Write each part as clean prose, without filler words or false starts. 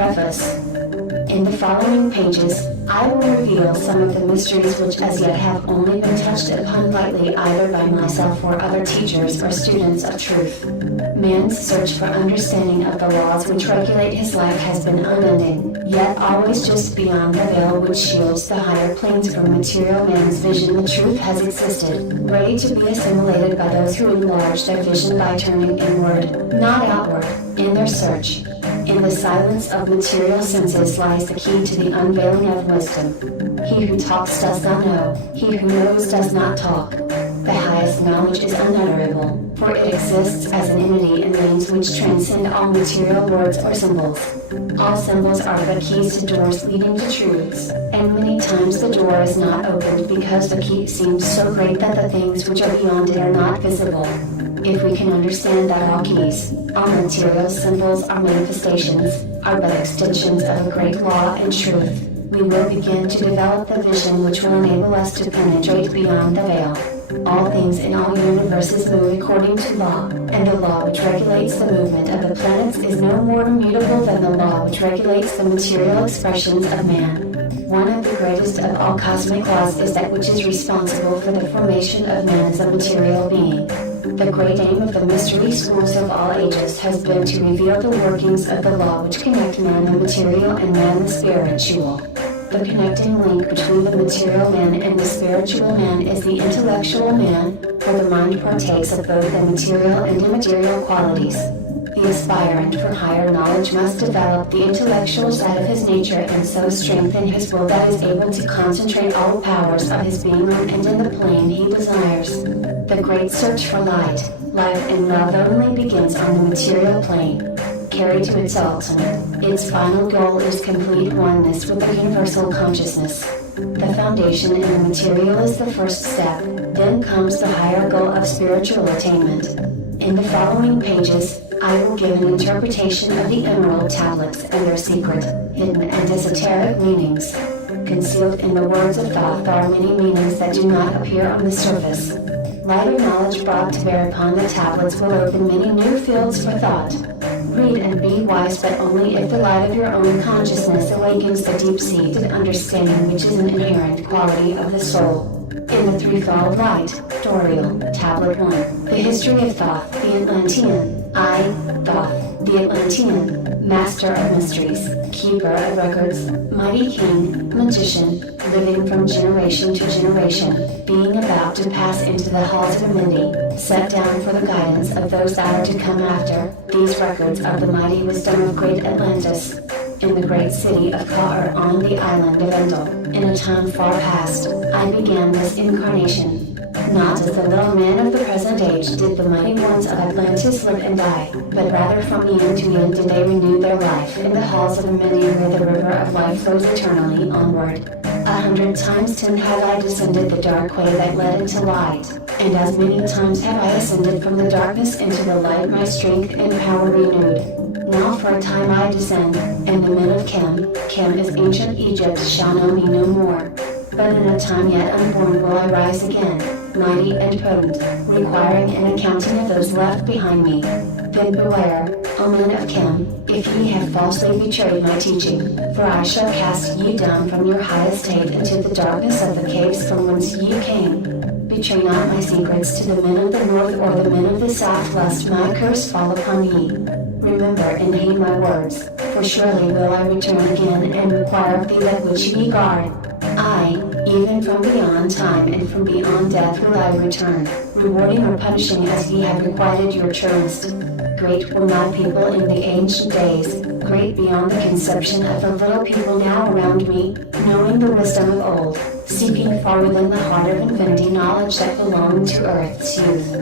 Preface. In the following pages, I will reveal some of the mysteries which as yet have only been touched upon lightly either by myself or other teachers or students of truth. Man's search for understanding of the laws which regulate his life has been unending, yet always just beyond the veil which shields the higher planes from material man's vision. The truth has existed, ready to be assimilated by those who enlarge their vision by turning inward, not outward, in their search. In the silence of material senses lies the key to the unveiling of wisdom. He who talks does not know, he who knows does not talk. The highest knowledge is unutterable, for it exists as an entity in names which transcend all material words or symbols. All symbols are but keys to doors leading to truths, and many times the door is not opened because the key seems so great that the things which are beyond it are not visible. If we can understand that all keys, all material symbols are manifestations, are but extensions of a great law and truth, we will begin to develop the vision which will enable us to penetrate beyond the veil. All things in all universes move according to law, and the law which regulates the movement of the planets is no more immutable than the law which regulates the material expressions of man. One of the greatest of all cosmic laws is that which is responsible for the formation of man as a material being. The great aim of the mystery schools of all ages has been to reveal the workings of the law which connect man the material and man the spiritual. The connecting link between the material man and the spiritual man is the intellectual man, for the mind partakes of both the material and immaterial qualities. The aspirant for higher knowledge must develop the intellectual side of his nature and so strengthen his will that is able to concentrate all powers of his being on and in the plane he desires. The great search for light, life and love only begins on the material plane. Carried to its ultimate, its final goal is complete oneness with the universal consciousness. The foundation in the material is the first step, then comes the higher goal of spiritual attainment. In the following pages, I will give an interpretation of the emerald tablets and their secret, hidden and esoteric meanings. Concealed in the words of Thoth are many meanings that do not appear on the surface. Lighter knowledge brought to bear upon the tablets will open many new fields for thought. Read and be wise, but only if the light of your own consciousness awakens the deep-seated understanding which is an inherent quality of the soul. In the threefold light, Dorial, Tablet 1, the history of Thoth, the Atlantean, I, Thoth, the Atlantean, Master of Mysteries, Keeper of Records, Mighty King, Magician, living from generation to generation, being about to pass into the halls of Amenti, set down for the guidance of those that are to come after. These records are the mighty wisdom of great Atlantis, in the great city of Ka on the island of Endel. In a time far past, I began this incarnation. Not as the little men of the present age did the mighty ones of Atlantis live and die, but rather from end to end did they renew their life in the halls of Amenti where the river of life flows eternally onward. 100 times 10 have I descended the dark way that led into light, and as many times have I ascended from the darkness into the light, my strength and power renewed. Now for a time I descend, and the men of Chem is ancient Egypt, shall know me no more. But in a time yet unborn will I rise again, mighty and potent, requiring an accounting of those left behind me. Then beware, O men of Chem, if ye have falsely betrayed my teaching, for I shall cast ye down from your high estate into the darkness of the caves from whence ye came. Betray not my secrets to the men of the north or the men of the south, lest my curse fall upon ye. Remember and heed my words, for surely will I return again and require of thee that which ye guard. I, even from beyond time and from beyond death will I return, rewarding or punishing as ye have requited your truest. Great were my people in the ancient days, great beyond the conception of the little people now around me, knowing the wisdom of old, seeking far within the heart of infinity knowledge that belonged to earth's youth.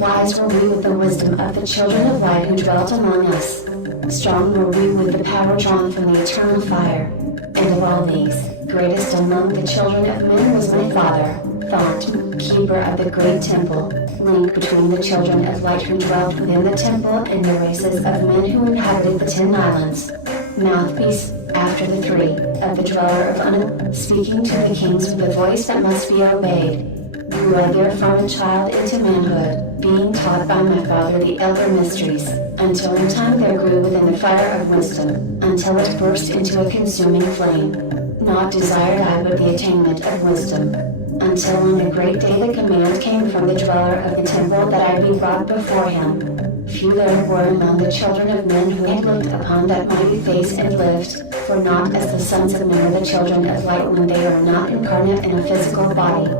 Wise were we with the wisdom of the children of light who dwelt among us. Strong were we with the power drawn from the eternal fire. And of all these, greatest among the children of men was my father, Thoth, keeper of the great temple, link between the children of light who dwelt within the temple and the races of men who inhabited the 10 islands. Mouthpiece, after the 3, of the dweller of Anu, speaking to the kings with a voice that must be obeyed. Grew I there from a child into manhood, being taught by my father the elder mysteries, until in time there grew within the fire of wisdom, until it burst into a consuming flame. Not desired I but the attainment of wisdom, until on a great day the command came from the dweller of the temple that I be brought before him. Few there were among the children of men who had looked upon that mighty face and lived, for not as the sons of men are the children of light when they are not incarnate in a physical body.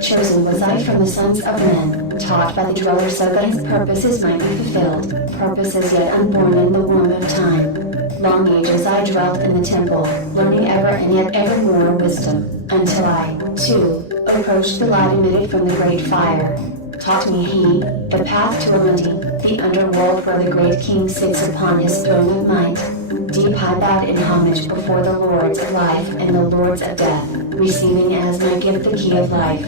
Chosen was I from the sons of men, taught by the dweller so that his purposes might be fulfilled, purposes yet unborn in the womb of time. Long ages I dwelt in the temple, learning ever and yet ever more wisdom, until I, too, approached the light emitted from the great fire. Taught me he, the path to Atlantean, the underworld where the great king sits upon his throne of might. Deep I bowed in homage before the lords of life and the lords of death, receiving as my gift the key of life.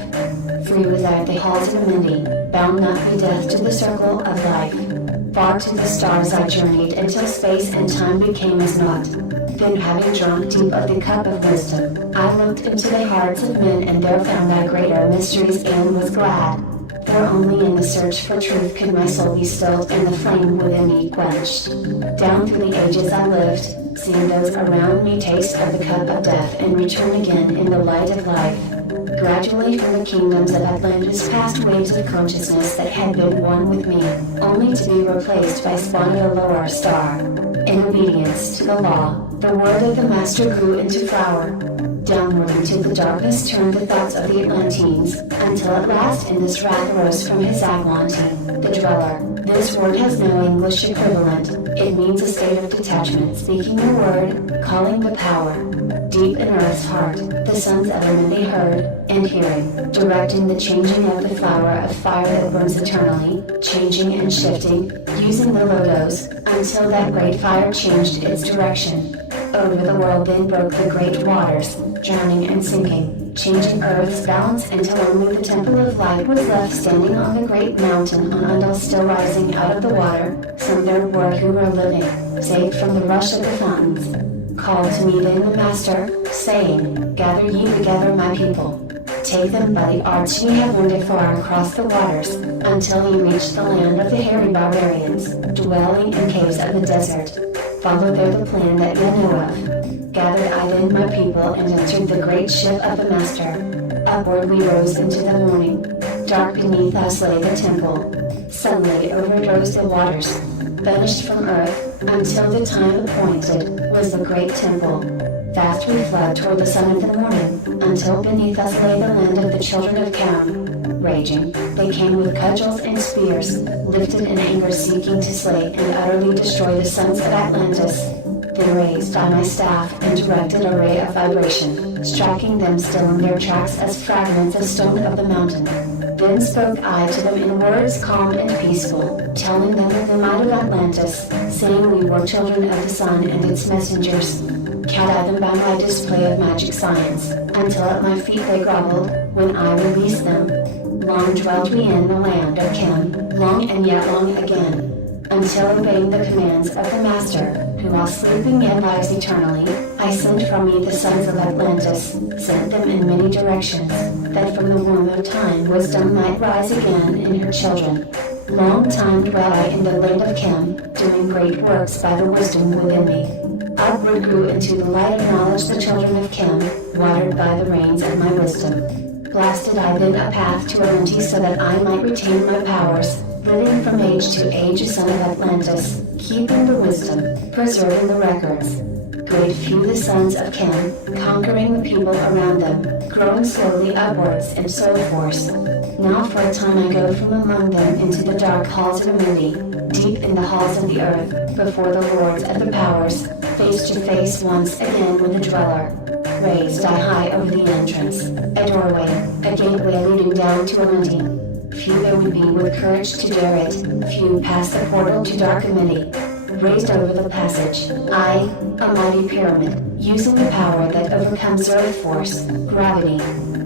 Free was I at the halls of Amindi, bound not by death to the circle of life. Far to the stars I journeyed until space and time became as naught. Then having drunk deep of the cup of wisdom, I looked into the hearts of men and there found I greater mysteries and was glad. For only in the search for truth could my soul be stilled and the flame within me quenched. Down through the ages I lived, seeing those around me taste of the cup of death and return again in the light of life. Gradually from the kingdoms of Atlantis passed waves of consciousness that had been one with me, only to be replaced by spawn of a lower star. In obedience to the law, the word of the master grew into flower. Downward into the darkness turned the thoughts of the Atlanteans, until at last in this wrath arose from his Atlantean, the dweller. This word has no English equivalent. It means a state of detachment, speaking the word, calling the power. Deep in earth's heart, the sons of Amindi heard, and hearing, directing the changing of the flower of fire that burns eternally, changing and shifting, using the logos, until that great fire changed its direction. Over the world then broke the great waters, drowning and sinking, changing earth's balance until only the temple of light was left standing on the great mountain on Undul still rising out of the water. Some there were who were living, saved from the rush of the fountains. Called to me then the master, saying, Gather ye together my people. Take them by the arts ye have learned afar across the waters, until ye reach the land of the hairy barbarians, dwelling in caves of the desert. Follow there the plan that ye know of. Gathered I then my people and entered the great ship of the master. Upward we rose into the morning. Dark beneath us lay the temple. Suddenly overrose the waters, vanished from earth, until the time appointed was the great temple. Fast we fled toward the sun of the morning, until beneath us lay the land of the children of Cam. Raging, they came with cudgels and spears, lifted in anger seeking to slay and utterly destroy the sons of Atlantis. Then raised I my staff and directed a ray of vibration, striking them still in their tracks as fragments of stone of the mountain. Then spoke I to them in words calm and peaceful, telling them of the might of Atlantis, saying we were children of the sun and its messengers. Cowed I them by my display of magic science, until at my feet they groveled, when I released them. Long dwelt we in the land of Kim, long and yet long again, until obeying the commands of the Master, who while sleeping yet lives eternally, I sent from me the sons of Atlantis, sent them in many directions, that from the womb of time wisdom might rise again in her children. Long time dwell I in the land of Kim, doing great works by the wisdom within me. Upward grew into the light of knowledge the children of Kim, watered by the rains of my wisdom. Blasted I then a path to Atlantis so that I might retain my powers, living from age to age a son of Atlantis, keeping the wisdom, preserving the records. Great few the sons of Kim, conquering the people around them, growing slowly upwards in soul force. Now for a time I go from among them into the dark halls of Amindi, deep in the halls of the earth, before the lords of the powers, face to face once again with the dweller. Raised I high over the entrance, a doorway, a gateway leading down to Atlantean. Few there would be with courage to dare it, few past the portal to dark Amindi. Raised over the passage, I, a mighty pyramid, using the power that overcomes earth force, gravity.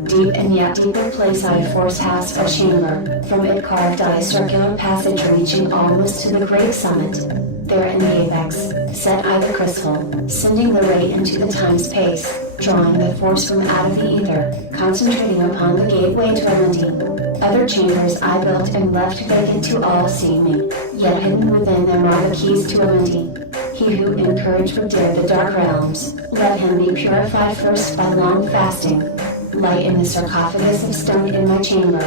Deep and yet deeper place I force house or chamber, from it carved I a circular passage reaching almost to the great summit. There in the apex, set I the crystal, sending the ray into the time-space, drawing the force from out of the ether, concentrating upon the gateway to Atlantean. Other chambers I built and left vacant to all see me, yet hidden within them are the keys to Atlantean. He who in courage would dare the dark realms, let him be purified first by long fasting. Light in the sarcophagus of stone in my chamber,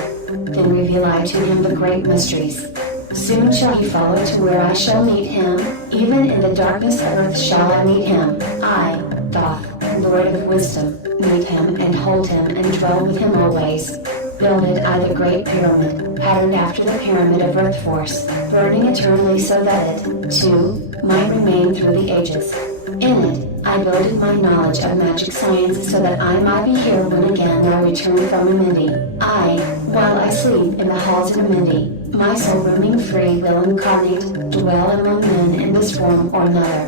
then reveal I to him the great mysteries. Soon shall he follow to where I shall meet him, even in the darkness of earth shall I meet him. I, Thoth, Lord of wisdom, meet him and hold him and dwell with him always. Builded I the great pyramid, patterned after the pyramid of earth force, burning eternally so that it, too, might remain through the ages. In it, I builded my knowledge of magic science so that I might be here when again I return from Amindi. I, while I sleep in the halls of Amindi, my soul roaming free will incarnate, dwell among men in this form or another.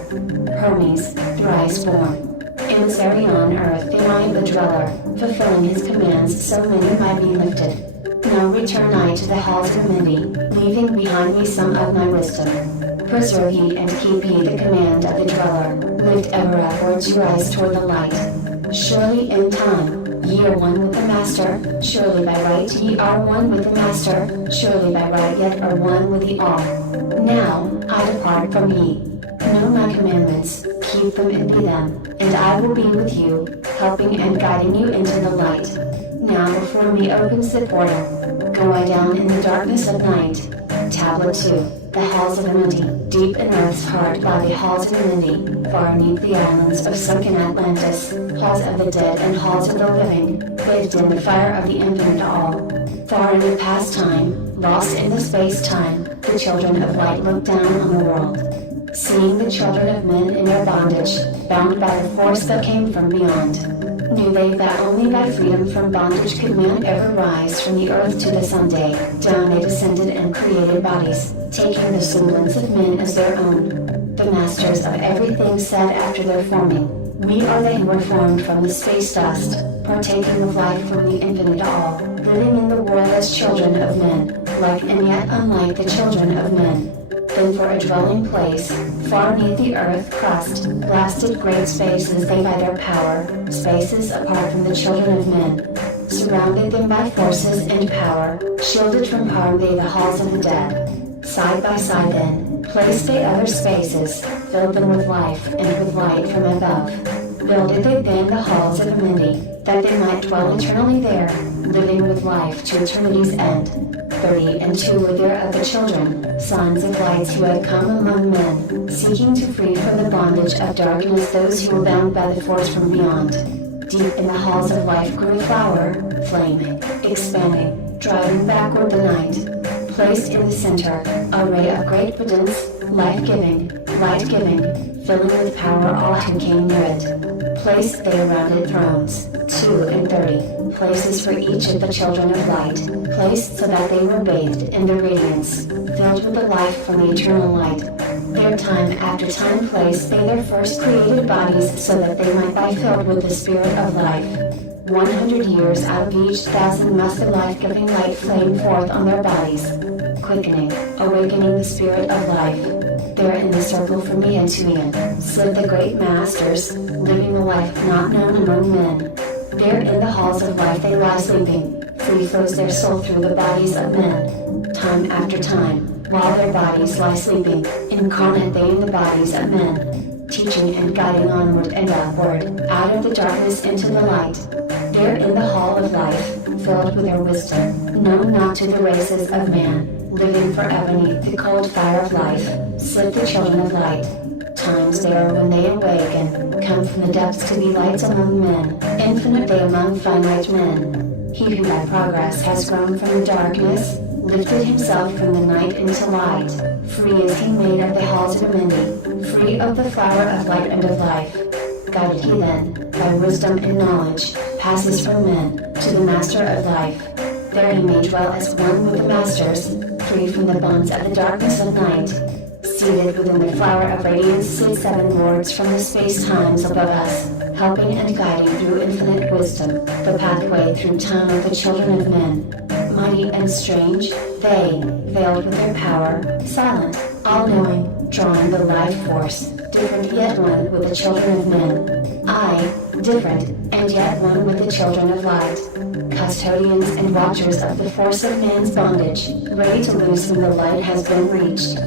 Hermes, thrice born. Emissary on earth am I the dweller, fulfilling his commands so many might be lifted. Now return I to the halls of Amindi, leaving behind me some of my wisdom. Preserve ye and keep ye the command of the dweller, lift ever upwards your eyes toward the light. Surely in time, ye are one with the Master, surely by right ye are one with the Master, surely by right yet are one with the All. Now, I depart from ye. Know my commandments, keep them and be them, and I will be with you, helping and guiding you into the light. Now before me opens the portal. Go I down in the darkness of night. Tablet 2. The halls of Amindi, deep in earth's heart lie the halls of Amindi, far beneath the islands of sunken Atlantis, halls of the dead and halls of the living, bathed in the fire of the infinite all. Far in the past time, lost in the space-time, the children of light look down on the world. Seeing the children of men in their bondage, bound by the force that came from beyond. Knew they that only by freedom from bondage could man ever rise from the earth to the someday. Down they descended and created bodies, taking the semblance of men as their own. The masters of everything said after their forming, we are they who were formed from the space dust, partaking of life from the infinite all, living in the world as children of men, like and yet unlike the children of men. Then for a dwelling place, far beneath the earth crust, blasted great spaces they by their power, spaces apart from the children of men. Surrounded them by forces and power, shielded from harm they the halls of the dead. Side by side then, placed they other spaces, filled them with life and with light from above. Builded they then the halls of Amindi, that they might dwell eternally there, living with life to eternity's end. 32 were there of the children, sons of lights who had come among men, seeking to free from the bondage of darkness those who were bound by the force from beyond. Deep in the halls of life grew a flower, flaming, expanding, driving backward the night. Placed in the center, a ray of great brilliance, life-giving, light-giving, filling with power all who came near it. Placed they around it thrones, 32, places for each of the children of light, placed so that they were bathed in the radiance, filled with the life from the eternal light. Their time after time placed they their first created bodies so that they might be filled with the spirit of life. 100 years out of each 1,000 must the life-giving light flame forth on their bodies, quickening, awakening the spirit of life. There in the circle from Eon to Eon, slid the great masters, living a life not known among men. There in the halls of life they lie sleeping, free flows their soul through the bodies of men. Time after time, while their bodies lie sleeping, incarnate they in the bodies of men, teaching and guiding onward and upward, out of the darkness into the light. There in the hall of life, filled with their wisdom, known not to the races of man, living forever beneath the cold fire of life, slip the children of light. Times they are when they awaken, come from the depths to be lights among men, infinite they among finite men. He who by progress has grown from the darkness, lifted himself from the night into light. Free is he made of the halls of Amindi, free of the flower of light and of life. Guided he then, by wisdom and knowledge, passes from men to the master of life. There he may dwell as one with the masters, free from the bonds of the darkness of night. Seated within the flower of radiance sit 7 lords from the space-times above us, helping and guiding through infinite wisdom, the pathway through time of the children of men. Mighty and strange, they, veiled with their power, silent, all-knowing, drawing the life force, different yet one with the children of men. I, different, and yet one with the children of light. Custodians and watchers of the force of man's bondage, ready to loose when the light has been reached.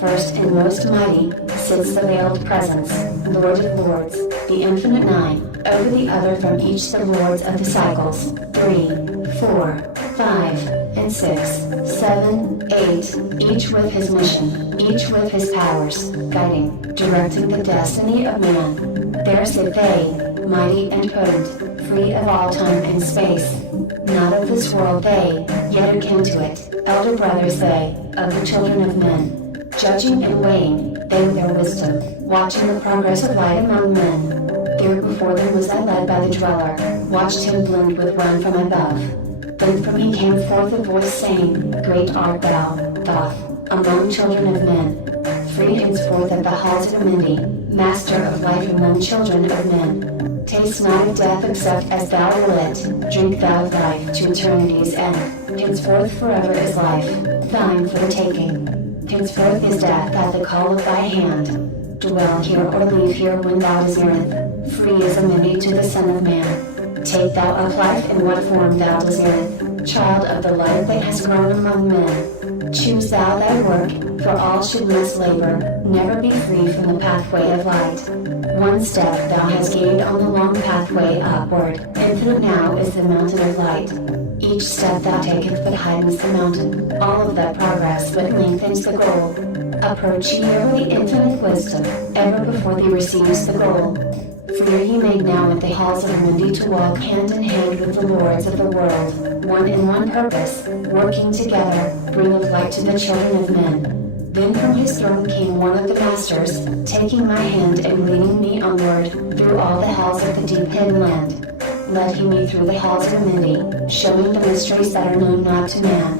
First and most mighty, sits the veiled presence, Lord of Lords, the infinite nine, over the other from each the lords of the cycles, 3, 4, 5, and 6, 7, 8, each with his mission, each with his powers, guiding, directing the destiny of man. There sit they, mighty and potent, free of all time and space. Not of this world they, yet akin to it, elder brothers they, of the children of men. Judging and weighing, they with their wisdom, watching the progress of light among men. There before them was that led by the dweller, watched him bloomed with run from above. Then from he came forth a voice saying, Great art thou, Thoth, among children of men. Free henceforth at the halls of Mindy, master of life among children of men. Taste not of death except as thou wilt, drink thou of life to eternity's end. Henceforth forever is life, thine for the taking. Henceforth is death at the call of thy hand. Dwell here or leave here when thou desireth, free as a Mindy to the Son of Man. Take thou up life in what form thou desireth, child of the light that has grown among men. Choose thou thy work, for all should less labor, never be free from the pathway of light. One step thou hast gained on the long pathway upward, infinite now is the mountain of light. Each step thou taketh but heightens the mountain, all of that progress but lengthens the goal. Approach ye early infinite wisdom, ever before thee receives the goal. For ye made now at the halls of Mindy to walk hand in hand with the lords of the world, one in one purpose, working together, bring of light to the children of men. Then from his throne came one of the masters, taking my hand and leading me onward, through all the halls of the deep hidden land. Led he me through the halls of Mindy, showing the mysteries that are known not to man.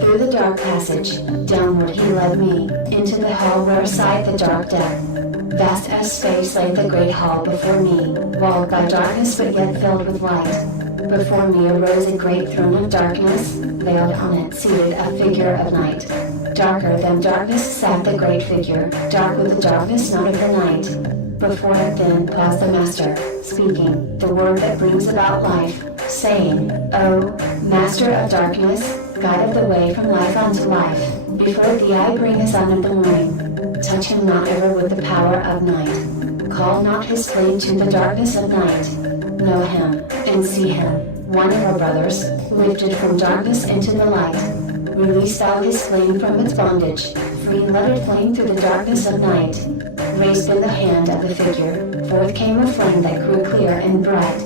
Through the dark passage, downward he led me, into the hall where side the dark depth. Vast as space lay the great hall before me, walled by darkness but yet filled with light. Before me arose a great throne of darkness, veiled on it seated a figure of night. Darker than darkness sat the great figure, dark with the darkness not of the night. Before it then paused the Master, speaking, the word that brings about life, saying, O, Master of darkness, guide of the way from life unto life, before thee I bring the sun of the morning. Touch him not ever with the power of night. Call not his flame to the darkness of night. Know him, and see him, one of our brothers, lifted from darkness into the light. Release thou his flame from its bondage, free let it flame through the darkness of night. Raised in the hand of the figure, forth came a flame that grew clear and bright.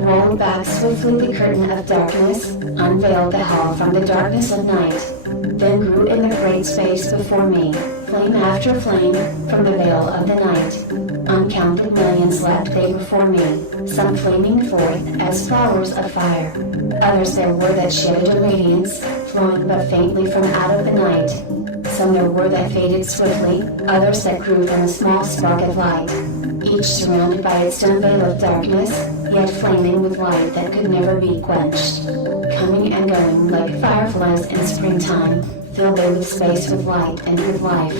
Rolled back swiftly the curtain of darkness, unveiled the hall from the darkness of night. Then grew in the great space before me, flame after flame, from the veil of the night. Uncounted millions leapt they before me, some flaming forth as flowers of fire. Others there were that shedded a radiance, flowing but faintly from out of the night. Some there were that faded swiftly, others that grew from a small spark of light. Each surrounded by its dim veil of darkness, yet flaming with light that could never be quenched. Coming and going like fireflies in springtime, filled they with space with light and with life.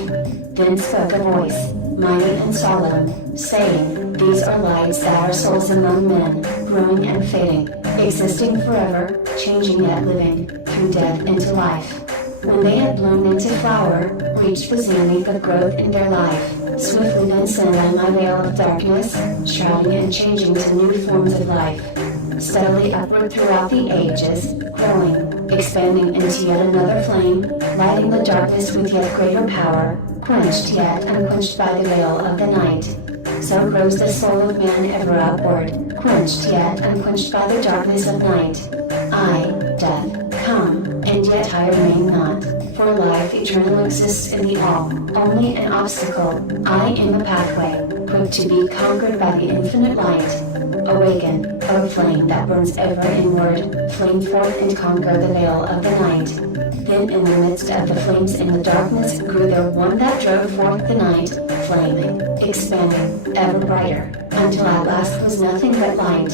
Then spoke a voice, mighty and solemn, saying, These are lights that are souls among men, growing and fading, existing forever, changing yet living, through death into life. When they had bloomed into flower, reached the zenith of growth in their life, swiftly then send on my veil of darkness, shrouding and changing to new forms of life. Steadily upward throughout the ages, growing, expanding into yet another flame, lighting the darkness with yet greater power, quenched yet unquenched by the veil of the night. So grows the soul of man ever upward, quenched yet unquenched by the darkness of night. I, death, come, and yet I remain not, for life eternal exists in the all, only an obstacle. I am the pathway, quick to be conquered by the infinite light. Awaken, O flame that burns ever inward, flame forth and conquer the veil of the night. Then in the midst of the flames in the darkness grew there one that drove forth the night, flaming, expanding, ever brighter, until at last was nothing but light.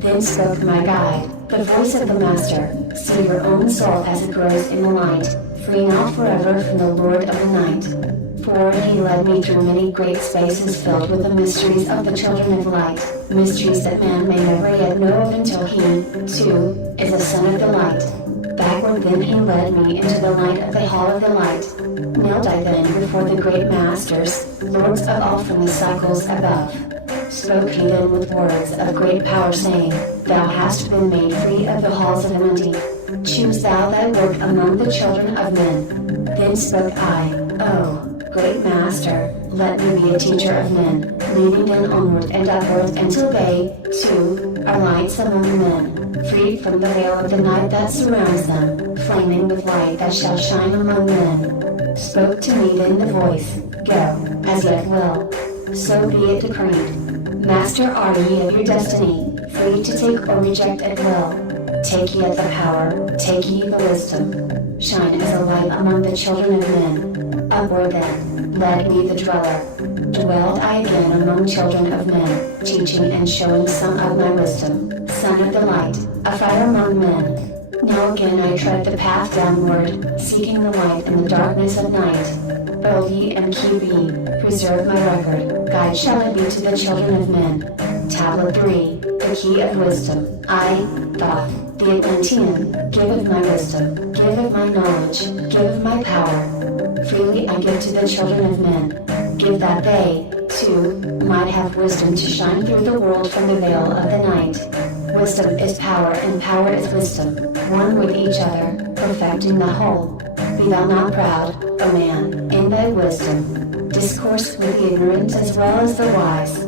Then spoke my guide, the voice of the Master, see your own soul as it grows in the light, free now forever from the Lord of the night. For he led me through many great spaces filled with the mysteries of the children of light, mysteries that man may never yet know of until he, too, is a son of the light. Backward then he led me into the light of the hall of the light. Knelt I then before the great masters, lords of all from the cycles above. Spoke he then with words of great power, saying, Thou hast been made free of the halls of enmity. Choose thou thy work among the children of men. Then spoke I, O great master, let me be a teacher of men, leading them onward and upward until they, too, are lights among men, freed from the veil of the night that surrounds them, flaming with light that shall shine among men. Spoke to me then the voice, Go, as yet will. So be it decreed. Master are ye of your destiny, free to take or reject at will. Take ye the power, take ye the wisdom. Shine as a light among the children of men. Upward then, led me the dweller. Dwelled I again among children of men, teaching and showing some of my wisdom. Son of the light, a fire among men. Now again I tread the path downward, seeking the light in the darkness of night. Build ye and keep ye, preserve my record, guide shall it be to the children of men. Tablet 3, the key of wisdom. I, Thoth, the Atlantean, give of my wisdom, give of my knowledge, give of my power. Freely I give to the children of men, give that they, too, might have wisdom to shine through the world from the veil of the night. Wisdom is power and power is wisdom, one with each other, perfecting the whole. Be thou not proud, O man, in thy wisdom. Discourse with the ignorant as well as the wise.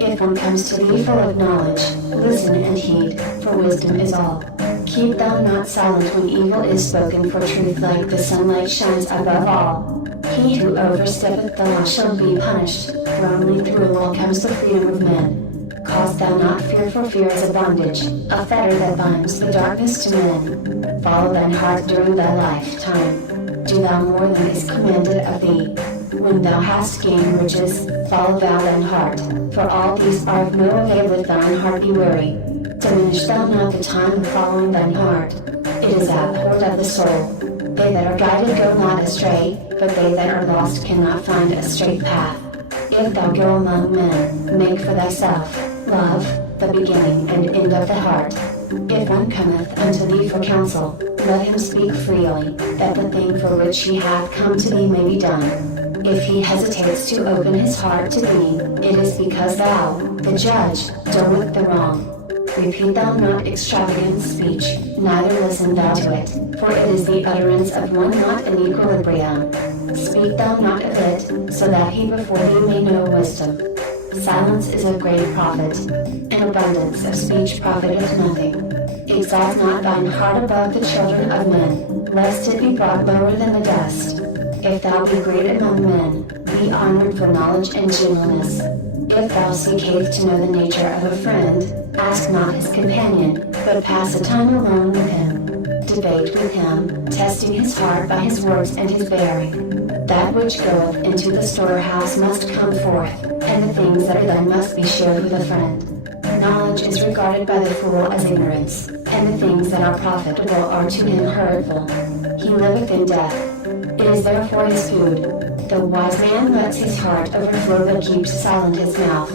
If one comes to thee full of knowledge, listen and heed, for wisdom is all. Keep thou not silent when evil is spoken, for truth like the sunlight shines above all. He who oversteppeth the law shall be punished, for only through a law comes the freedom of men. Cause thou not fear, for fear is a bondage, a fetter that binds the darkness to men. Follow thine heart during thy lifetime. Do thou more than is commanded of thee. When thou hast gained riches, follow thou thine heart, for all these are of no avail if thine heart be weary. Diminish thou not the time of following thine heart. It is abhorred of the soul. They that are guided go not astray, but they that are lost cannot find a straight path. If thou go among men, make for thyself love, the beginning and end of the heart. If one cometh unto thee for counsel, let him speak freely, that the thing for which he hath come to thee may be done. If he hesitates to open his heart to thee, it is because thou, the judge, doeth the wrong. Repeat thou not extravagant speech, neither listen thou to it, for it is the utterance of one not in equilibrium. Speak thou not of it, so that he before thee may know wisdom. Silence is a great profit, an abundance of speech profiteth nothing. Exalt not thine heart above the children of men, lest it be brought lower than the dust. If thou be great among men, be honored for knowledge and gentleness. If thou seek to know the nature of a friend, ask not his companion, but pass a time alone with him. Debate with him, testing his heart by his words and his bearing. That which goeth into the storehouse must come forth, and the things that are done must be shared with a friend. Knowledge is regarded by the fool as ignorance, and the things that are profitable are to him hurtful. He liveth in death. It is therefore his food. The wise man lets his heart overflow but keeps silent his mouth.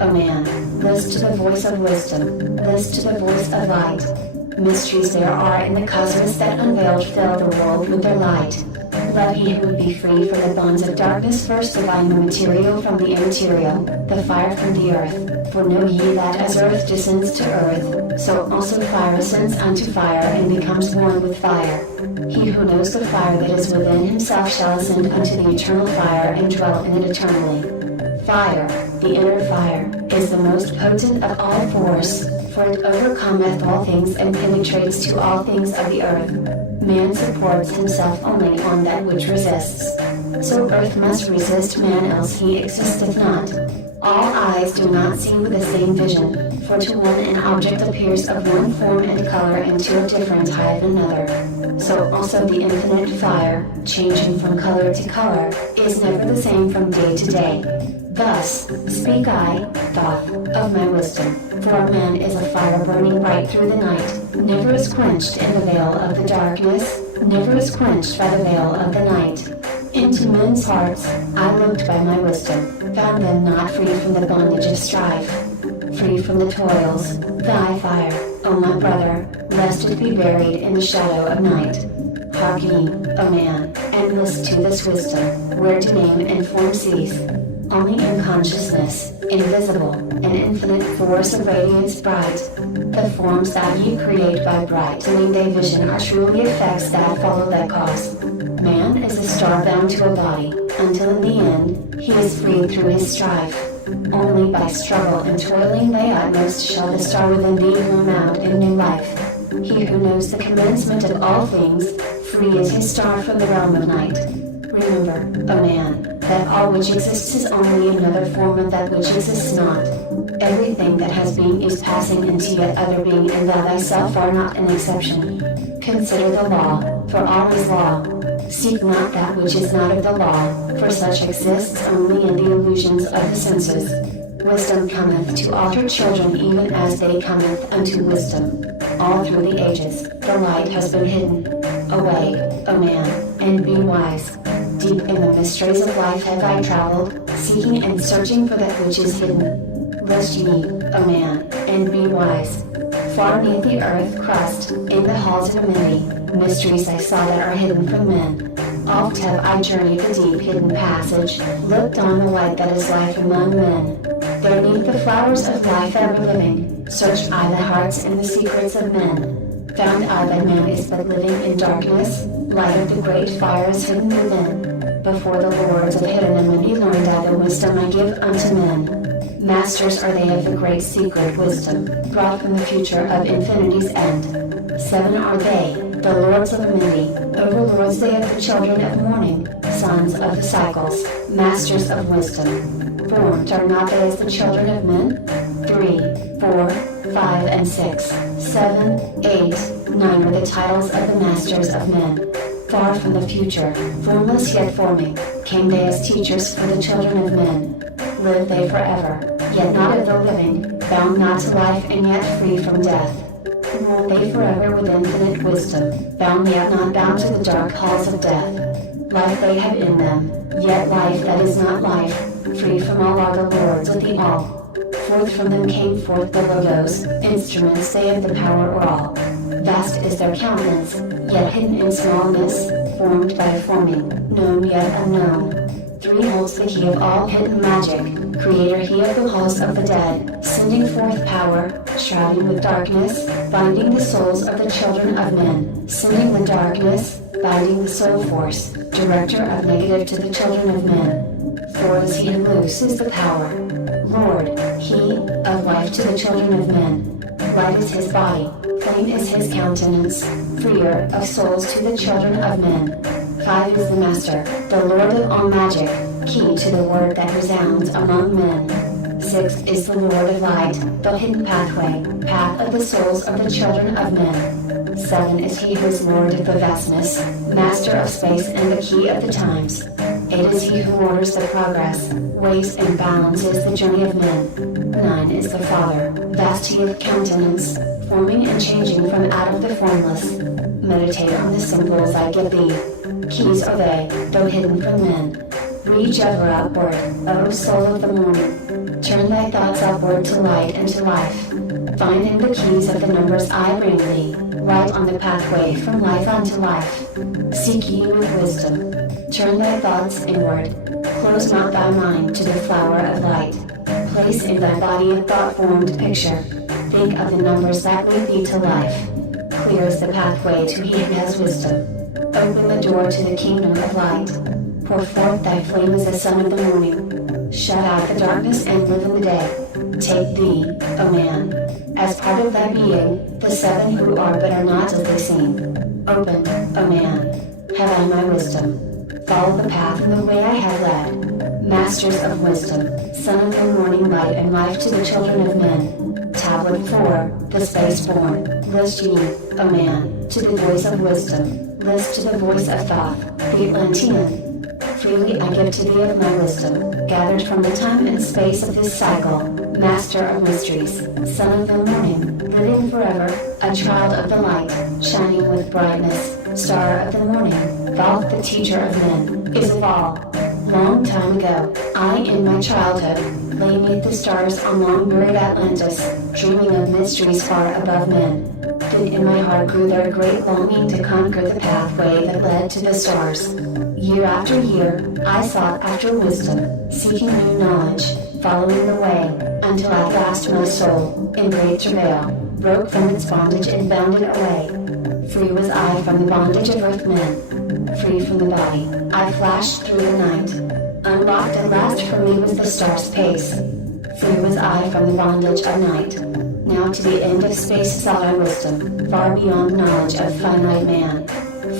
O man, list to the voice of wisdom, list to the voice of light. Mysteries there are in the cosmos that unveiled fill the world with their light. Let he who would be free from the bonds of darkness first divine the material from the immaterial, the fire from the earth. For know ye that as earth descends to earth, so also fire ascends unto fire and becomes one with fire. He who knows the fire that is within himself shall ascend unto the eternal fire and dwell in it eternally. Fire, the inner fire, is the most potent of all force, for it overcometh all things and penetrates to all things of the earth. Man supports himself only on that which resists. So earth must resist man, else he existeth not. All eyes do not see with the same vision, for to one an object appears of one form and color, and to a different of another. So also the infinite fire, changing from color to color, is never the same from day to day. Thus, speak I, Thoth, of my wisdom, for man is a fire burning bright through the night, never is quenched in the veil of the darkness, never is quenched by the veil of the night. Into men's hearts, I looked by my wisdom, found them not free from the bondage of strife, free from the toils, thy fire, O my brother, lest it be buried in the shadow of night. Hearken, O man, and list to this wisdom, where to name and form cease. Only in consciousness, invisible, and infinite force of radiance bright, the forms that ye create by brightening thy vision are truly effects that follow that cause. Man is a star bound to a body, until in the end, he is freed through his strife. Only by struggle and toiling thy utmost shall the star within thee bloom out in new life. He who knows the commencement of all things, free is his star from the realm of night. Remember, O man, that all which exists is only another form of that which exists not. Everything that has being is passing into yet other being, and thou thyself art not an exception. Consider the law, for all is law. Seek not that which is not of the law, for such exists only in the illusions of the senses. Wisdom cometh to all her children even as they cometh unto wisdom. All through the ages, the light has been hidden. Awake, O man, and be wise. Deep in the mysteries of life have I traveled, seeking and searching for that which is hidden. List ye, O man, and be wise. Far neath the earth crust, in the halls of many, mysteries I saw that are hidden from men. Oft have I journeyed the deep hidden passage, looked on the light that is life among men. There neath the flowers of life ever living, searched I the hearts and the secrets of men. Found I that man is but living in darkness, light of the great fire is hidden within. Before the lords of hidden learned I the wisdom I give unto men. Masters are they of the great secret wisdom, brought from the future of infinity's end. 7 are they, the lords of Amity, overlords they of the children of morning, sons of the cycles, masters of wisdom. Formed are not they as the children of men? 3, 4, 5 and 6, 7, 8, 9 are the titles of the masters of men. Far from the future, formless yet forming, came they as teachers for the children of men. Live they forever, yet not of the living, bound not to life and yet free from death. Rule they forever with infinite wisdom, bound yet not bound to the dark halls of death. Life they have in them, yet life that is not life, free from all are the lords of the all. Forth from them came forth the logos, instruments they of the power or all. Vast is their countenance, yet hidden in smallness, formed by forming, known yet unknown. 3 holds the key of all hidden magic, creator he of the halls of the dead, sending forth power, shrouding with darkness, binding the souls of the children of men, sending the darkness, binding the soul force, director of negative to the children of men. For as he loose is the power, Lord, he, of life to the children of men. Light is his body, flame is his countenance, freer of souls to the children of men. 5 is the master, the lord of all magic, key to the word that resounds among men. 6 is the lord of light, the hidden pathway, path of the souls of the children of men. 7 is he who is lord of the vastness, master of space and the key of the times. 8 is he who orders the progress, weighs and balances the journey of men. 9 is the Father, vast he of countenance, forming and changing from out of the formless. Meditate on the symbols I give thee. Keys are they, though hidden from men. Reach ever upward, O soul of the morning. Turn thy thoughts upward to light and to life. Find in the keys of the numbers I bring thee, right on the pathway from life unto life. Seek ye with wisdom. Turn thy thoughts inward. Close not thy mind to the flower of light. Place in thy body a thought-formed picture. Think of the numbers that lead thee to life. Clear is the pathway to he who has wisdom. Open the door to the kingdom of light. Pour forth thy flame as the sun of the morning. Shut out the darkness and live in the day. Take thee, O man, as part of thy being, the 7 who are but are not as they seem. Open, O man, have I my wisdom. Follow the path in the way I have led. Masters of wisdom, son of the morning light and life to the children of men. Tablet 4, the space born. List ye, O man, to the voice of wisdom. List to the voice of Thoth, the Atlantean. Freely I give to thee of my wisdom, gathered from the time and space of this cycle, master of mysteries, son of the morning, living forever, a child of the light, shining with brightness, star of the morning, Thoth the teacher of men, is of all. Long time ago, I in my childhood, lay 'neath the stars on long-buried Atlantis, dreaming of mysteries far above men. Then in my heart grew there a great longing to conquer the pathway that led to the stars. Year after year, I sought after wisdom, seeking new knowledge, following the way, until at last my soul, in great travail, broke from its bondage and bounded away. Free was I from the bondage of earth men. Free from the body, I flashed through the night. Unlocked at last for me was the star's pace. Free was I from the bondage of night. Now to the end of space sought I wisdom, far beyond knowledge of finite man.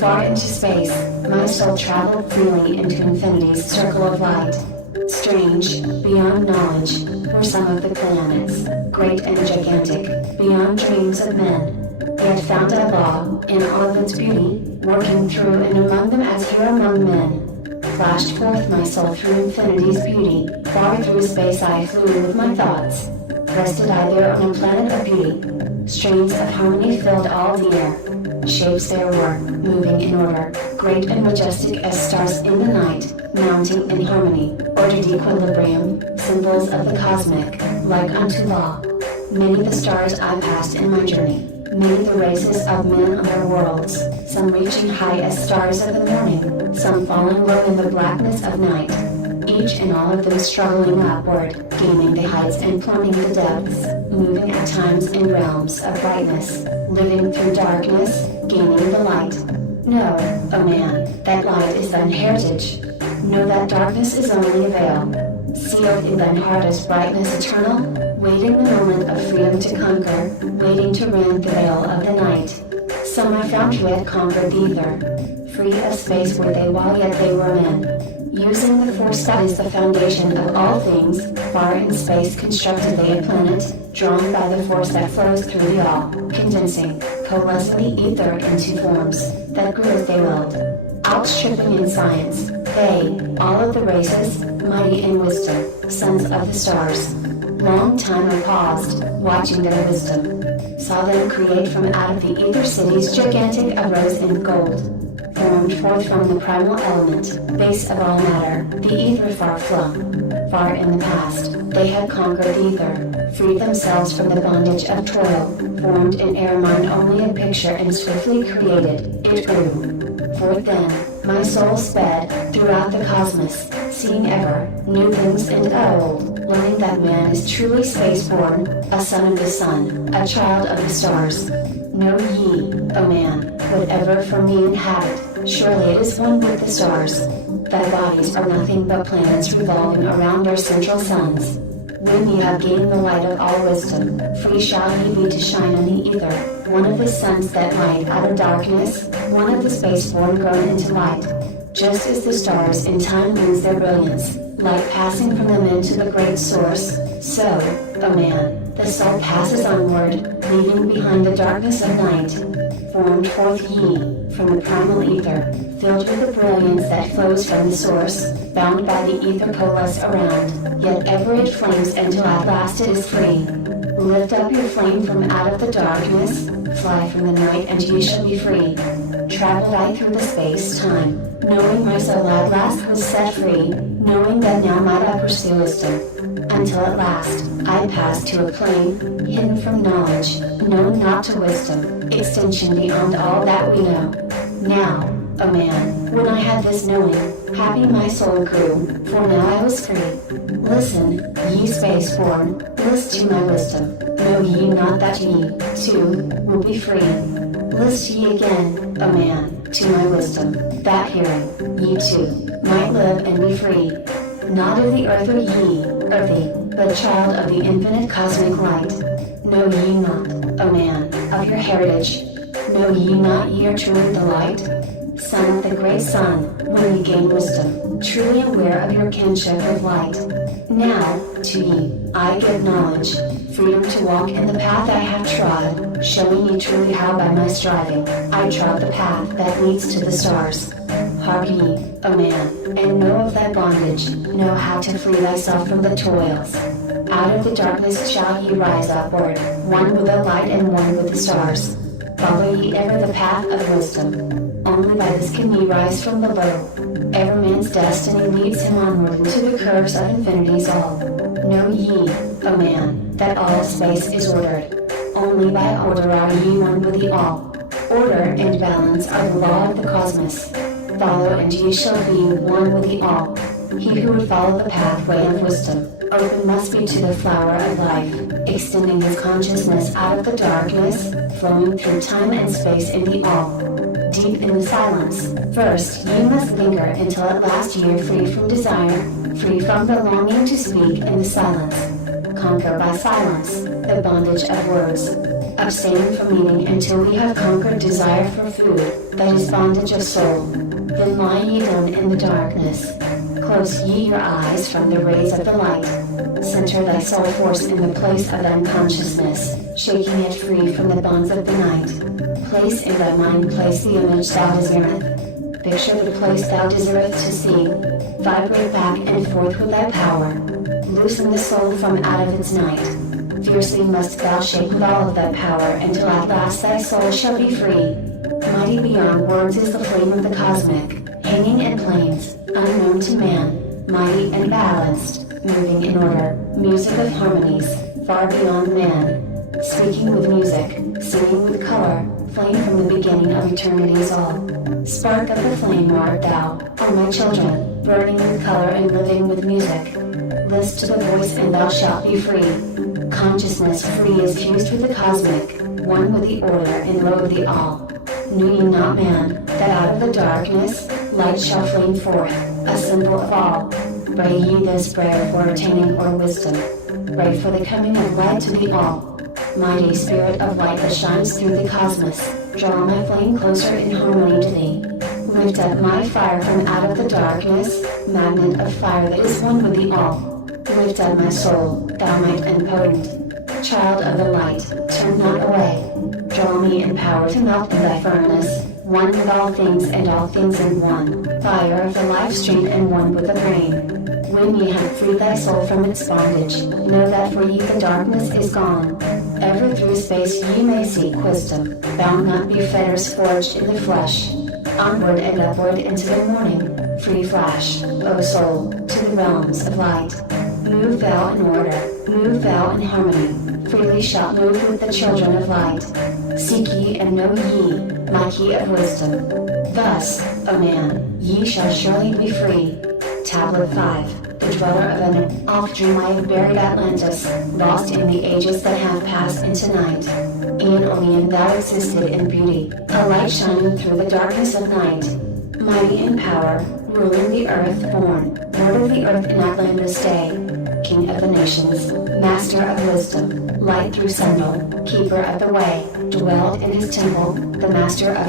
Far into space, my soul traveled freely into infinity's circle of light. Strange, beyond knowledge, were some of the planets, great and gigantic, beyond dreams of men. Yet found I law, in all of its beauty, working through and among them as here among men. Flashed forth my soul through infinity's beauty, far through space I flew with my thoughts. Rested I there on a planet of beauty. Strains of harmony filled all the air. Shapes there were, moving in order, great and majestic as stars in the night, mounting in harmony, ordered equilibrium, symbols of the cosmic, like unto law. Many the stars I passed in my journey, many the races of men on their worlds, some reaching high as stars of the morning, some falling low in the blackness of night. Each and all of them struggling upward, gaining the heights and plumbing the depths, moving at times in realms of brightness, living through darkness, gaining the light. Know, O man, that light is thine heritage. Know that darkness is only a veil. Sealed in thine heart is brightness eternal, waiting the moment of freedom to conquer, waiting to rend the veil of the night. Some I found who had conquered the ether. Free of space were they while yet they were men. Using the force that is the foundation of all things, far in space constructed they a planet, drawn by the force that flows through the all, condensing, coalescing the ether into forms, that grew as they willed. Outstripping in science, they, all of the races, mighty in wisdom, sons of the stars. Long time I paused, watching their wisdom. Saw them create from out of the ether cities gigantic of rose and gold. Formed forth from the primal element, base of all matter, the ether far flung. Far in the past, they had conquered the ether, freed themselves from the bondage of toil, formed in air mind only a picture and swiftly created, it grew. Forth then, my soul sped, throughout the cosmos, seeing ever, new things and old, learning that man is truly space-born, a son of the sun, a child of the stars. Know ye, O man, whatever for me inhabit, surely it is one with the stars. Thy bodies are nothing but planets revolving around our central suns. When ye have gained the light of all wisdom, free shall ye be to shine in the ether, one of the suns that light out of darkness, one of the spaceborn grown into light. Just as the stars in time lose their brilliance, light passing from them into the great source, so, O man, the soul passes onward, leaving behind the darkness of night. Formed forth ye, from the primal ether, filled with the brilliance that flows from the source, bound by the ether coalesce around, yet ever it flames until at last it is free. Lift up your flame from out of the darkness, fly from the night and ye shall be free. Traveled I through the space-time, knowing my soul at last was set free, knowing that now might I pursue wisdom, until at last I passed to a plane, hidden from knowledge, known not to wisdom, extension beyond all that we know. Now, O man, when I had this knowing, happy my soul grew, for now I was free. Listen, ye space-born, list to my wisdom, know ye not that ye, too, will be free. List ye again, O man, to my wisdom, that hearing, ye too, might live and be free. Not of the earth are ye, earthy, but child of the infinite cosmic light. Know ye not, O man, of your heritage? Know ye not ye are truly the light? Son of the great sun, when ye gain wisdom, truly aware of your kinship with light. Now, to ye, I give knowledge, freedom to walk in the path I have trod, showing ye truly how by my striving, I trod the path that leads to the stars. Hark ye, O man, and know of thy bondage, know how to free thyself from the toils. Out of the darkness shall ye rise upward, one with the light and one with the stars. Follow ye ever the path of wisdom. Only by this can ye rise from the low. Every man's destiny leads him onward into the curves of infinity's all. Know ye, O man, that all space is ordered. Only by order are ye one with the all. Order and balance are the law of the cosmos. Follow and ye shall be one with the all. He who would follow the pathway of wisdom, open must be to the flower of life, extending his consciousness out of the darkness, flowing through time and space in the all. Deep in the silence, first ye must linger until at last ye are free from desire, free from the longing to speak in the silence. Conquer by silence, the bondage of words. Abstaining from eating until we have conquered desire for food, that is bondage of soul. Then lie ye down in the darkness. Close ye your eyes from the rays of the light. Center thy soul force in the place of unconsciousness, shaking it free from the bonds of the night. Place in thy mind place the image thou desireth. Picture the place thou desireth to see. Vibrate back and forth with thy power. Loosen the soul from out of its night. Fiercely must thou shake with all of thy power until at last thy soul shall be free. Mighty beyond words is the flame of the cosmic, hanging in plains, unknown to man, mighty and balanced, moving in order, music of harmonies, far beyond man. Speaking with music, singing with color, flame from the beginning of eternity's all. Spark of the flame art thou, O my children, burning with color and living with music. List to the voice and thou shalt be free. Consciousness free is fused with the cosmic, one with the order and lo the all. Knew ye not, man, that out of the darkness, light shall flame forth, a symbol of all. Pray ye this prayer for attaining or wisdom. Pray for the coming of light to the all. Mighty spirit of light that shines through the cosmos, draw my flame closer in harmony to thee. Lift up my fire from out of the darkness, magnet of fire that is one with the all. Lift up my soul, thou might and potent. Child of the light, turn not away. Draw me in power to melt in thy furnace, one with all things and all things in one. Fire of the life stream and one with the brain. When ye have freed thy soul from its bondage, know that for ye the darkness is gone. Ever through space ye may seek wisdom, bound not be fetters forged in the flesh. Onward and upward into the morning, free flash, O soul, to the realms of light. Move thou in order, move thou in harmony, freely shalt move with the children of light. Seek ye and know ye, my key of wisdom. Thus, O man, ye shall surely be free. Tablet 5, the dweller of an off-dream I have buried Atlantis, lost in the ages that have passed into night. Eon Omean thou existed in beauty, a light shining through the darkness of night. Mighty in power, ruling the earth born, Lord of the earth in Atlantis day. King of the nations, master of wisdom, light through Sendal, keeper of the way, dwelled in his temple, the master of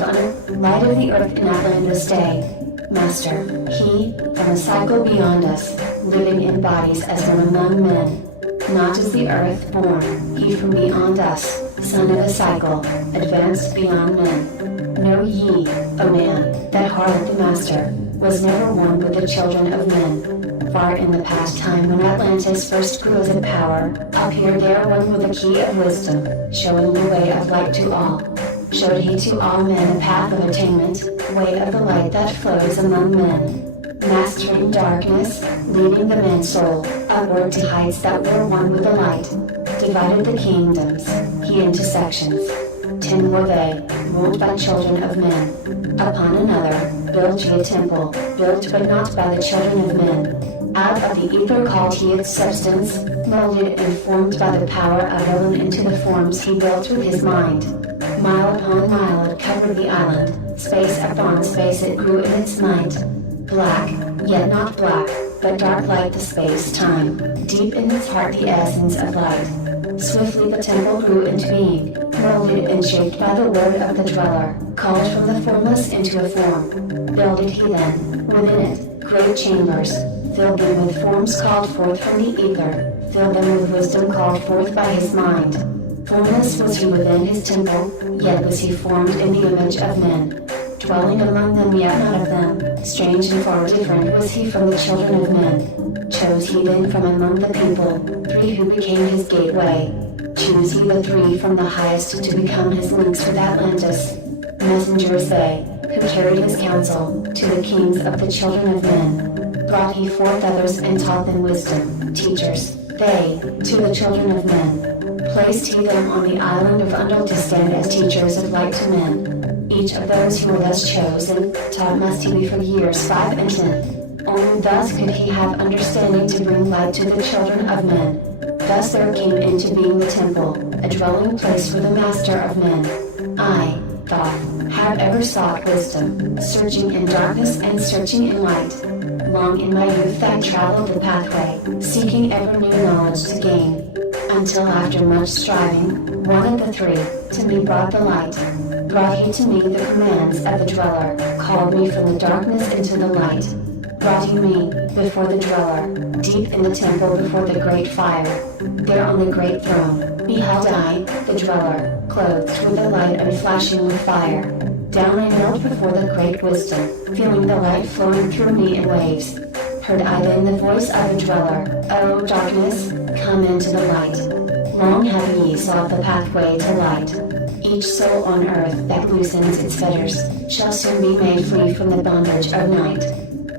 light of the earth in Atlantis day. Master, he, from a cycle beyond us, living in bodies as one among men. Not as the earth born, he from beyond us, son of a cycle, advanced beyond men. Know ye, O man, that Harlot the master, was never one with the children of men. Far in the past time when Atlantis first grew as a power, appeared there one with a key of wisdom, showing the way of light to all. Showed he to all men a path of attainment, way of the light that flows among men. Mastering darkness, leading the man's soul, upward to heights that were one with the light. Divided the kingdoms, he into sections. 10 were they, ruled by children of men. Upon another, built he a temple, built but not by the children of men. Out of the ether called he its substance, molded and formed by the power of Ellen into the forms he built with his mind. Mile upon mile it covered the island, space upon space it grew in its might. Black, yet not black, but dark like the space-time, deep in its heart the essence of light. Swiftly the temple grew into being, molded and shaped by the word of the dweller, called from the formless into a form. Builded he then, within it, great chambers, filled them with forms called forth from the ether, filled them with wisdom called forth by his mind. Formless was he within his temple, yet was he formed in the image of men. dwelling among them yet not of them. Strange and far different was he from the children of men. Chose he then from among the people 3 who became his gateway. Choose he the 3 from the highest to become his links with Atlantis. Messengers they, who carried his counsel to the kings of the children of men. Brought he forth others and taught them wisdom. Teachers, they, to the children of men. Placed he them on the island of Undul to stand as teachers of light to men. Each of those who were thus chosen, taught must he be for years 5 and 10. Only thus could he have understanding to bring light to the children of men. Thus there came into being the temple, a dwelling place for the master of men. I, Thoth, have ever sought wisdom, searching in darkness and searching in light. Long in my youth I traveled the pathway, seeking ever new knowledge to gain. Until after much striving, one of the 3, to me brought the light. Brought he to me the commands of the dweller, called me from the darkness into the light. Brought he me, before the dweller, deep in the temple before the great fire. There on the great throne, beheld I, the dweller, clothed with the light and flashing with fire. Down I knelt before the great wisdom, feeling the light flowing through me in waves. Heard I then the voice of the dweller, O darkness, come into the light. Long have ye sought the pathway to light. Each soul on earth that loosens its fetters, shall soon be made free from the bondage of night.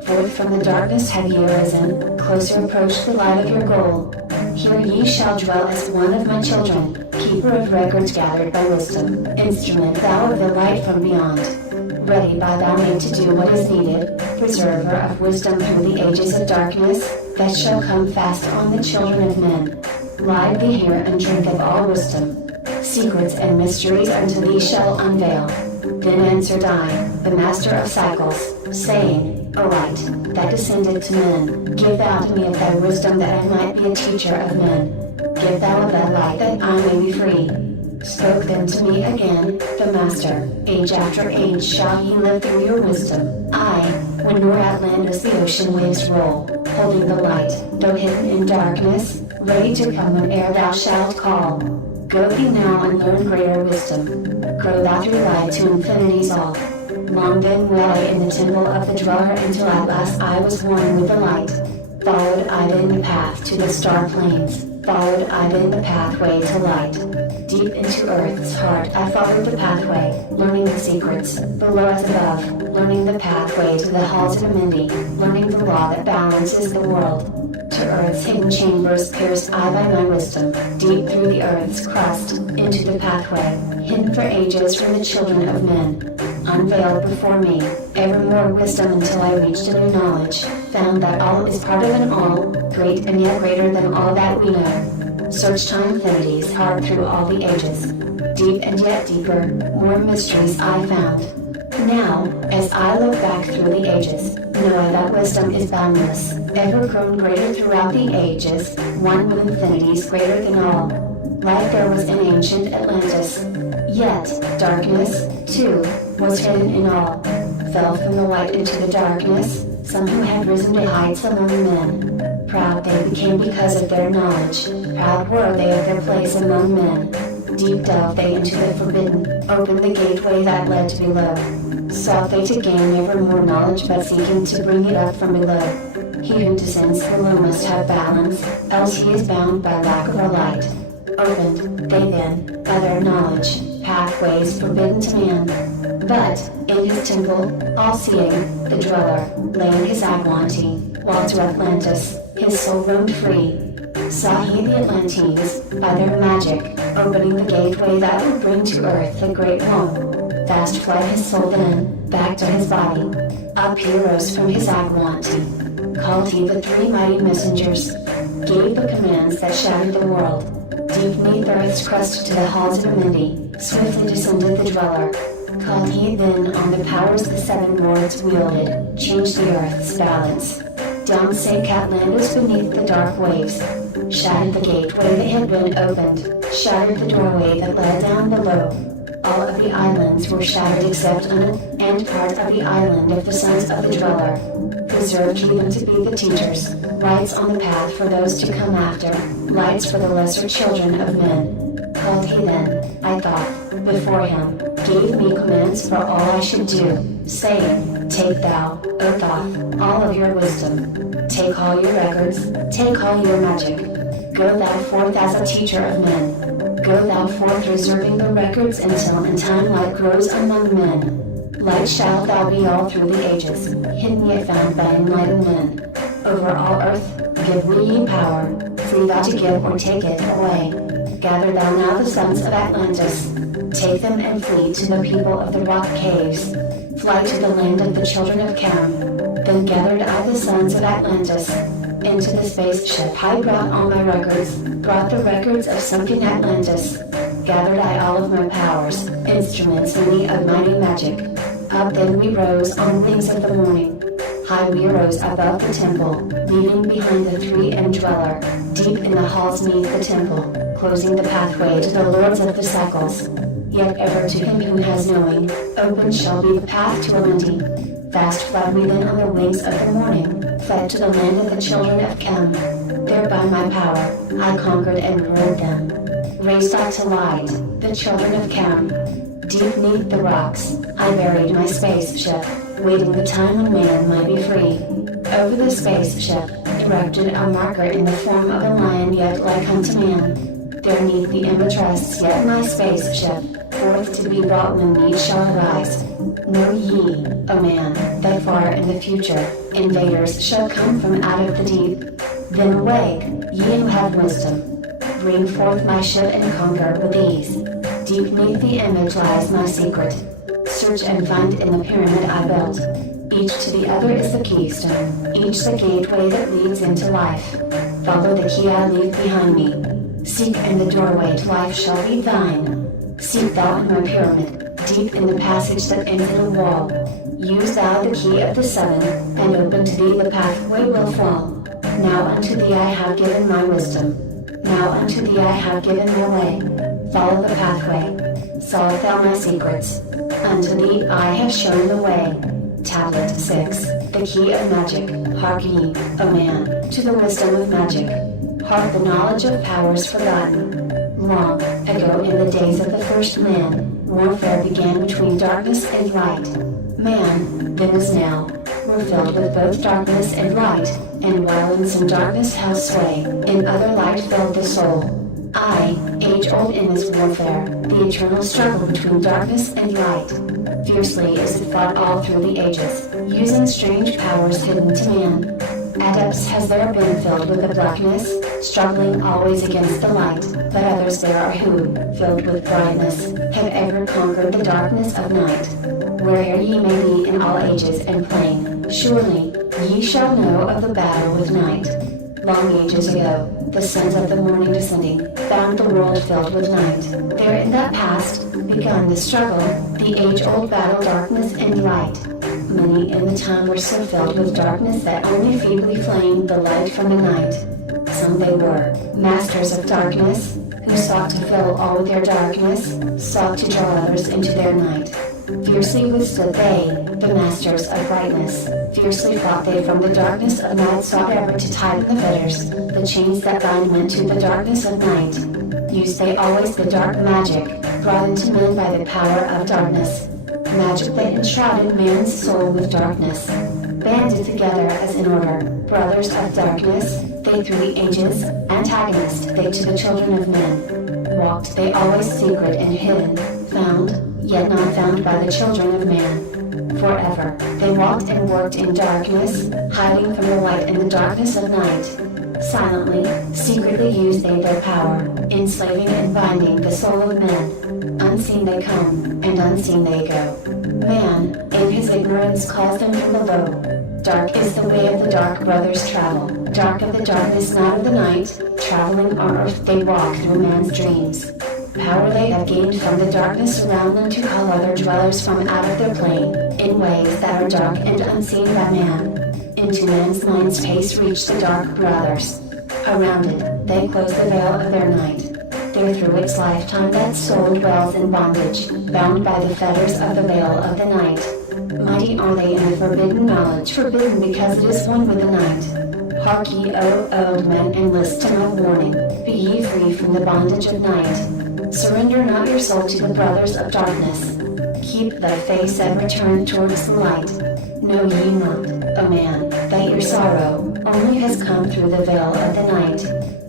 Forth from the darkness have ye arisen, closer approach the light of your goal. Here ye shall dwell as one of my children, keeper of records gathered by wisdom, instrument thou of the light from beyond. Ready by thou made to do what is needed, preserver of wisdom through the ages of darkness, that shall come fast on the children of men. Lie thee here and drink of all wisdom. Secrets and mysteries unto thee shall unveil. Then answered I, the master of cycles, saying, O light, that descended to men, give thou to me of thy wisdom that I might be a teacher of men. Give thou of thy light that I may be free. Spoke then to me again, the master, age after age shall ye live through your wisdom. I, when o'er Atlantis the ocean waves roll, holding the light, though hidden in darkness, ready to come whene'er thou shalt call. Go thee now and learn greater wisdom. Grow thou through light to infinities all. Long then went I in the temple of the dweller until at last I was one with the light. Followed I then the path to the star plains. Followed I then the pathway to light. Deep into earth's heart I followed the pathway, learning the secrets, below as above, learning the pathway to the halls of Amindi, learning the law that balances the world. To earth's hidden chambers pierced I by my wisdom, deep through the earth's crust, into the pathway, hidden for ages from the children of men. Unveiled before me, ever more wisdom until I reached a new knowledge, found that all is part of an all, great and yet greater than all that we know. Searched time infinities hard through all the ages. Deep and yet deeper, more mysteries I found. Now, as I look back through the ages, know I that wisdom is boundless, ever grown greater throughout the ages, one with infinities greater than all. Light there was in ancient Atlantis. Yet, darkness, too, was hidden in all. Fell from the light into the darkness, some who had risen to heights among men. Proud they became because of their knowledge, proud were they of their place among men. Deep delved they into the forbidden, opened the gateway that led to below. Sought they to gain ever more knowledge, but seeking to bring it up from below. He who descends below must have balance, else he is bound by lack of a light. Opened, they then, by their knowledge, pathways forbidden to man. But, in his temple, all-seeing, the dweller, lay in his Atlantean, while to Atlantis, his soul roamed free. Saw he the Atlanteans, by their magic, opening the gateway that would bring to earth the great womb. Fast fled his soul then, back to his body. Up he rose from his Atlantean. Called he the 3 mighty messengers, gave the commands that shattered the world. Deep neath earth's crust to the halls of Amindi, swiftly descended the dweller. Called he then on the powers the 7 lords wielded, changed the earth's balance. Down sank Atlantis beneath the dark waves, shattered the gateway that had been opened, shattered the doorway that led down below. All of the islands were shattered except Undul, and part of the island of the sons of the dweller. Preserved he them to be the teachers, lights on the path for those to come after, lights for the lesser children of men. Called he then, I thought, before him, gave me commands for all I should do, saying, Take thou, O Thoth, all of your wisdom. Take all your records, take all your magic. Go thou forth as a teacher of men. Go thou forth reserving the records until in time light grows among men. Light shalt thou be all through the ages, hidden yet found by enlightened men. Over all earth, give me ye power, free thou to give or take it away. Gather thou now the sons of Atlantis, take them and flee to the people of the rock caves. Fly to the land of the children of Cam. Then gathered I the sons of Atlantis. Into the spaceship I brought all my records, brought the records of sunken Atlantis. Gathered I all of my powers, instruments many of mighty magic. Up then we rose on wings of the morning. High we arose above the temple, leaving behind the three indweller, deep in the halls neath the temple, closing the pathway to the lords of the cycles. Yet ever to him who has knowing, open shall be the path to Atlantean. Fast fled we then on the wings of the morning, fled to the land of the children of Chem. There by my power, I conquered and ruled them. Raised I to light, the children of Chem. Deep neath the rocks, I buried my spaceship, waiting the time when man might be free. Over the spaceship, erected a marker in the form of a lion yet like unto man. There neath the image rests yet my spaceship, forth to be brought when need shall arise. Know ye, O man, that far in the future, invaders shall come from out of the deep. Then awake, ye who have wisdom. Bring forth my ship and conquer with ease. Deep neath the image lies my secret. Search and find in the pyramid I built. Each to the other is the keystone, each the gateway that leads into life. Follow the key I leave behind me. Seek and the doorway to life shall be thine. Seek thou in my pyramid, deep in the passage that ends in a wall. Use thou the key of the seven, and open to thee the pathway will fall. Now unto thee I have given my wisdom. Now unto thee I have given my way. Follow the pathway. Solve thou my secrets. Unto thee I have shown the way. Tablet 6. The Key of Magic. Hark ye, O man, to the wisdom of magic. Hark the knowledge of powers forgotten. Long ago in the days of the first man, warfare began between darkness and light. Man, then as now, were filled with both darkness and light, and while in some darkness held sway, in other light filled the soul. I, age-old in this warfare, the eternal struggle between darkness and light. Fiercely is it fought all through the ages, using strange powers hidden to man. Adepts has there been filled with the blackness, struggling always against the light, but others there are who, filled with brightness, have ever conquered the darkness of night. Where'er ye may be in all ages and plain, surely ye shall know of the battle with night. Long ages ago, the sons of the morning descending, found the world filled with night. There in that past, begun the struggle, the age-old battle darkness and light. Many in the time were so filled with darkness that only feebly flamed the light from the night. Some they were, masters of darkness, who sought to fill all with their darkness, sought to draw others into their night. Fiercely withstood they, the masters of brightness. Fiercely fought they from the darkness of night, sought ever to tighten the fetters, the chains that bind men to the darkness of night. Used they always the dark magic, brought into men by the power of darkness. Magic that enshrouded man's soul with darkness. Banded together as in order, brothers of darkness, they through the ages, antagonists they to the children of men. Walked they always secret and hidden, found, yet not found by the children of man. Forever, they walked and worked in darkness, hiding from the light in the darkness of night. Silently, secretly used they their power, enslaving and binding the soul of men. Unseen they come, and unseen they go. Man, in his ignorance, calls them from below. Dark is the way of the dark brothers travel. Dark of the darkness, not of the night. Traveling on earth, they walk through man's dreams. Power they have gained from the darkness around them to call other dwellers from out of their plane, in ways that are dark and unseen by man. Into man's mind's space reach the dark brothers. Around it, they close the veil of their night. There through its lifetime that soul dwells in bondage, bound by the fetters of the veil of the night. Mighty are they in the forbidden knowledge, forbidden because it is one with the night. Hark ye, O old men, and list to my warning. Be ye free from the bondage of night. Surrender not your soul to the brothers of darkness. keep thy face ever turned towards the light. Know ye not, O man, that your sorrow only has come through the veil of the night?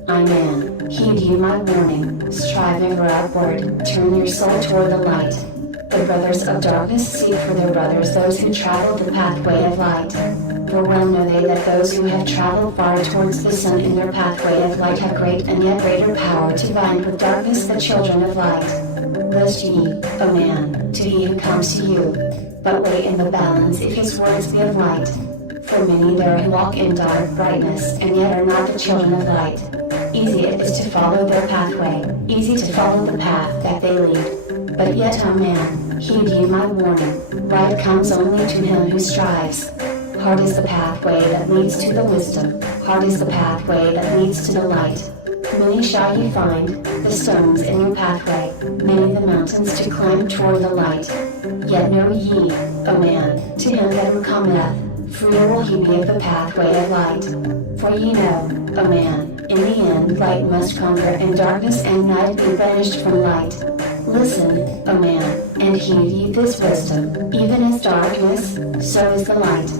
I man, heed ye my warning, strive ever upward, turn your soul toward the light. The brothers of darkness seek for their brothers those who travel the pathway of light. For well know they that those who have traveled far towards the sun in their pathway of light have great and yet greater power to bind with darkness the children of light. List ye, O man, to he who comes to you, but weigh in the balance if his words be of light. For many there who walk in dark brightness and yet are not the children of light. Easy it is to follow their pathway, easy to follow the path that they lead. But yet, O man, heed ye my warning, light comes only to him who strives. Hard is the pathway that leads to the wisdom, hard is the pathway that leads to the light. Many shall ye find, the stones in your pathway, many the mountains to climb toward the light. Yet know ye, O man, to him that cometh, free will he be of the pathway of light. For ye know, O man, in the end light must conquer and darkness and night be banished from light. Listen, O man, and heed ye this wisdom, even as darkness, so is the light.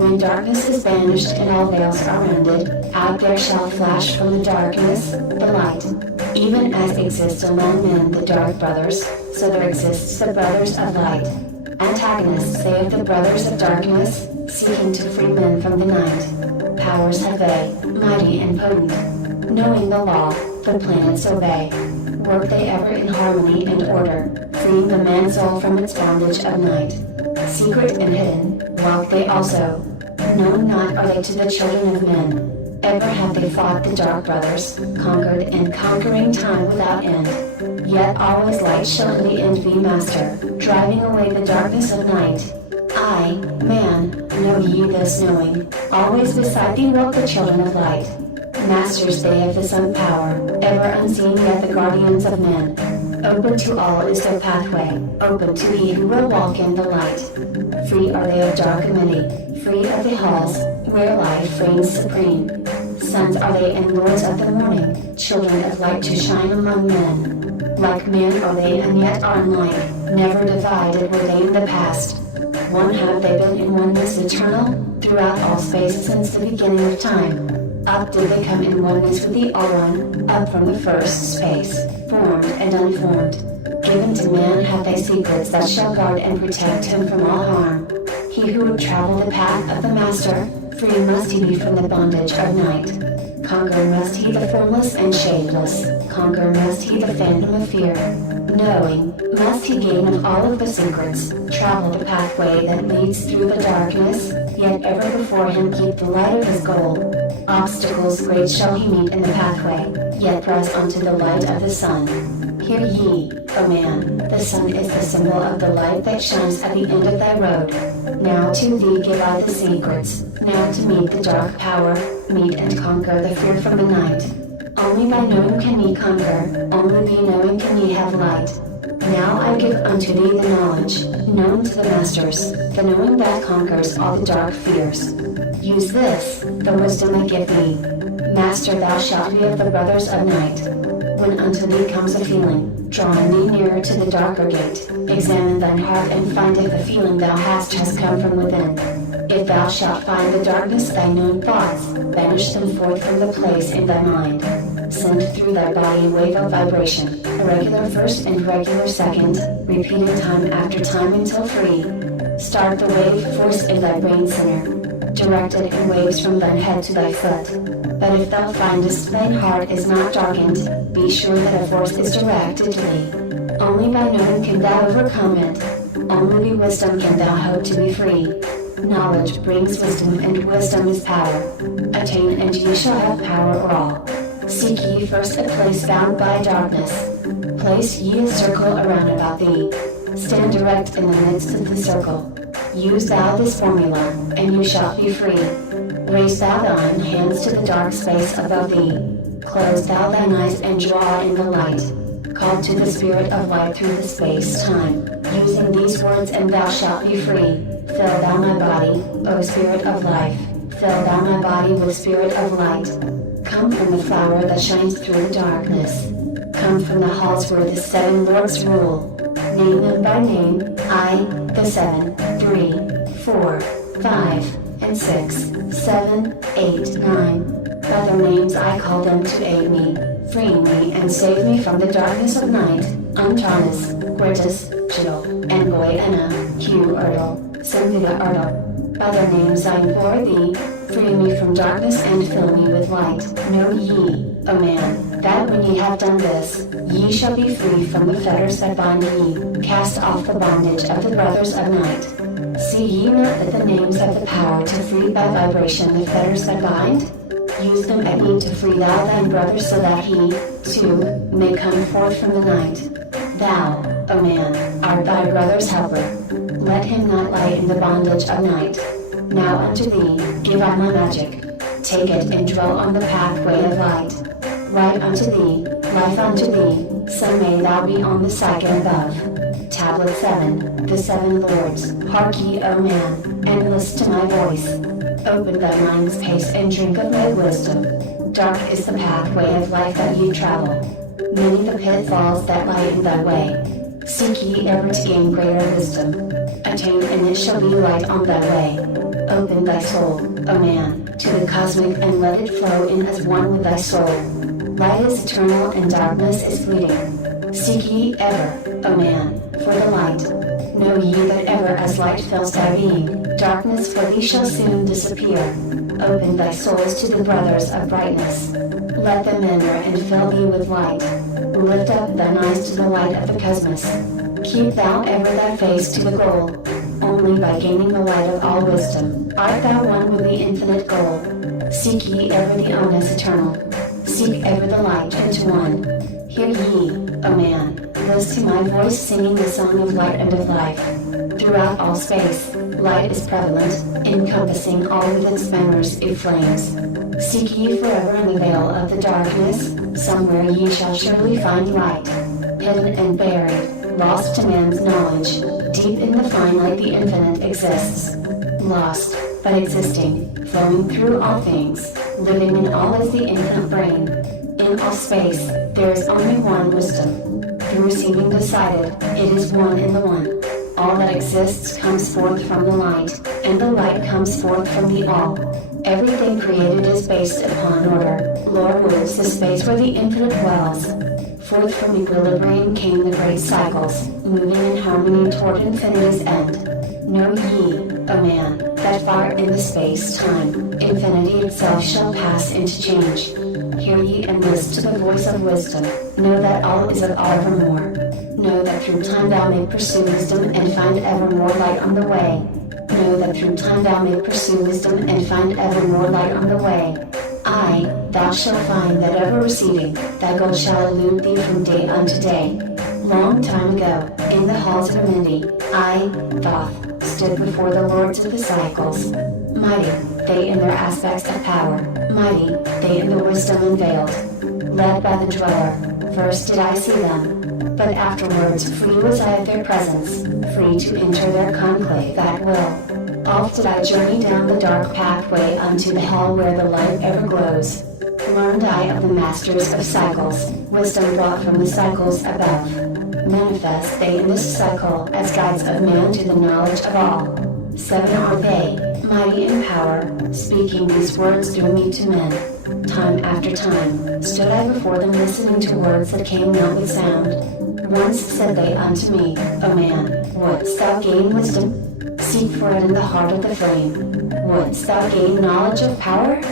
When darkness is banished and all veils are rended, out there shall flash from the darkness, the light. Even as exist among men the dark brothers, so there exists the brothers of light. Antagonists say of the brothers of darkness, seeking to free men from the night. Powers have they, mighty and potent. Knowing the law, the planets obey. Work they ever in harmony and order, freeing the man's soul from its bondage of night. Secret and hidden, walk they also. Known not are they to the children of men. Ever have they fought the dark brothers, conquered and conquering time without end. Yet always light shall in the end be master, driving away the darkness of night. I, man, know ye this knowing, always beside thee walk the children of light. Masters they of the sun power, ever unseen yet the guardians of men. Open to all is their pathway, open to he who will walk in the light. Free are they of dark amity, free of the halls, where life reigns supreme. Sons are they and lords of the morning, children of light to shine among men. Like men are they and yet are unlike, never divided were they in the past. One have they been in oneness eternal, throughout all space since the beginning of time. Up did they come in oneness with the All-One, up from the first space, formed and unformed. Given to man have they secrets that shall guard and protect him from all harm. He who would travel the path of the Master, free must he be from the bondage of night. Conquer must he the formless and shadeless, conquer must he the phantom of fear. Knowing, must he gain of all of the secrets, travel the pathway that leads through the darkness, yet ever before him keep the light of his goal. Obstacles great shall he meet in the pathway, yet press on to the light of the sun. Hear ye, O man, the sun is the symbol of the light that shines at the end of thy road. Now to thee give I the secrets, now to meet the dark power, meet and conquer the fear from the night. Only by knowing can ye conquer, only by knowing can ye have light. Now I give unto thee the knowledge, known to the masters, the knowing that conquers all the dark fears. Use this, the wisdom I give thee. Master, thou shalt be of the brothers of night. When unto thee comes a feeling, drawing thee nearer to the darker gate, examine thine heart and find if the feeling thou hast has come from within. If thou shalt find the darkness thy known thoughts, banish them forth from the place in thy mind. Send through thy body a wave of vibration, a regular first and regular second, repeated time after time until free. Start the wave force in thy brain center, directed in waves from thine head to thy foot. But if thou findest thine heart is not darkened, be sure that a force is directed to thee. Only by knowing can thou overcome it, only by wisdom can thou hope to be free. Knowledge brings wisdom, and wisdom is power. Attain, and ye shall have power o'er all. Seek ye first a place bound by darkness. Place ye a circle around about thee. Stand erect in the midst of the circle. Use thou this formula, and you shall be free. Raise thou thine hands to the dark space above thee. Close thou thine eyes and draw in the light. Call to the spirit of light through the space-time, using these words, and thou shalt be free. Fill thou my body, O spirit of life. Fill thou my body with spirit of light. Come from the flower that shines through the darkness. Come from the halls where the seven lords rule. Name them by name, I, the 7, 3, 4, 5, and 6, 7, 8, 9. By their names I call them to aid me, freeing me and save me from the darkness of night. Antanas, Gritus, Jill, and Goyana, Q Erdal, Cynthia Erdal. By their names I implore thee, free me from darkness and fill me with light. Know ye, O man, that when ye have done this, ye shall be free from the fetters that bind ye. Cast off the bondage of the brothers of night. See ye not that the names have the power to free by vibration the fetters that bind? Use them at need to free thou thine brother so that he, too, may come forth from the night. Thou, O man, art thy brother's helper. Let him not lie in the bondage of night. Now unto thee, give I my magic. Take it and dwell on the pathway of light. Right unto thee, life unto thee, so may thou be on the psyche above. Tablet 7, the 7 Lords. Hark ye, O man, and list to my voice. Open thy mind's pace and drink of my wisdom. Dark is the pathway of life that ye travel. Many the pitfalls that lie in thy way. Seek ye ever to gain greater wisdom. Attain and it shall be light on thy way. Open thy soul, O man, to the cosmic and let it flow in as one with thy soul. Light is eternal and darkness is fleeting. Seek ye ever, O man, for the light. Know ye that ever as light fills thy being, darkness for thee shall soon disappear. Open thy souls to the brothers of brightness. Let them enter and fill thee with light. Lift up thine eyes to the light of the cosmos. Keep thou ever thy face to the goal. Only by gaining the light of all wisdom, art thou one with the infinite goal. Seek ye ever the oneness eternal. Seek ever the light into one. Hear ye, O man, list to my voice singing the song of light and of life. Throughout all space, light is prevalent, encompassing all with its banners of flames. Seek ye forever in the veil of the darkness, somewhere ye shall surely find light. Hidden and buried, lost to man's knowledge, deep in the fine light the infinite exists. Lost, but existing, flowing through all things, living in all is the infinite brain. In all space, there is only one wisdom. Through receiving decided, it is one in the one. All that exists comes forth from the light, and the light comes forth from the all. Everything created is based upon order. Lord rules the space where the infinite dwells. Forth from equilibrium came the great cycles, moving in harmony toward infinity's end. Know ye, O man, that far in the space-time, infinity itself shall pass into change. Hear ye and list to the voice of wisdom. Know that all is of evermore. Know that through time thou may pursue wisdom and find ever more light on the way. Know that through time thou may pursue wisdom and find ever more light on the way. Aye, thou shalt find that ever receding, thy goal shall elude thee from day unto day. Long time ago, in the halls of Amity, I, Thoth, stood before the lords of the cycles. Mighty, they in their aspects of power, mighty, they in the wisdom unveiled. Led by the dweller, first did I see them, but afterwards free was I of their presence, free to enter their conclave at will. Oft did I journey down the dark pathway unto the hall where the light ever glows. Learned I of the masters of cycles, wisdom brought from the cycles above. Manifest they in this cycle as guides of man to the knowledge of all. 7 are they, mighty in power, speaking these words through me to men. Time after time, stood I before them listening to words that came not with sound. Once said they unto me, O man, wouldst thou gain wisdom? Seek for it in the heart of the flame. Wouldst thou gain knowledge of power?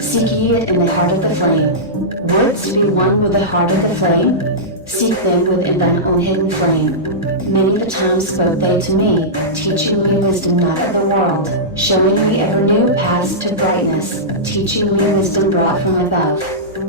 Seek ye it in the heart of the flame. Wouldst be one with the heart of the flame? Seek them within thine own hidden flame. Many the times spoke they to me, teaching me wisdom not of the world, showing me ever new paths to brightness, teaching me wisdom brought from above,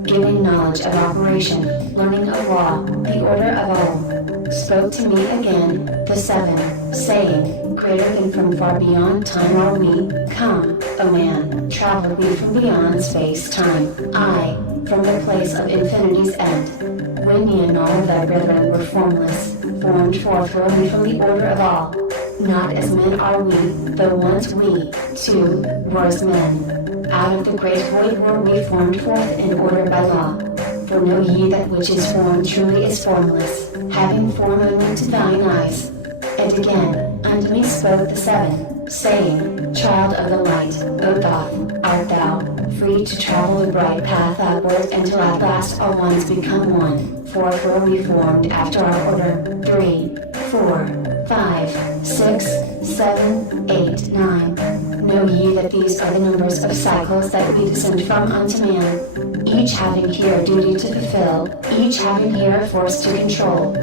giving knowledge of operation, learning of law, the order of all. Spoke to me again, the 7, saying, greater than from far beyond time are we, come, O man, travel we from beyond space-time, I, from the place of infinity's end. When ye and all of thy brethren were formless, formed forth were we from the order of all. Not as men are we, though once we, too, were as men. Out of the great void were we formed forth in order by law. For know ye that which is formed truly is formless, having form only to thine eyes. And again, unto me spoke the seven, saying, Child of the light, O Thoth, art thou, free to travel the bright path upward until at last all ones become one. 4 we formed after our order. 3, 4, 5, 6, 7, 8, 9. Know ye that these are the numbers of cycles that we descend from unto man, each having here a duty to fulfill, each having here a force to control.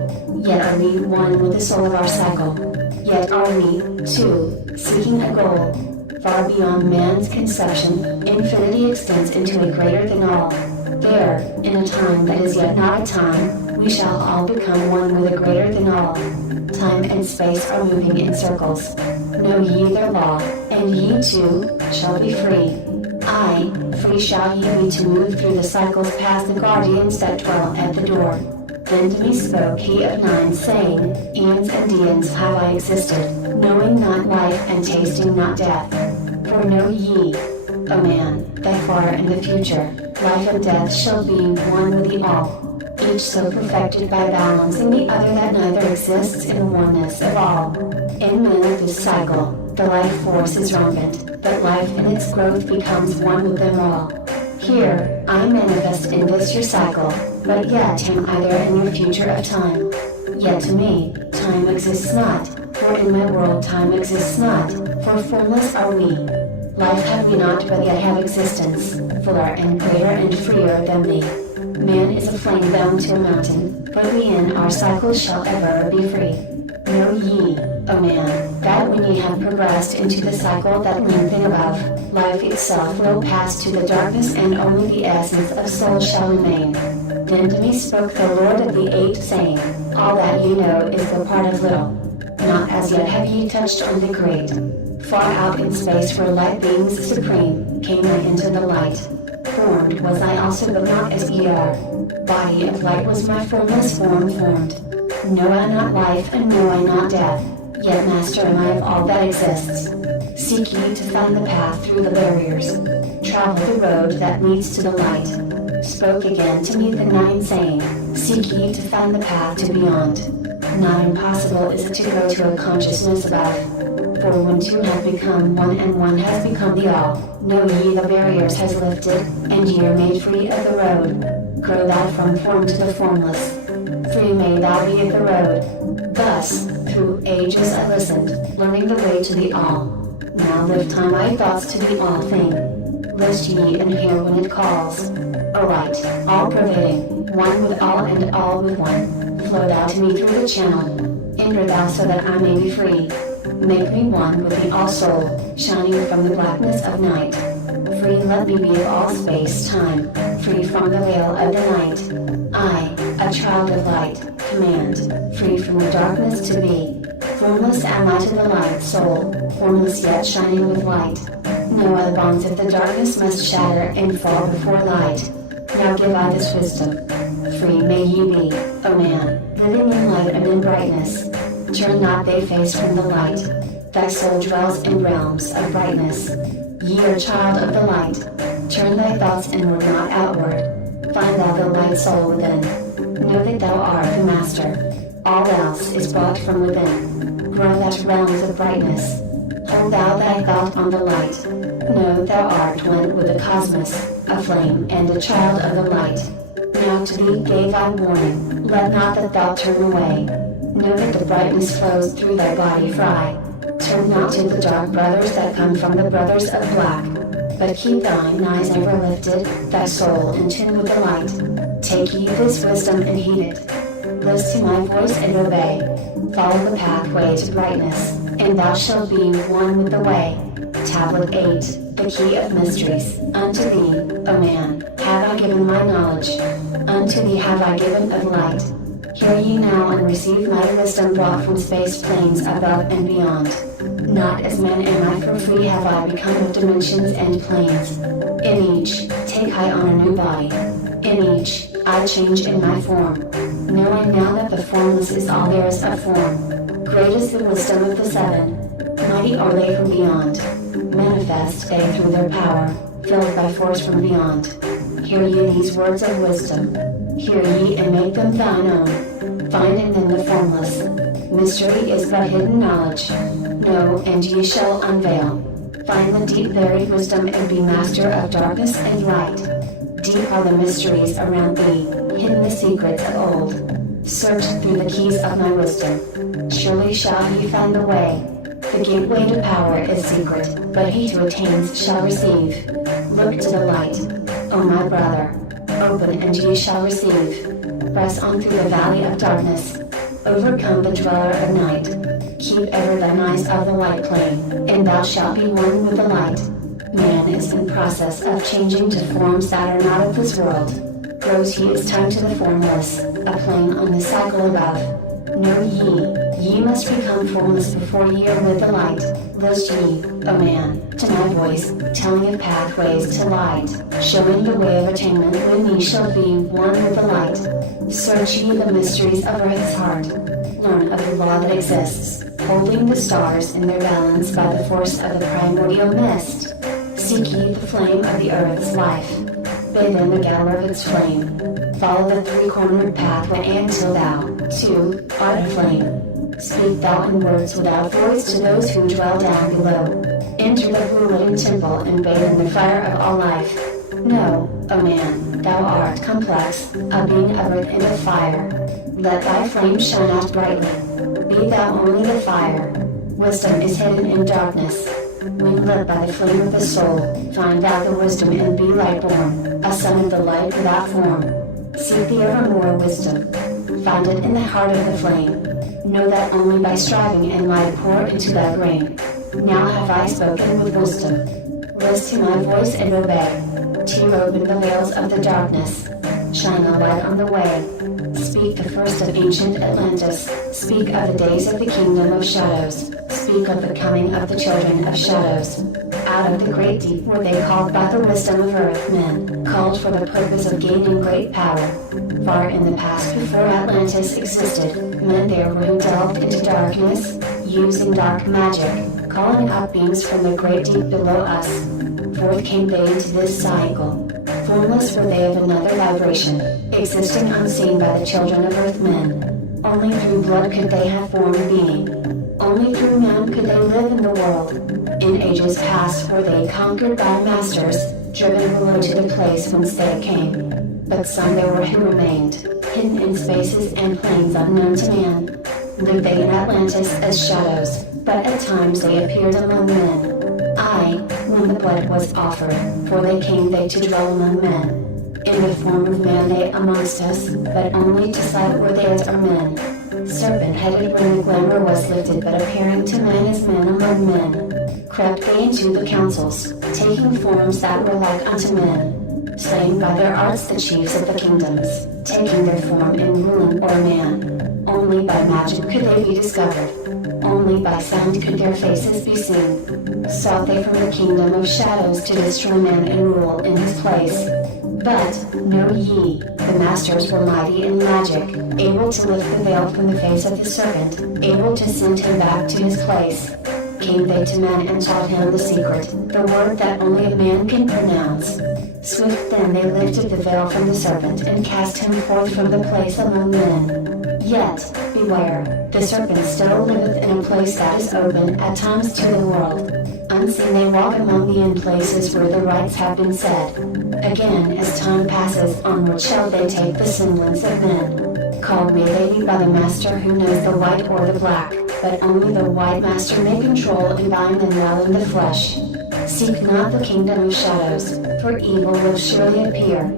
Yet are we one with the soul of our cycle. Yet are we, too, seeking a goal. Far beyond man's conception, infinity extends into a greater than all. There, in a time that is yet not a time, we shall all become one with a greater than all. Time and space are moving in circles. Know ye their law, and ye too shall be free. Aye, free shall ye be to move through the cycles past the guardians that dwell at the door. Then to me spoke he of nine, saying, Eons and eons have I existed, knowing not life and tasting not death. For know ye, O man, that far in the future, life and death shall be one with the all, each so perfected by balancing the other that neither exists in the oneness of all. In men of this cycle, the life force is rampant, but life in its growth becomes one with them all. Here, I manifest in this your cycle, but yet am I there in your future of time. Yet to me, time exists not, for in my world time exists not, for formless are we. Life have we not, but yet have existence, fuller and greater and freer than thee. Man is a flame bound to a mountain, but we in our cycles shall ever be free. Know ye, O man, that when ye have progressed into the cycle that lengthen above, life itself will pass to the darkness and only the essence of soul shall remain. Then to me spoke the Lord of the Eight, saying, All that ye know is the part of little. Not as yet have ye touched on the great. Far out in space where light beings supreme, came I into the light. Formed was I also, but not as ye are. Body of light was my formless form formed. Know I not life, and know I not death, yet master am I of all that exists. Seek ye to find the path through the barriers. Travel the road that leads to the light. Spoke again to me the nine, saying, Seek ye to find the path to beyond. Not impossible is it to go to a consciousness above. For when two have become one and one has become the all, know ye the barriers has lifted, and ye are made free of the road. Grow thou from form to the formless. Free may thou be of the road. Thus, through ages I listened, learning the way to the all. Now lift time my thoughts to the all thing. List ye and hear when it calls. Aright, all pervading, one with all and all with one. Flow thou to me through the channel. Enter thou so that I may be free. Make me one with the all soul, shining from the blackness of night. Free let me be of all space, time, free from the veil of the night. I, a child of light, command, free from the darkness to be. Formless am I to the light soul, formless yet shining with light. No other bonds of the darkness must shatter and fall before light. Now give I this wisdom. Free may ye be, O man, living in light and in brightness. Turn not thy face from the light. Thy soul dwells in realms of brightness. Ye are child of the light. Turn thy thoughts inward, not outward. Find thou the light soul within. Know that thou art the master. All else is brought from within. Grow that realms of brightness. Hold thou thy thought on the light. Know thou art one with the cosmos, a flame and a child of the light. Now to thee gave I warning, let not the thought turn away. Know that the brightness flows through thy body fry. Turn not to the dark brothers that come from the brothers of black, but keep thine eyes ever lifted, thy soul in tune with the light. Take ye this wisdom and heed it. Listen to my voice and obey. Follow the pathway to brightness, and thou shalt be one with the way. Tablet 8, the key of mysteries. Unto thee, O man, have I given my knowledge. Unto thee have I given of light. Hear ye now and receive my wisdom brought from space planes above and beyond. Not as man am I, for free have I become of dimensions and planes. In each, take I on a new body. In each, I change in my form. Knowing now that the formless is all there is of form. Great is the wisdom of the seven. Mighty are they from beyond. Manifest they through their power, filled by force from beyond. Hear ye these words of wisdom. Hear ye and make them thine own. Find in them the formless. Mystery is but hidden knowledge. Know, and ye shall unveil. Find the deep buried wisdom and be master of darkness and light. Deep are the mysteries around thee, hidden the secrets of old. Search through the keys of my wisdom. Surely shall ye find the way. The gateway to power is secret, but he who attains shall receive. Look to the light, O my brother. Open and ye shall receive. Press on through the valley of darkness. Overcome the dweller of night. Keep ever thine eyes of the light plane, and thou shalt be one with the light. Man is in process of changing to forms that are not of this world. Grows he is time to the formless, a plane on the cycle above. Know ye must become formless before ye are with the light. List ye, O man, to my voice, telling of pathways to light, showing the way of attainment when ye shall be one with the light. Search ye the mysteries of earth's heart. Learn of the law that exists, holding the stars in their balance by the force of the primordial mist. Seek ye the flame of the earth's life. Bathe in the gala of its flame. Follow the three-cornered pathway until thou, too, art a flame. Speak thou in words without voice to those who dwell down below. Enter the blue living temple and bathe in the fire of all life. Know, O man, thou art complex, a being of earth and of fire. Let thy flame shine out brightly. Be thou only the fire. Wisdom is hidden in darkness. When lit by the flame of the soul, find out the wisdom and be light born, a son of the light without form. Seek the evermore wisdom. Find it in the heart of the flame. Know that only by striving and light pour into thy brain. Now have I spoken with wisdom. Listen to my voice and obey. Tear open the veils of the darkness. Shine a light on the way. Speak the first of ancient Atlantis. Speak of the days of the kingdom of shadows. Speak of the coming of the children of shadows. Out of the great deep were they called by the wisdom of earth men, called for the purpose of gaining great power. Far in the past before Atlantis existed, men there were who delved into darkness, using dark magic, calling up beings from the great deep below us. Forth came they into this cycle. Formless were they of another vibration, existing unseen by the children of earth men. Only through blood could they have formed being. Only through man could they live in the world. In ages past were they conquered by masters, driven below to the place whence they came. But some there were who remained, hidden in spaces and planes unknown to man. Lived they in Atlantis as shadows, but at times they appeared among men. Aye, when the blood was offered, for they came they to dwell among men. In the form of man they amongst us, but only to sight were they as are men. Serpent-headed when the glamour was lifted, but appearing to man as men among men. Crept they into the councils, taking forms that were like unto men. Slain by their arts the chiefs of the kingdoms, taking their form in ruling o'er man. Only by magic could they be discovered. Only by sound could their faces be seen. Sought they from the kingdom of shadows to destroy man and rule in his place. But, know ye, the masters were mighty in magic, able to lift the veil from the face of the serpent, able to send him back to his place. Came they to man and taught him the secret, the word that only a man can pronounce. Swift then they lifted the veil from the serpent and cast him forth from the place among men. Yet, beware, the serpent still liveth in a place that is open at times to the world. Unseen they walk among the in places where the rites have been said. Again, as time passes onward shall they take the semblance of men. Called may they be by the master who knows the white or the black, but only the white master may control and bind them well in the flesh. Seek not the kingdom of shadows, for evil will surely appear.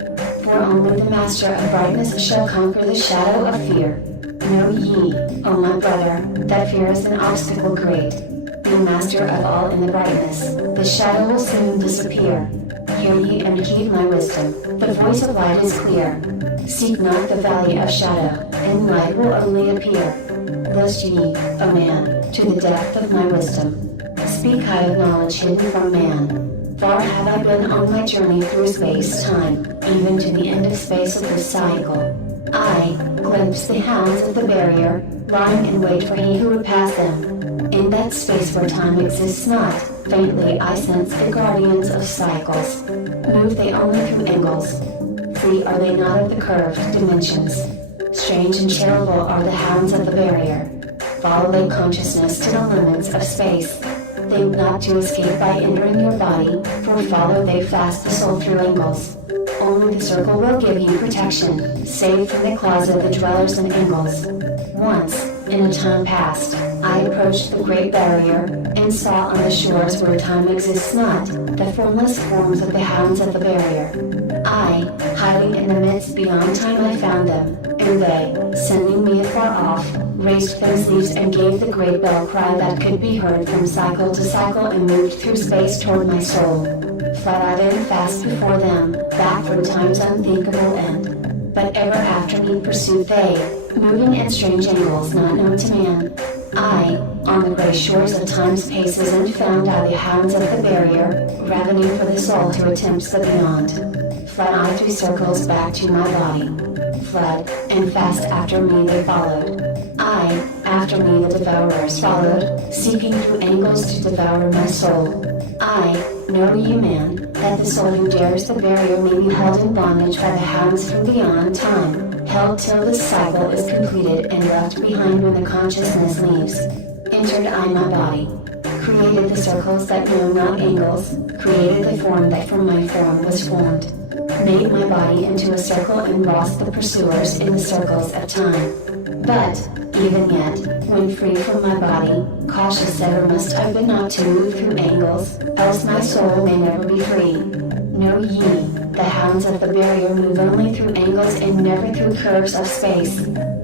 For only the master of brightness shall conquer the shadow of fear. Know ye, O my brother, that fear is an obstacle great. Be master of all in the brightness, the shadow will soon disappear. Hear ye and heed my wisdom, the voice of light is clear. Seek not the valley of shadow, and light will only appear. List ye, O man, to the depth of my wisdom. Speak high of knowledge hidden from man. Far have I been on my journey through space-time, even to the end of space of this cycle. I glimpse the hounds of the barrier, lying in wait for he who would pass them. In that space where time exists not, faintly I sense the guardians of cycles. Move they only through angles. Free are they not of the curved dimensions. Strange and terrible are the hounds of the barrier. Follow thy consciousness to the limits of space. Think not to escape by entering your body, for follow they fast the soul through angles. Only the circle will give you protection, save from the claws of the dwellers in angles. Once, in a time past, I approached the Great Barrier, and saw on the shores where time exists not, the formless forms of the hounds of the barrier. I, hiding in the midst beyond time I found them, and they, sending me afar off, raised those leaves and gave the great bell cry that could be heard from cycle to cycle and moved through space toward my soul. Fled I then fast before them, back from time's unthinkable end. But ever after me pursued they, moving in strange angles not known to man. I, on the grey shores of time's paces and found I the hounds of the barrier, ravening for the soul to attempt the beyond. Fled I through circles back to my body. Fled, and fast after me they followed. I, after me the devourers followed, seeking through angles to devour my soul. I, know ye man, that the soul who dares the barrier may be held in bondage by the hounds from beyond time, held till this cycle is completed and left behind when the consciousness leaves. Entered I my body, created the circles that know not angles, created the form that from my form was formed, made my body into a circle and lost the pursuers in the circles of time. But, even yet, when free from my body, cautious ever must I be not to move through angles, else my soul may never be free. Know ye, the hounds of the barrier move only through angles and never through curves of space.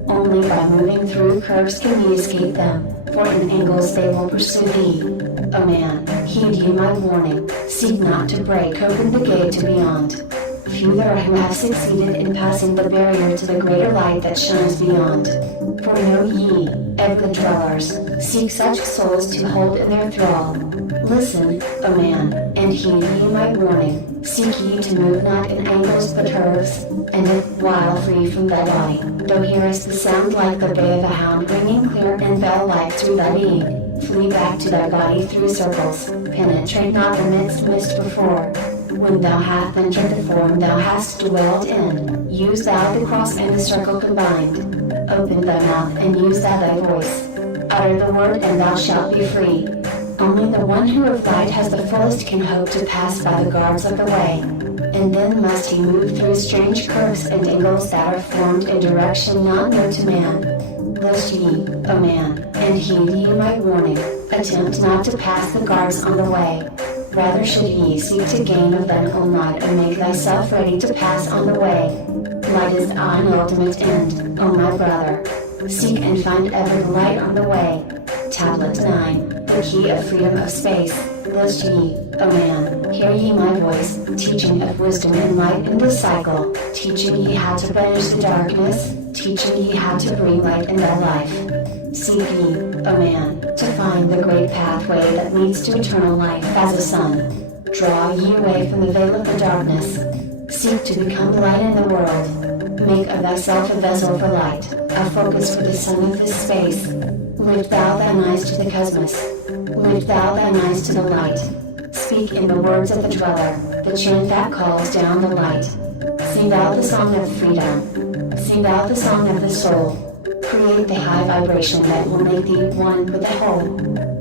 Only by moving through curves can ye escape them, for in angles they will pursue thee. O man, heed ye my warning, seek not to break open the gate to beyond. Few there are who have succeeded in passing the barrier to the greater light that shines beyond. For know ye, of the dwellers, seek such souls to hold in their thrall. Listen, O man, and heed ye my warning, seek ye to move not in angles but curves, and if while free from thy body, thou hearest the sound like the bay of a hound ringing clear and bell-like through thy being, flee back to thy body through circles, penetrate not the midst mist before. When thou hast entered the form thou hast dwelt in, use thou the cross and the circle combined. Open thy mouth and use thou thy voice. Utter the word and thou shalt be free. Only the one who of light has the fullest can hope to pass by the guards of the way. And then must he move through strange curves and angles that are formed in direction not known to man. List ye, O man, and heed ye my warning, attempt not to pass the guards on the way. Rather should ye seek to gain of thine own light and make thyself ready to pass on the way. Light is thine ultimate end, O my brother. Seek and find ever the light on the way. Tablet 9, the key of freedom of space. List ye, O man, hear ye my voice, teaching of wisdom and light in this cycle, teaching ye how to banish the darkness, teaching ye how to bring light in thy life. Seek ye, O man, to find the great pathway that leads to eternal life as a sun. Draw ye away from the veil of the darkness. Seek to become the light in the world. Make of thyself a vessel for light, a focus for the sun of this space. Lift thou thine eyes to the cosmos. Lift thou thine eyes to the light. Speak in the words of the dweller, the chant that calls down the light. Sing thou the song of freedom. Sing thou the song of the soul. Create the high vibration that will make thee one with the whole.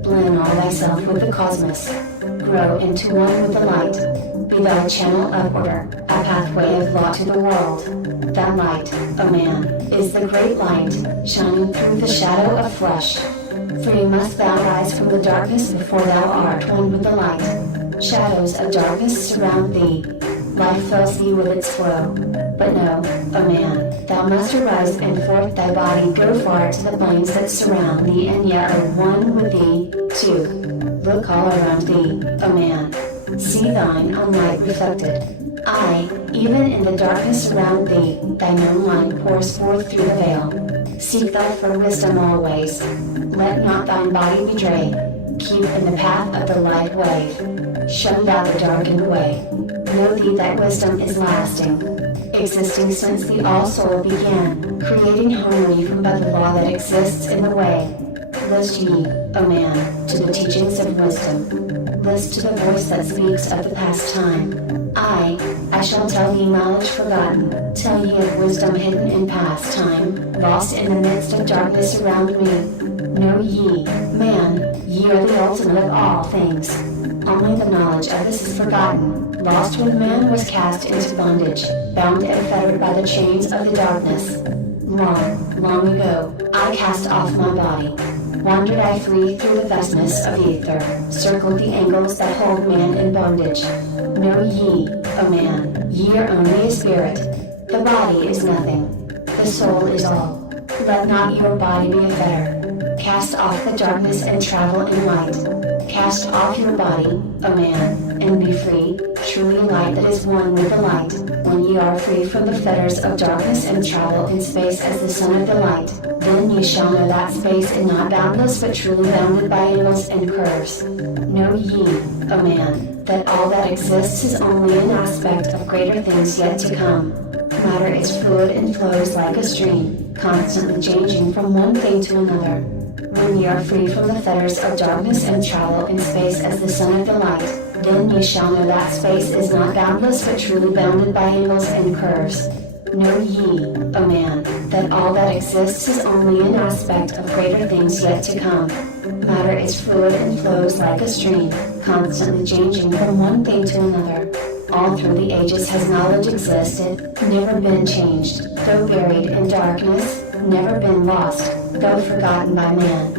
Blend all thyself with the cosmos. Grow into one with the light. Be thou a channel of order, a pathway of law to the world. That light, O man, is the great light, shining through the shadow of flesh. Free must thou rise from the darkness before thou art one with the light. Shadows of darkness surround thee. Life fills thee with its flow. But know, O man, thou must arise and forth thy body go far to the plains that surround thee and yet are one with thee, too. Look all around thee, O man. See thine own light reflected. I, even in the darkness around thee, thine own light pours forth through the veil. Seek thou for wisdom always. Let not thine body betray. Keep in the path of the light way. Shun thou the darkened way. Know thee that wisdom is lasting, existing since the all-soul began, creating harmony from by the law that exists in the way. List ye, O man, to the teachings of wisdom. List to the voice that speaks of the past time. I shall tell ye knowledge forgotten, tell ye of wisdom hidden in past time, lost in the midst of darkness around me. Know ye, man, ye are the ultimate of all things. Only the knowledge of this is forgotten. Lost when man was cast into bondage, bound and fettered by the chains of the darkness. Long, long ago, I cast off my body. Wandered I free through the vastness of ether, circled the angles that hold man in bondage. Know ye, O man, ye are only a spirit. The body is nothing. The soul is all. Let not your body be a fetter. Cast off the darkness and travel in light. Cast off your body, O man, and be free, truly light that is one with the light. When ye are free from the fetters of darkness and travel in space as the son of the light, then ye shall know that space is not boundless but truly bounded by angles and curves. Know ye, O man, that all that exists is only an aspect of greater things yet to come. Matter is fluid and flows like a stream, constantly changing from one thing to another. When ye are free from the fetters of darkness and travel in space as the son of the light, then ye shall know that space is not boundless but truly bounded by angles and curves. Know ye, O man, that all that exists is only an aspect of greater things yet to come. Matter is fluid and flows like a stream, constantly changing from one thing to another. All through the ages has knowledge existed, never been changed, though buried in darkness, never been lost, though forgotten by man.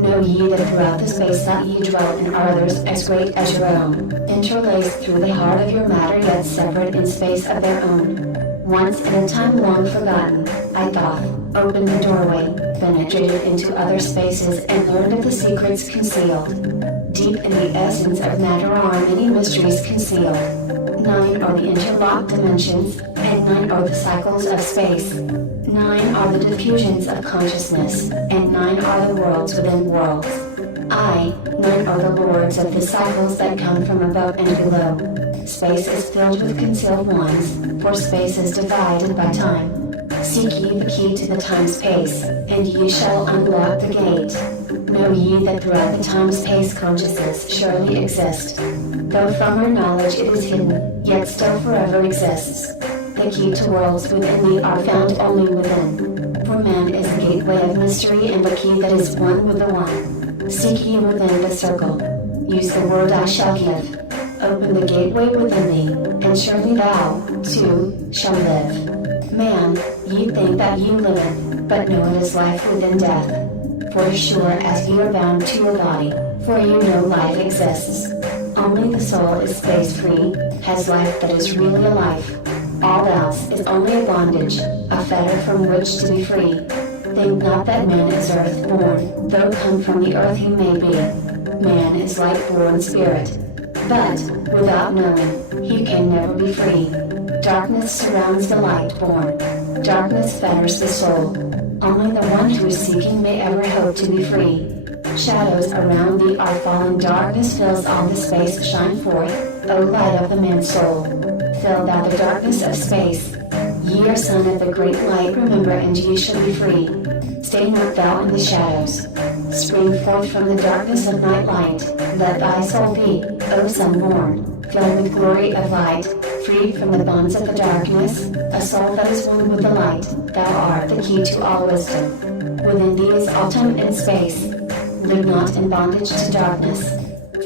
Know ye that throughout the space that ye dwell in are others as great as your own, interlaced through the heart of your matter yet separate in space of their own. Once in a time long forgotten, I thought, opened the doorway, penetrated into other spaces and learned of the secrets concealed. Deep in the essence of matter are many mysteries concealed. 9 are the interlocked dimensions, and 9 are the cycles of space. 9 are the diffusions of consciousness, and 9 are the worlds within worlds. 9 are the lords of the cycles that come from above and below. Space is filled with concealed ones, for space is divided by time. Seek ye the key to the time-space, and ye shall unlock the gate. Know ye that throughout the time-space consciousness surely exist. Though from our knowledge it is hidden, yet still forever exists. The key to worlds within thee are found only within. For man is the gateway of mystery and the key that is one with the one. Seek ye within the circle. Use the word I shall give. Open the gateway within thee, and surely thou, too, shall live. Man, ye think that ye liveth, but know it is life within death. For as sure as ye are bound to your body, for you know life exists. Only the soul is space-free, has life that is really a life. All else is only a bondage, a fetter from which to be free. Think not that man is earth-born, though come from the earth he may be. Man is light-born spirit. But, without knowing, he can never be free. Darkness surrounds the light-born. Darkness fetters the soul. Only the one who is seeking may ever hope to be free. Shadows around thee are falling, darkness fills all the space, shine forth, O light of the man's soul. Fill thou the darkness of space. Ye are son of the great light, remember, and ye shall be free. Stay not thou in the shadows. Spring forth from the darkness of night light. Let thy soul be, O sun born, filled with glory of light, freed from the bonds of the darkness, a soul that is one with the light. Thou art the key to all wisdom. Within thee is all time and space. Live not in bondage to darkness.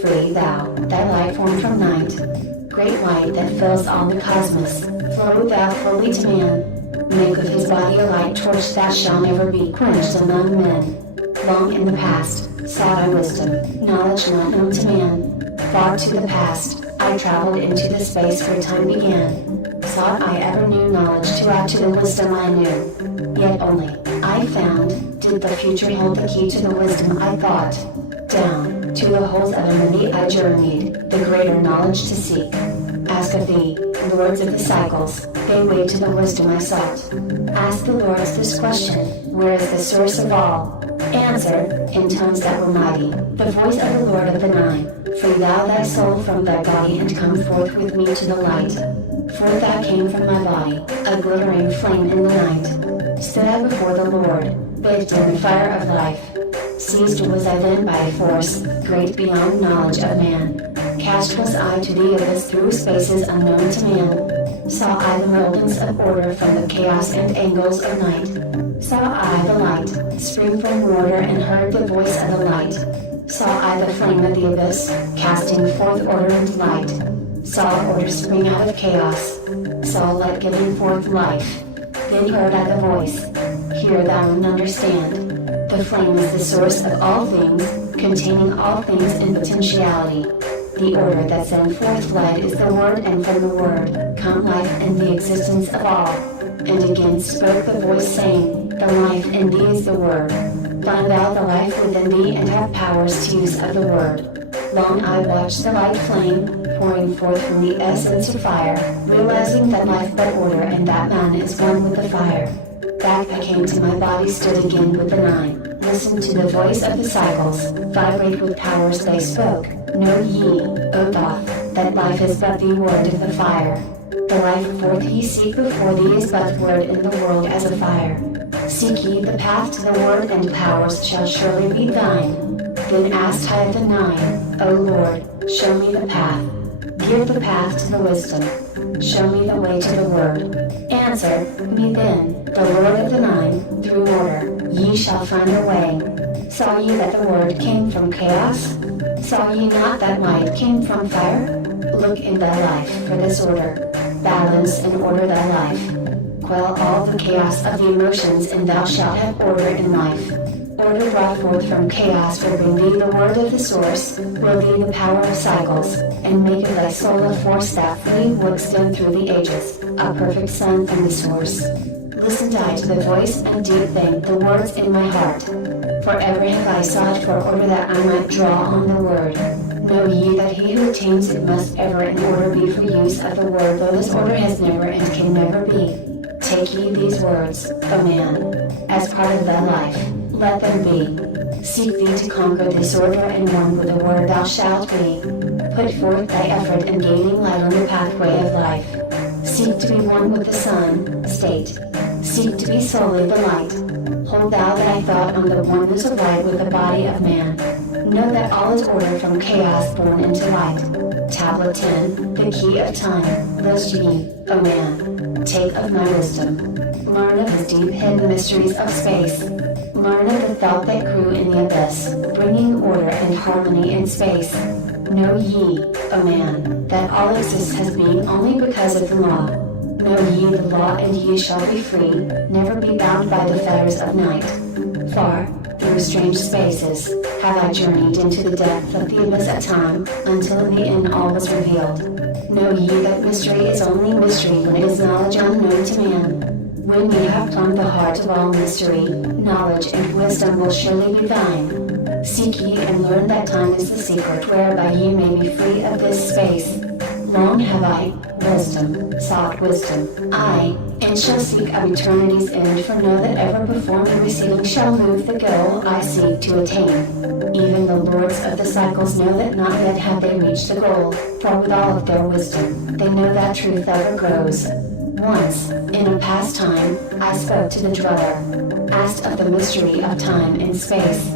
Free thou, thy light formed from night. Great light that fills all the cosmos. Flow thou fully to man. Make of his body a light torch that shall never be quenched among men. Long in the past, sought I wisdom, knowledge not known to man. Far to the past, I traveled into the space where time began. Sought I ever new knowledge to add to the wisdom I knew. Yet only, I found, did the future hold the key to the wisdom I thought. Down, to the holes of enmity I journeyed, the greater knowledge to seek. Ask of thee, lords of the cycles, they way to the wisdom I sought. Ask the lords this question, where is the source of all? Answer, in tones that were mighty, the voice of the Lord of the Nine. Free thou thy soul from thy body and come forth with me to the light. Forth I came from my body, a glittering flame in the night. Stood I before the Lord, bathed in the fire of life. Seized was I then by a force, great beyond knowledge of man. Cast was I to the abyss through spaces unknown to man. Saw I the moldings of order from the chaos and angles of night. Saw I the light, spring from water and heard the voice of the light. Saw I the flame of the abyss, casting forth order and light. Saw order spring out of chaos. Saw light giving forth life. Then heard I the voice. Hear thou and understand. The flame is the source of all things, containing all things in potentiality. The order that sent forth light is the Word, and from the Word come life and the existence of all. And again spoke the voice, saying, The life in thee is the Word. Find thou the life within thee, and have powers to use of the Word. Long I watched the light flame, pouring forth from the essence of fire, realizing that life but order, and that man is one with the fire. Back I came to my body, stood again with the nine. Listened to the voice of the cycles, vibrate with powers they spoke. Know ye, O Thoth, that life is but the word of the fire. The life forth ye seek before thee is but word in the world as a fire. Seek ye the path to the word, and powers shall surely be thine. Then asked I of the nine, O Lord, show me the path. Give the path to the wisdom. Show me the way to the word. Answer me then, the Lord of the nine, through order, ye shall find a way. Saw ye that the word came from chaos? Saw ye not that light came from fire? Look in thy life for this order. Balance and order thy life. Quell all the chaos of the emotions, and thou shalt have order in life. Order brought forth from chaos will bring thee the word of the source, will thee the power of cycles, and make of thy soul a force that free will extend through the ages, a perfect sun from the source. Listened I to the voice, and did think the words in my heart. Forever have I sought for order, that I might draw on the word. Know ye that he who attains it must ever in order be for use of the word, though this order has never and can never be. Take ye these words, O man, as part of thy life. Let them be. Seek thee to conquer this order, and one with the word thou shalt be. Put forth thy effort in gaining light on the pathway of life. Seek to be one with the sun, state. Seek to be solely the light. Hold thou thy thought on the oneness of light with the body of man. Know that all is order from chaos born into light. Tablet 10, the key of time. List ye, O man, take of my wisdom. Learn of his deep hidden mysteries of space. Learn of the thought that grew in the abyss, bringing order and harmony in space. Know ye, O man, that all exists has being only because of the law. Know ye the law, and ye shall be free, never be bound by the fetters of night. Far, through strange spaces, have I journeyed into the depth of the abyss at time, until in the end all was revealed. Know ye that mystery is only mystery when it is knowledge unknown to man. When ye have plumbed the heart of all mystery, knowledge and wisdom will surely be thine. Seek ye and learn that time is the secret whereby ye may be free of this space. Long have I, wisdom, sought wisdom, I, and shall seek of eternity's end, for know that ever before me receiving shall move the goal I seek to attain. Even the lords of the cycles know that not yet have they reached the goal, for with all of their wisdom, they know that truth ever grows. Once, in a past time, I spoke to the dweller, asked of the mystery of time and space,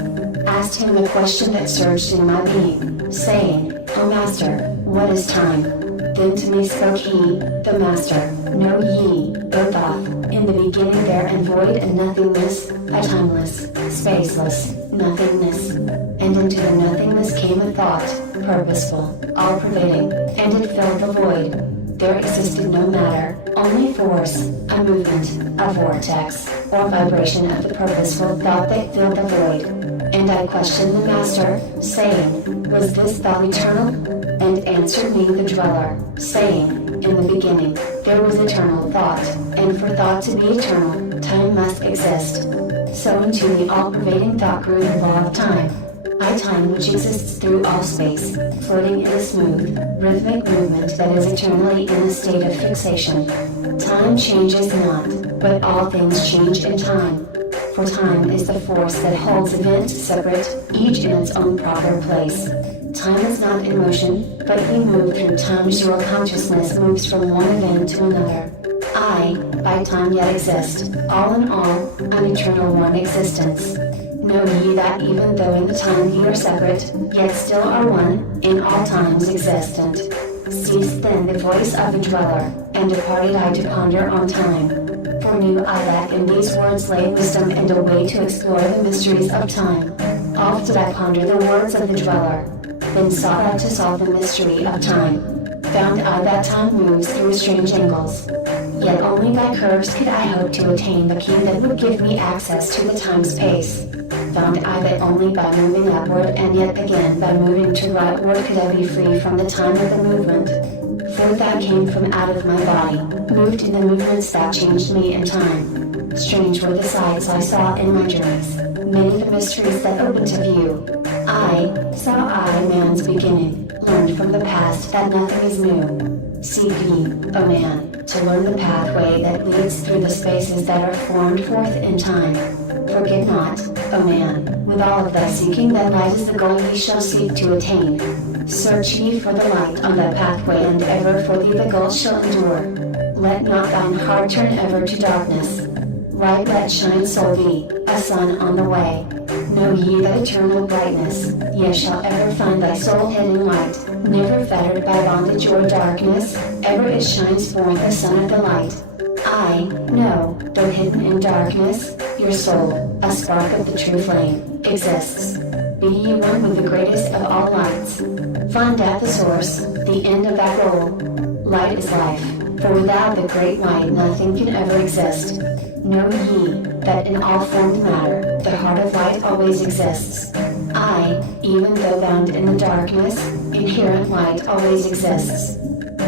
asked him a question that surged in my being, saying, O Master, what is time? Then to me spoke he, the Master, Know ye, O Thoth, in the beginning there and void and nothingness, a timeless, spaceless, nothingness. And into the nothingness came a thought, purposeful, all-pervading, and it filled the void. There existed no matter, only force, a movement, a vortex, or vibration of the purposeful thought that filled the void. And I questioned the Master, saying, Was this thought eternal? And answered me the dweller, saying, In the beginning, there was eternal thought, and for thought to be eternal, time must exist. So into the all-pervading thought grew the law of time. Time which exists through all space, floating in a smooth, rhythmic movement that is eternally in a state of fixation. Time changes not, but all things change in time. For time is the force that holds events separate, each in its own proper place. Time is not in motion, but ye move through time as your consciousness moves from one event to another. I, by time yet exist, all in all, an eternal one existence. Know ye that even though in the time ye are separate, yet still are one, in all times existent. Ceased then the voice of the dweller, and departed I to ponder on time. for knew I that in these words lay wisdom and a way to explore the mysteries of time. Oft did I ponder the words of the dweller, then sought I to solve the mystery of time. Found I that time moves through strange angles, yet only by curves could I hope to attain the key that would give me access to the time-space. Found I that only by moving upward and yet again by moving to rightward could I be free from the time of the movement. Forth I came from out of my body, moved in the movements that changed me in time. Strange were the sights I saw in my journeys, many the mysteries that opened to view. I saw man's beginning, learned from the past that nothing is new. Seek ye, O man, to learn the pathway that leads through the spaces that are formed forth in time. Forget not, O man, with all of thy seeking that light is the goal ye shall seek to attain. Search ye for the light on that pathway and ever for thee the goal shall endure. Let not thine heart turn ever to darkness. Light let shine soul be, a sun on the way. Know ye that eternal brightness, ye shall ever find thy soul hid in light, never fettered by bondage or darkness, ever it shines forth the sun of the light. I know, though hidden in darkness, your soul, a spark of the true flame, exists. Be ye one with the greatest of all lights. Find at the source, the end of that goal. Light is life, for without the great light nothing can ever exist. Know ye, that in all formed matter, the heart of light always exists. I, even though bound in the darkness, inherent light always exists.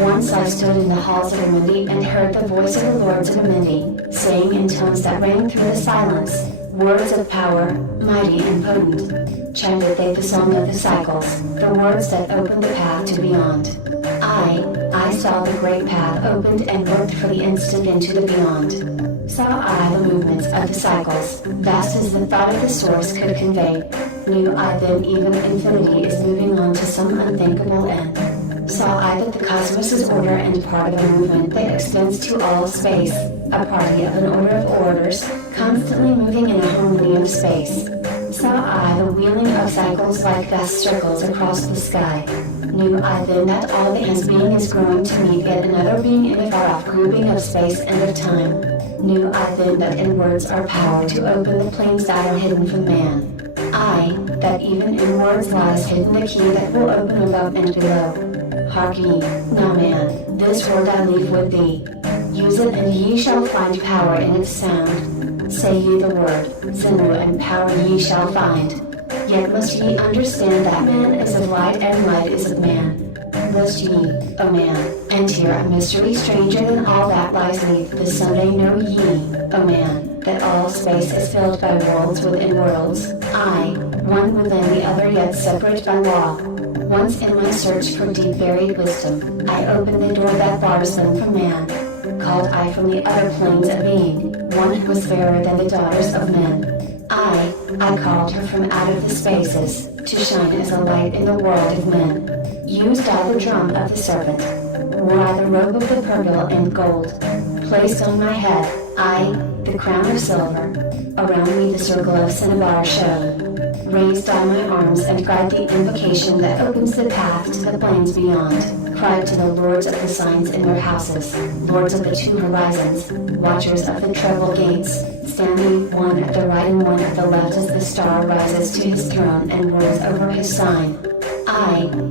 Once I stood in the halls of Amindi and heard the voice of the lords of Amindi, saying in tones that rang through the silence, words of power, mighty and potent. Chanted they the song of the cycles, the words that opened the path to beyond. I saw the great path opened and looked for the instant into the beyond. Saw I the movements of the cycles, vast as the thought of the source could convey. Knew I then even infinity is moving on to some unthinkable end. Saw I that the cosmos is order and part of a movement that extends to all space, a party of an order of orders, constantly moving in a harmony of space. Saw I the wheeling of cycles like vast circles across the sky. Knew I then that all that has being is growing to meet yet another being in a far-off grouping of space and of time. Knew I then that in words are power to open the planes that are hidden from man. That even in words lies hidden the key that will open above and below. Hark ye, now man, this word I leave with thee. Use it and ye shall find power in its sound. Say ye the word, Zenu, and power ye shall find. Yet must ye understand that man is of light and light is of man. List ye, O man, and hear a mystery stranger than all that lies neath the Sunday. Know ye, O man, that all space is filled by worlds within worlds, one within the other yet separate by law. Once in my search for deep buried wisdom, I opened the door that bars them from man. Called I from the other planes a being, one who was fairer than the daughters of men. I called her from out of the spaces, to shine as a light in the world of men. Used I the drum of the serpent, wore I the robe of the purple and gold. Placed on my head, the crown of silver, around me the circle of cinnabar shone. Raised I my arms and cried the invocation that opens the path to the plains beyond. Cried to the lords of the signs in their houses, lords of the two horizons, watchers of the treble gates, standing one at the right and one at the left as the star rises to his throne and rules over his sign.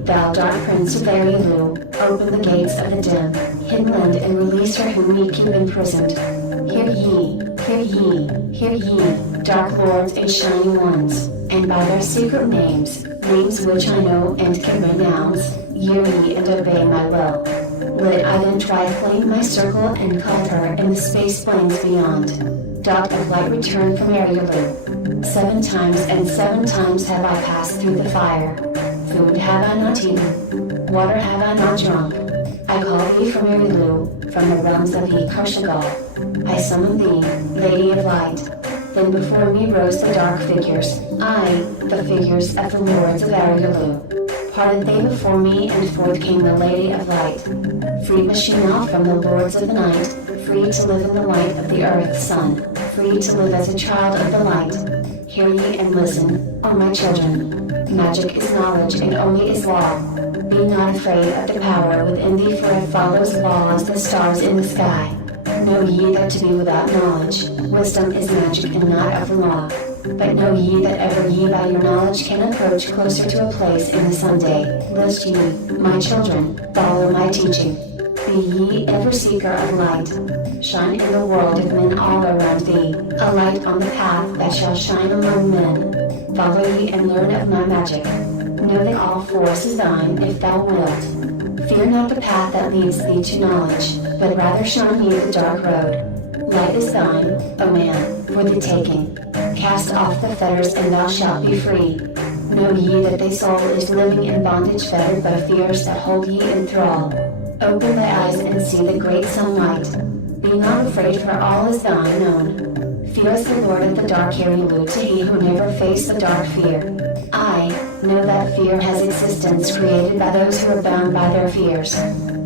Thou dark prince of Erilu, open the gates of the dim, hidden land and release her whom ye keep imprisoned. Hear ye, hear ye, hear ye, dark lords and shining ones, and by their secret names, names which I know and can renounce, hear ye and obey my will. Lit I then trifling my circle and called her in the space plains beyond. Dot of light returned from Erilu. 7 times and 7 times have I passed through the fire. Food have I not eaten, water have I not drunk. I call thee from Erilu, from the realms of Karshagol. I summon thee, Lady of Light. Then before me rose the dark figures, the figures of the lords of Erilu. Parted they before me, and forth came the Lady of Light. Free was she now from the lords of the night, free to live in the light of the earth's sun, free to live as a child of the light. Hear ye and listen, O my children. Magic is knowledge and only is law. Be not afraid of the power within thee, for it follows law as the stars in the sky. Know ye that to be without knowledge, wisdom is magic and not of the law. But know ye that ever ye by your knowledge can approach closer to a place in the Sunday. List ye, my children, follow my teaching. Be ye ever seeker of light. Shine in the world of men all around thee, a light on the path that shall shine among men. Follow ye and learn of my magic. Know that all force is thine if thou wilt. Fear not the path that leads thee to knowledge, but rather shun ye the dark road. Light is thine, O man, for the taking. Cast off the fetters and thou shalt be free. Know ye that thy soul is living in bondage fettered by fears that hold ye in thrall. Open thy eyes and see the great sunlight. Be not afraid, for all is thine own. Fear is the Lord of the dark, here you allude to he who never faced the dark fear. I know that fear has existence created by those who are bound by their fears.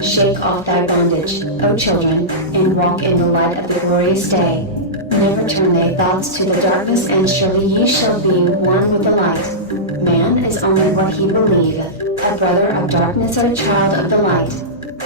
Shake off thy bondage, O children, and walk in the light of the glorious day. Never turn thy thoughts to the darkness, and surely ye shall be one with the light. Man is only what he believeth, a brother of darkness or a child of the light.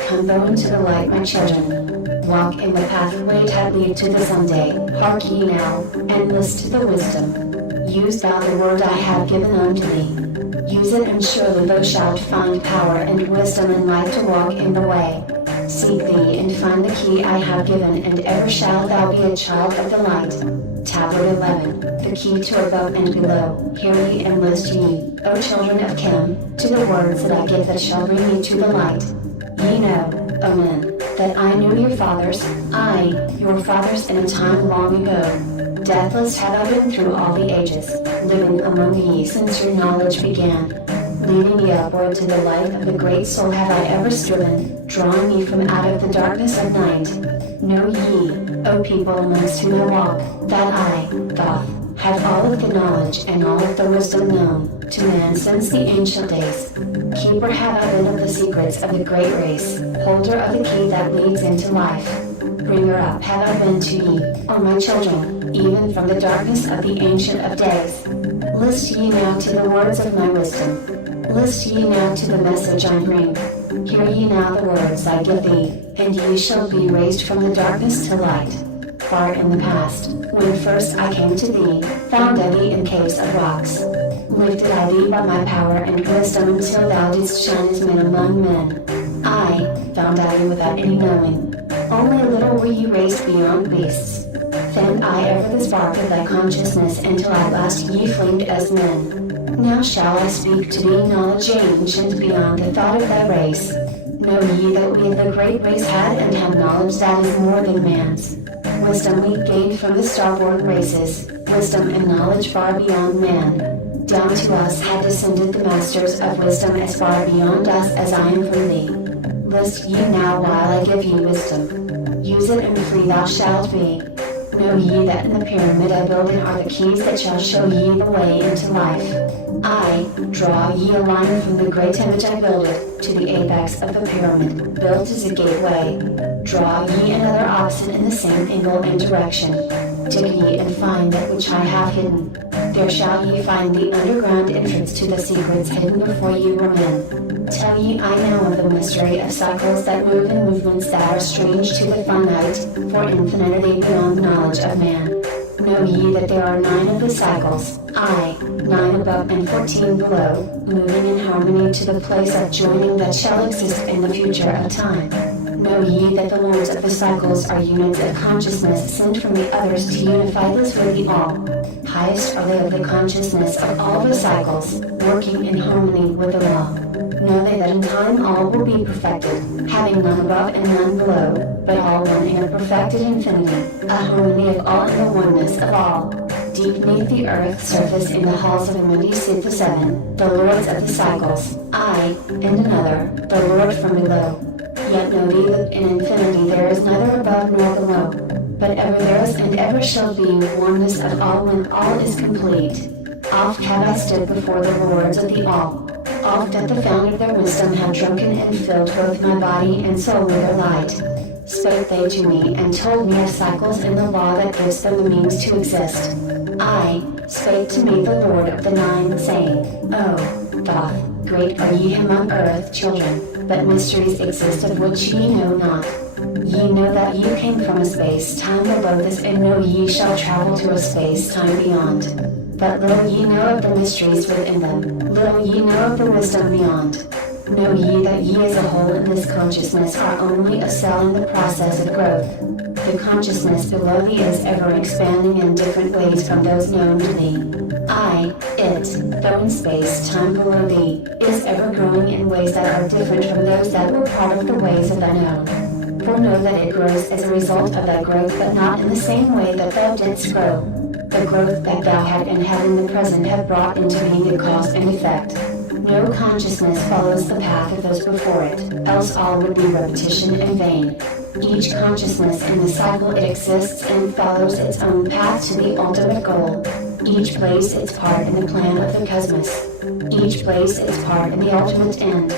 Come thou into the light, my children. Walk in the pathway that lead to the Sunday. Hark ye now, and list to the wisdom. Use thou the word I have given unto thee. Use it, and surely thou shalt find power and wisdom and light to walk in the way. Seek thee and find the key I have given, and ever shalt thou be a child of the light. Tablet 11, the key to above and below. Hear ye and list ye, O children of Chem, to the words that I give that shall bring you to the light. Ye know, O men, that I knew your fathers, I, your fathers in a time long ago. Deathless have I been through all the ages, living among ye since your knowledge began. Leading ye upward to the light of the great soul have I ever striven, drawing ye from out of the darkness of night. Know ye, O people amongst whom I walk, that I, Thoth, have all of the knowledge and all of the wisdom known to man since the ancient days. Keeper have I been of the secrets of the great race, holder of the key that leads into life. Bringer up have I been to ye, O my children, even from the darkness of the ancient of days. List ye now to the words of my wisdom. List ye now to the message I bring. Hear ye now the words I give thee, and ye shall be raised from the darkness to light. Far in the past, when first I came to thee, found I thee in caves of rocks. Lifted I thee by my power and wisdom until thou didst shine as men among men. I found I thee without any knowing. Only a little were ye raised beyond beasts. Fanned I ever the spark of thy consciousness until at last ye flamed as men. Now shall I speak to thee knowledge ancient beyond the thought of thy race. Know ye that we of the great race had and have knowledge that is more than man's. Wisdom we gained from the starborn races, wisdom and knowledge far beyond man. Down to us had descended the masters of wisdom as far beyond us as I am from thee. List ye now while I give ye wisdom. Use it and free thou shalt be. Know ye that in the pyramid I builded are the keys that shall show ye the way into life. I draw ye a line from the great image I builded to the apex of the pyramid, built as a gateway. Draw ye another opposite in the same angle and direction. Dig ye and find that which I have hidden. There shall ye find the underground entrance to the secrets hidden before ye were men. Tell ye I know of the mystery of cycles that move in movements that are strange to the finite, for infinite are they beyond knowledge of man. Know ye that there are 9 of the cycles, 9 above and 14 below, moving in harmony to the place of joining that shall exist in the future of time. Know ye that the lords of the cycles are units of consciousness sent from the others to unify this with the all. Highest are they of the consciousness of all the cycles, working in harmony with the law. Know they that in time all will be perfected, having none above and none below, but all one in a perfected infinity, a harmony of all in the oneness of all. Deep beneath the earth's surface in the halls of the mighty seat the 7, the lords of the cycles, I, and another, the Lord from below. Yet know ye that in infinity there is neither above nor below, but ever there is and ever shall be oneness of all when all is complete. Oft have I stood before the lords of the all. Oft at the fount of their wisdom have drunken and filled both my body and soul with their light. Spake they to me and told me of cycles in the law that gives them the means to exist. I spake to me the Lord of the 9, saying, O Thoth, great are ye among earth children. but mysteries exist of which ye know not. Ye know that ye came from a space-time below this, and know ye shall travel to a space-time beyond. But little ye know of the mysteries within them, little ye know of the wisdom beyond. Know ye that ye as a whole in this consciousness are only a cell in the process of growth. The consciousness below thee is ever expanding in different ways from those known to thee. Though in space-time below thee, is ever growing in ways that are different from those that were part of the ways of the known. For know that it grows as a result of thy growth, but not in the same way that thou didst grow. The growth that thou had and have in the present have brought into being a cause and effect. No consciousness follows the path of those before it, else all would be repetition and vain. Each consciousness in the cycle it exists and follows its own path to the ultimate goal. Each plays its part in the plan of the cosmos. Each plays its part in the ultimate end.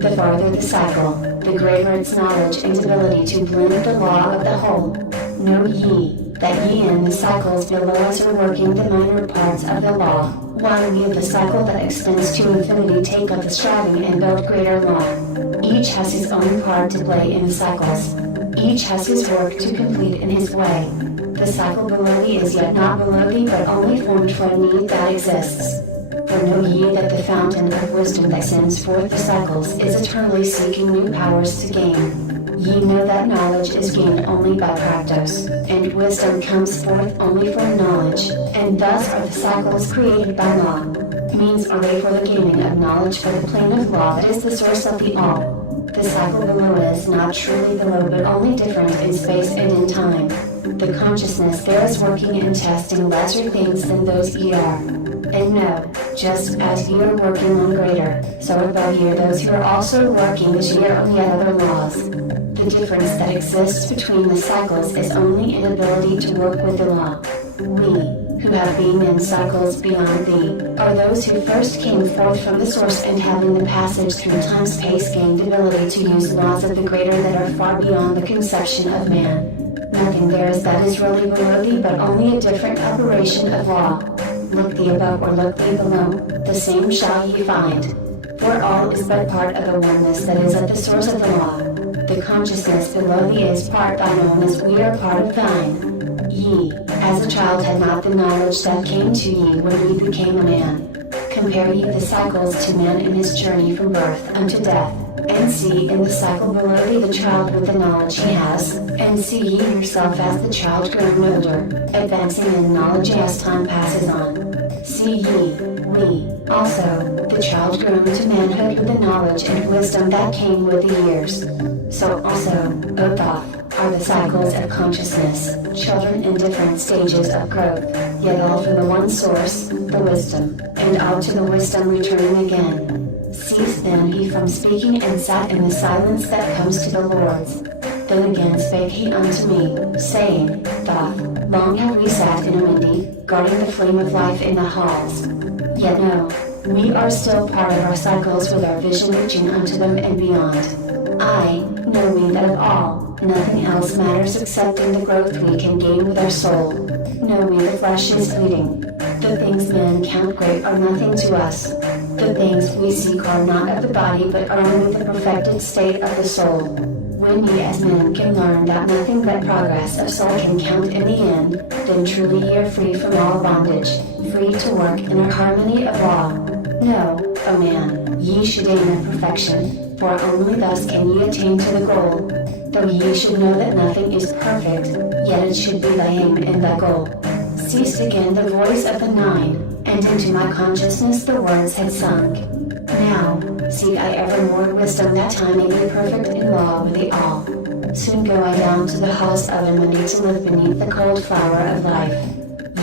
The farther the cycle, the greater its knowledge and ability to blend the law of the whole. Know ye that ye in the cycles below us are working the minor parts of the law, while we of the cycle that extends to infinity take up the striving and build greater law. Each has his own part to play in the cycles. Each has his work to complete in his way. The cycle below thee is yet not below thee, but only formed for a need that exists. For know ye that the fountain of wisdom that sends forth the cycles is eternally seeking new powers to gain. Ye know that knowledge is gained only by practice, and wisdom comes forth only from knowledge, and thus are the cycles created by law. Means are they for the gaining of knowledge for the plane of law that is the source of the all. The cycle below is not truly below, but only different in space and in time. The consciousness there is working and testing lesser things than those ye are. And know, just as ye are working on greater, so above ye are those who are also working as ye are on the other laws. The difference that exists between the cycles is only an ability to work with the law. We, who have been in cycles beyond thee, are those who first came forth from the source and having the passage through time-space gained ability to use laws of the greater that are far beyond the conception of man. Nothing there is that is really below thee, but only a different operation of law. Look thee above or look thee below, the same shall ye find. For all is but part of the oneness that is at the source of the law. The consciousness below thee is part thine own as we are part of thine. Ye, as a child, had not the knowledge that came to ye when ye became a man. Compare ye the cycles to man in his journey from birth unto death, and see in the cycle below thee the child with the knowledge he has, and see ye yourself as the child grown older, advancing in knowledge as time passes on. See ye, we, also, the child grown to manhood with the knowledge and wisdom that came with the years. So also, O Thoth, are the cycles of consciousness, children in different stages of growth, yet all from the one source, the wisdom, and all to the wisdom returning again. Ceased then he from speaking and sat in the silence that comes to the Lord's. Then again spake he unto me, saying, Thoth, long have we sat in Amindi, guarding the flame of life in the halls. Yet no, we are still part of our cycles with our vision reaching unto them and beyond. I, know we that of all, nothing else matters excepting the growth we can gain with our soul. Know we the flesh is fleeting. The things men count great are nothing to us. The things we seek are not of the body but are only the perfected state of the soul. When ye as men can learn that nothing but progress of soul can count in the end, then truly ye are free from all bondage, free to work in a harmony of law. Know, O man, ye should aim at perfection, for only thus can ye attain to the goal. Though ye should know that nothing is perfect, yet it should be thy aim and thy goal. Ceased again the voice of the nine, and into my consciousness the words had sunk. Now, seek I ever more wisdom that I may be perfect in law with the all. Soon go I down to the halls of Amindi to live beneath the cold flower of life.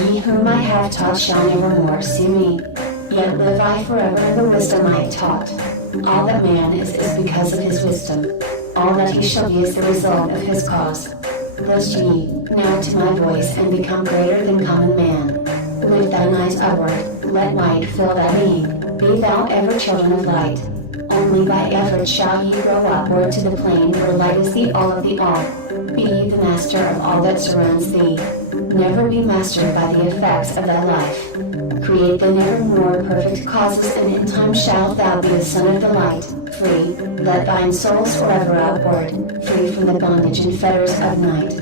Ye whom I have taught shall never more see me, yet live I forever in the wisdom I taught. All that man is because of his wisdom. All that he shall be is the result of his cause. List ye, now to my voice and become greater than common man. Lift thine eyes upward, let light fill thy being. Be thou ever children of light. Only by effort shall ye grow upward to the plane where light is the all of the all. Be ye the master of all that surrounds thee. Never be mastered by the effects of thy life. create the never more perfect causes, and in time shalt thou be a son of the light, free, let thine soul soar ever upward, free from the bondage and fetters of night.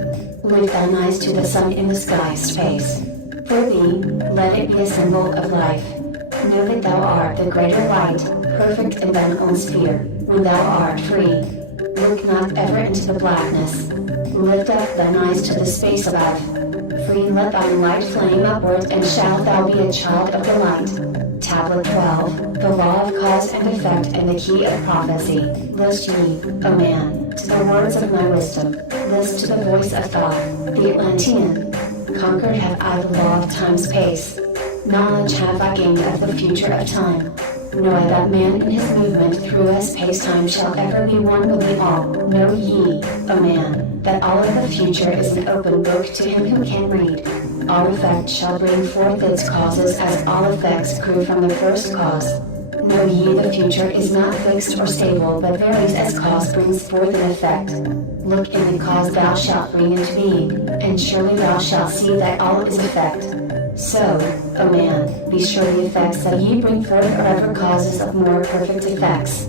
Lift thine eyes to the sun in the sky space. For thee, let it be a symbol of life. Know that thou art the greater light, perfect in thine own sphere, when thou art free. Look not ever into the blackness. Lift up thine eyes to the space above. Free, let thine light flame upward, and shalt thou be a child of the light. Tablet 12, the law of cause and effect and the key of prophecy. List ye, O man, to the words of my wisdom. List to the voice of Thoth, the Atlantean. Conquered have I the law of time-space. Knowledge have I gained of the future of time. Know I that man in his movement through space-time shall ever be one with the all. Know ye, O man, that all of the future is an open book to him who can read. All effect shall bring forth its causes as all effects grew from the first cause. Know ye the future is not fixed or stable, but varies as cause brings forth an effect. Look in the cause thou shalt bring into being, and surely thou shalt see that all is effect. So, O man, be sure the effects that ye bring forth are ever causes of more perfect effects.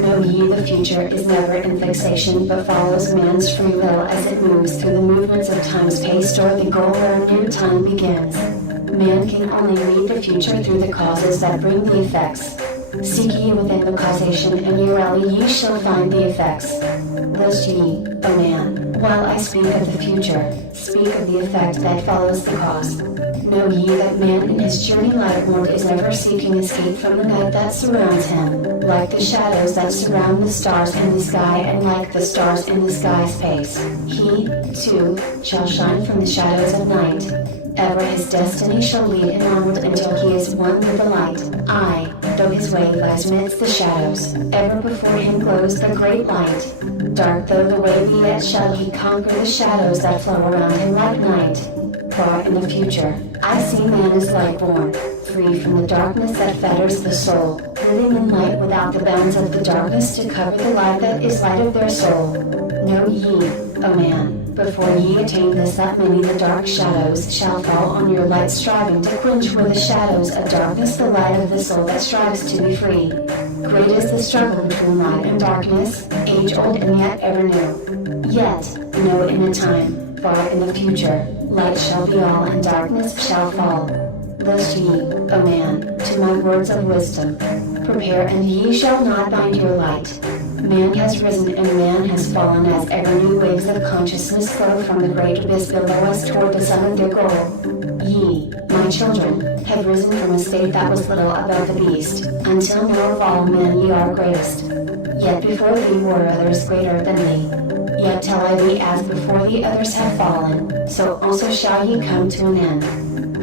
Know ye the future is never in fixation, but follows man's free will as it moves through the movements of time-space toward the goal where a new time begins. Man can only read the future through the causes that bring the effects. Seek ye within the causation, and yearly ye shall find the effects. List ye, O man, while I speak of the future, speak of the effect that follows the cause. Know ye that man in his journey lightward is ever seeking escape from the night that surrounds him, like the shadows that surround the stars in the sky, and like the stars in the sky space. He, too, shall shine from the shadows of night. Ever his destiny shall lead him onward until he is one with the light. Aye, though his way lies midst the shadows, ever before him glows the great light. Dark though the way be, yet shall he conquer the shadows that flow around him like night. Far in the future, I see man as light born, free from the darkness that fetters the soul, living in light without the bounds of the darkness to cover the light that is light of their soul. Know ye, O man, before ye attain this, that many the dark shadows shall fall on your light, striving to quench with the shadows of darkness the light of the soul that strives to be free. Great is the struggle between light and darkness, age-old and yet ever new. Yet, know in a time, far in the future, light shall be all and darkness shall fall. List ye, O man, to my words of wisdom. Prepare, and ye shall not bind your light. Man has risen and man has fallen as ever new waves of consciousness flow from the great abyss below us toward the sun of their goal. Ye, my children, have risen from a state that was little above the beast, until now of all men ye are greatest. Yet before thee were others greater than thee. Yet tell I thee, as before the others have fallen, so also shall ye come to an end.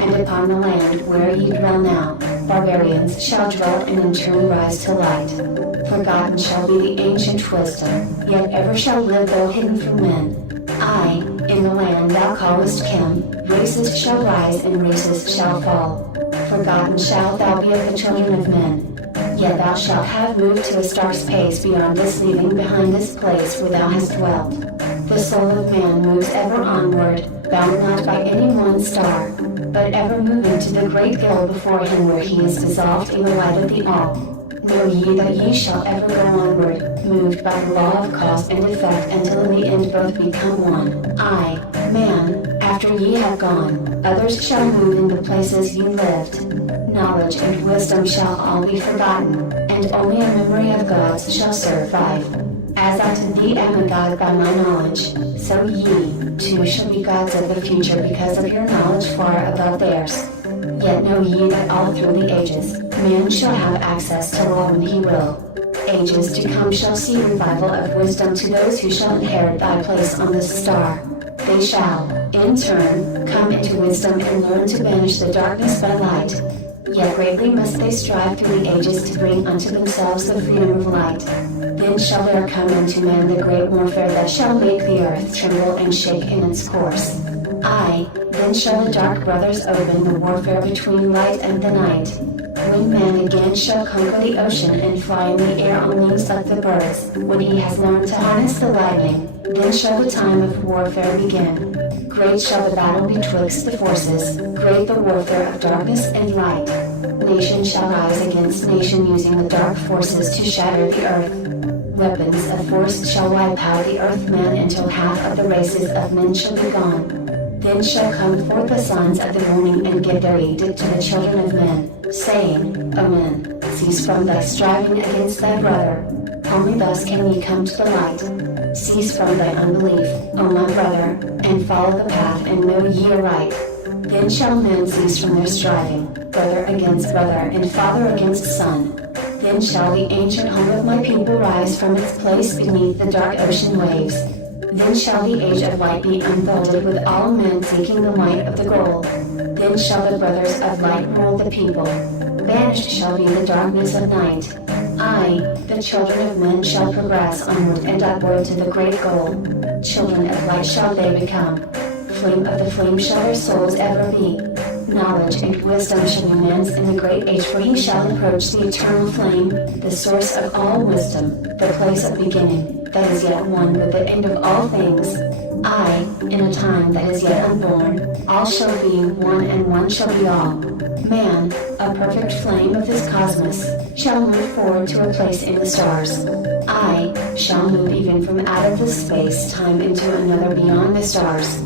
And upon the land where ye dwell now, barbarians shall dwell and in turn rise to light. Forgotten shall be the ancient wisdom, yet ever shall live though hidden from men. Aye, in the land thou callest Kem, races shall rise and races shall fall. Forgotten shalt thou be of the children of men. Yet thou shalt have moved to a star space beyond this, leaving behind this place where thou hast dwelt. The soul of man moves ever onward, bound not by any one star, but ever moving to the great goal before him, where he is dissolved in the light of the all. Know ye that ye shall ever go onward, moved by the law of cause and effect, until in the end both become one. Aye, man, after ye have gone, others shall move in the places ye lived. Knowledge and wisdom shall all be forgotten, and only a memory of gods shall survive. As unto thee am a god by my knowledge, so ye, too, shall be gods of the future because of your knowledge far above theirs. Yet know ye that all through the ages, man shall have access to law when he will. Ages to come shall see revival of wisdom to those who shall inherit thy place on this star. They shall, in turn, come into wisdom and learn to banish the darkness by light. Yet greatly must they strive through the ages to bring unto themselves the freedom of light. Then shall there come into man the great warfare that shall make the earth tremble and shake in its course. Aye, then shall the dark brothers open the warfare between light and the night. When man again shall conquer the ocean and fly in the air on wings like the birds, when he has learned to harness the lightning, then shall the time of warfare begin. Great shall the battle betwixt the forces, great the warfare of darkness and light. Nation shall rise against nation using the dark forces to shatter the earth. Weapons of force shall wipe out the earth man until half of the races of men shall be gone. Then shall come forth the sons of the morning and give their edict to the children of men, saying, Amen. Cease from thy striving against thy brother. Only thus can ye come to the light. Cease from thy unbelief, O my brother, and follow the path and know ye aright. Then shall men cease from their striving, brother against brother and father against son. Then shall the ancient home of my people rise from its place beneath the dark ocean waves. Then shall the age of light be unfolded with all men seeking the light of the goal. Then shall the brothers of light rule the people. Banished shall be the darkness of night. I, the children of men, shall progress onward and upward to the great goal. Children of light shall they become. Flame of the flame shall their souls ever be. Knowledge and wisdom shall be man's in the great age, for he shall approach the eternal flame, the source of all wisdom, the place of beginning, that is yet one with the end of all things. I, in a time that is yet unborn, all shall be one and one shall be all. Man, a perfect flame of this cosmos, shall move forward to a place in the stars. I shall move even from out of this space-time into another beyond the stars.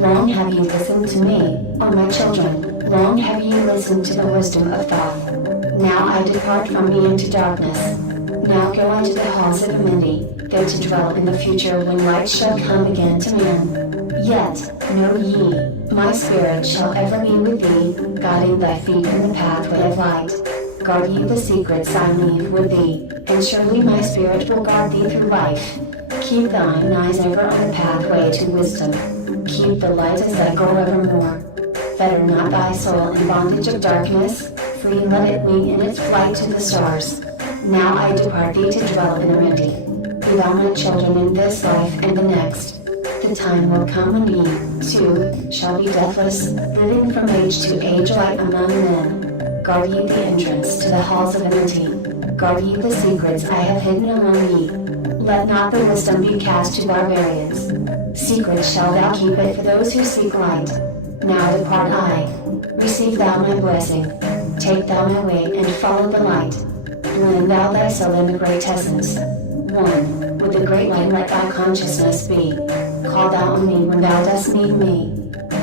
Long have ye listened to me, O my children, long have ye listened to the wisdom of Thoth. Now I depart from ye into darkness. Now go I to the halls of Amenti, there to dwell in the future when light shall come again to man. Yet, know ye, my spirit shall ever be with thee, guiding thy feet in the pathway of light. Guard ye the secrets I leave with thee, and surely my spirit will guard thee through life. Keep thine eyes ever on the pathway to wisdom. Keep the light as thy goal evermore. Fetter not thy soul in bondage of darkness, free let it wing in its flight to the stars. Now I depart thee to dwell in Amenti. Be thou my children in this life and the next. The time will come when ye, too, shall be deathless, living from age to age light among men. Guard ye the entrance to the halls of Amenti. Guard ye the secrets I have hidden among ye. Let not the wisdom be cast to barbarians. Secret shall thou keep it for those who seek light. Now depart I. Receive thou my blessing. Take thou my way and follow the light. Blend thou thy soul in the great essence. One, with the great light let thy consciousness be. Call thou on me when thou dost need me.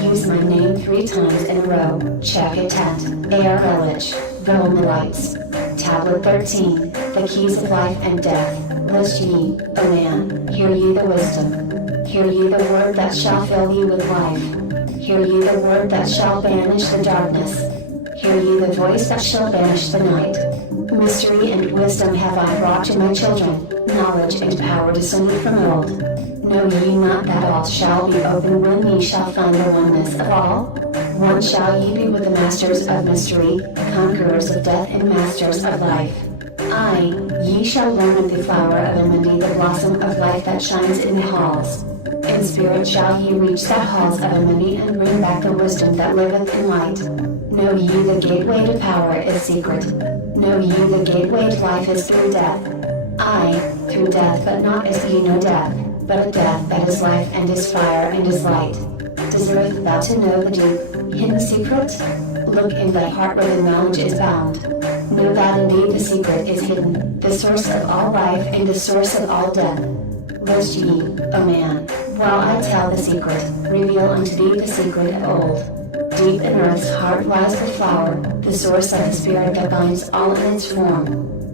Use my name 3 times in a row. Cheketet, ARLH, Lights. Tablet 13, the keys of life and death. List ye, O man, hear ye the wisdom. Hear ye the word that shall fill ye with life. Hear ye the word that shall banish the darkness. Hear ye the voice that shall banish the night. Mystery and wisdom have I brought to my children, knowledge and power descended from old. Know ye not that all shall be open when ye shall find the oneness of all? One shall ye be with the masters of mystery, conquerors of death and masters of life. Aye, ye shall learn of the flower of Amenti, the blossom of life that shines in the halls. In spirit shall ye reach the halls of Amenti and bring back the wisdom that liveth in light. Know ye the gateway to power is secret. Know ye the gateway to life is through death. Aye, through death, but not as ye know death, but a death that is life and is fire and is light. Deservest thou to know the deep, hidden secret? Look in thy heart where the knowledge is bound. Know that indeed the secret is hidden, the source of all life and the source of all death. List ye, O man, while I tell the secret, reveal unto thee the secret of old. Deep in earth's heart lies the flower, the source of the spirit that binds all in its form.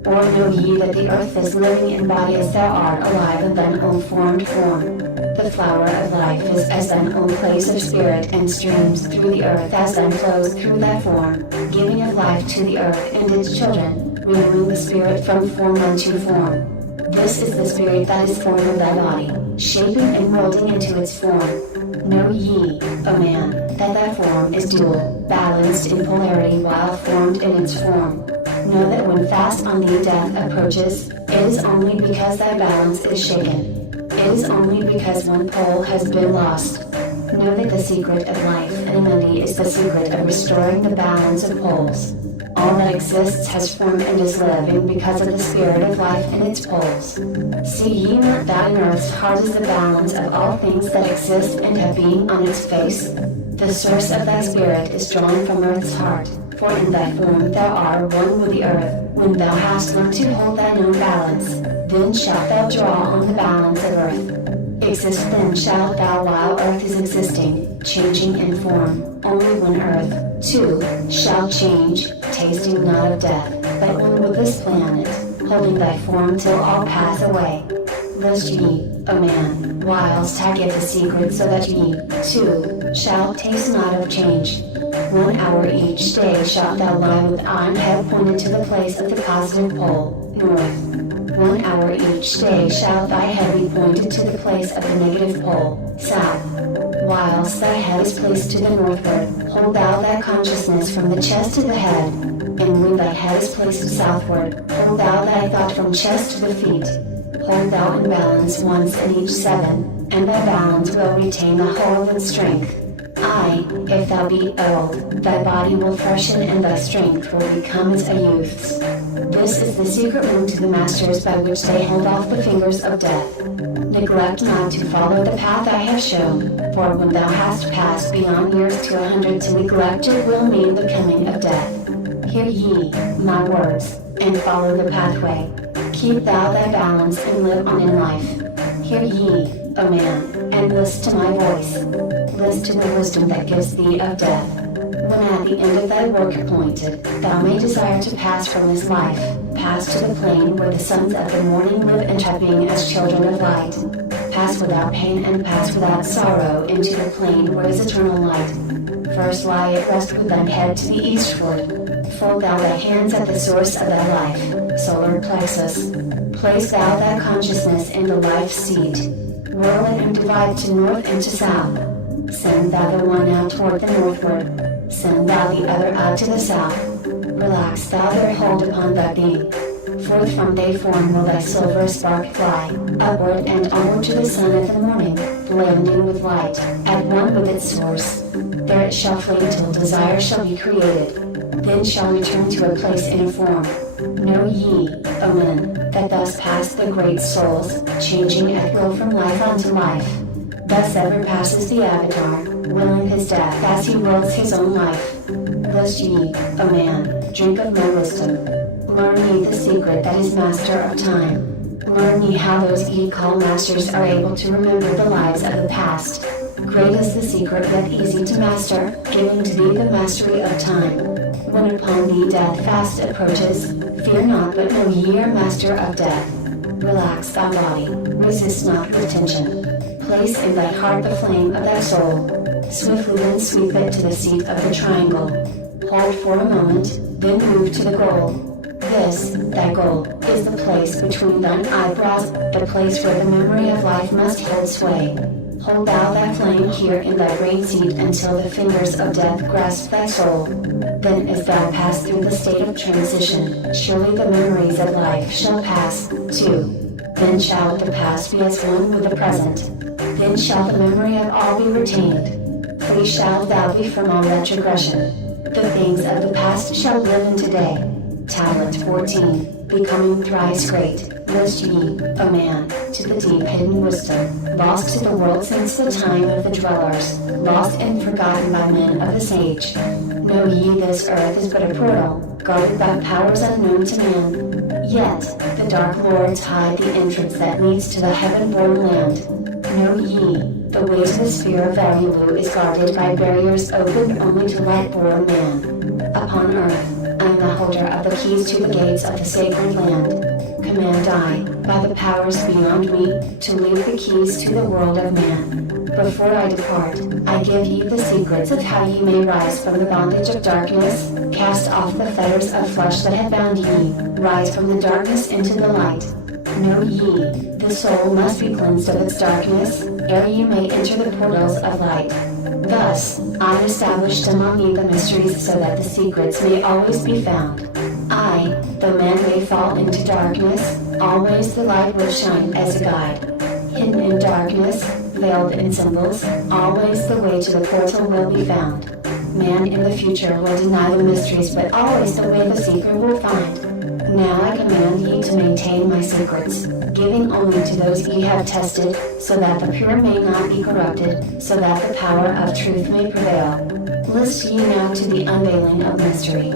Or know ye that the earth is living in body as thou art alive in thine own formed form. The flower of life is as thine own place of spirit and streams through the earth as thine flows through thy form, giving of life to the earth and its children, renewing the spirit from form unto form. This is the spirit that is formed of thy body, shaping and molding into its form. Know ye, O man, that thy form is dual, balanced in polarity while formed in its form. Know that when fast on thee death approaches, it is only because thy balance is shaken. It is only because one pole has been lost. Know that the secret of life and Amenti is the secret of restoring the balance of poles. All that exists has form and is living because of the spirit of life in its poles. See ye not that in earth's heart is the balance of all things that exist and have being on its face? The source of thy spirit is drawn from earth's heart, for in thy form thou art one with the earth. When thou hast learned to hold thine own balance, then shalt thou draw on the balance of earth. Exist then shalt thou while earth is existing, changing in form, only when earth, too, shall change, tasting not of death, but one with this planet, holding thy form till all pass away. List ye, O man, whilst I give the secret so that ye, too, shall taste not of change. 1 hour each day shalt thou lie with iron head pointed to the place of the positive pole, north. 1 hour each day shall thy head be pointed to the place of the negative pole, south. Whilst thy head is placed to the northward, hold thou thy consciousness from the chest to the head, and when thy head is placed southward, hold thou thy thought from chest to the feet. Hold thou in balance once in each 7, and thy balance will retain a hold and strength. Aye, if thou be old, thy body will freshen and thy strength will become as a youth's. This is the secret room to the masters by which they hold off the fingers of death. Neglect not to follow the path I have shown, for when thou hast passed beyond years to 100 to neglect it will mean the coming of death. Hear ye my words, and follow the pathway. Keep thou thy balance and live on in life. Hear ye, O man, and list to my voice. List to the wisdom that gives thee of death. When at the end of thy work appointed, thou may desire to pass from this life, pass to the plane where the sons of the morning live entrapping as children of light. Pass without pain and pass without sorrow into the plane where is eternal light. First lie at rest with thine head to the eastward. Fold thou thy hands at the source of thy life, solar plexus. Place thou thy consciousness in the life seat. Whirl it and divide to north and to south. Send thou the one out toward the northward. Send thou the other out to the south. Relax thou their hold upon thy being. Forth from thy form will thy silver spark fly, upward and onward to the sun of the morning, blending with light, at one with its source. There it shall flame till desire shall be created. Then shall return to a place in a form. Know ye, O men, that thus pass the great souls, changing at will from life unto life. Thus ever passes the avatar, willing his death as he wills his own life. List ye, O man, drink of my wisdom. Learn ye the secret that is master of time. Learn ye how those ye call masters are able to remember the lives of the past. Great is the secret yet easy to master, giving to thee the mastery of time. When upon thee death fast approaches, fear not but know ye are master of death. Relax thy body, resist not with tension. Place in thy heart the flame of thy soul. Swiftly then sweep it to the seat of the triangle. Hold for a moment, then move to the goal. This, thy goal, is the place between thine eyebrows, the place where the memory of life must hold sway. Hold thou thy flame here in thy brain seat until the fingers of death grasp thy soul. Then as thou pass through the state of transition, surely the memories of life shall pass, too. Then shall the past be as one with the present. Then shall the memory of all be retained. Free shalt thou be from all retrogression. The things of the past shall live in today. Tablet 14, Becoming Thrice Great. List ye, O man, to the deep hidden wisdom, lost to the world since the time of the dwellers, lost and forgotten by men of this age. Know ye this earth is but a portal, guarded by powers unknown to man. Yet, the dark lords hide the entrance that leads to the heaven-born land. Know ye, the way to the sphere of value is guarded by barriers opened only to light-born man. Upon earth, I am the holder of the keys to the gates of the sacred land. Command I, by the powers beyond me, to leave the keys to the world of man. Before I depart, I give ye the secrets of how ye may rise from the bondage of darkness, cast off the fetters of flesh that have bound ye, rise from the darkness into the light. Know ye, the soul must be cleansed of its darkness, ere ye may enter the portals of light. Thus, I established among ye the mysteries so that the secrets may always be found. I, though man may fall into darkness, always the light will shine as a guide. Hidden in darkness, veiled in symbols, always the way to the portal will be found. man in the future will deny the mysteries, but always the way the seeker will find. Now I command ye to maintain my secrets, giving only to those ye have tested, so that the pure may not be corrupted, so that the power of truth may prevail. List ye now to the unveiling of mystery.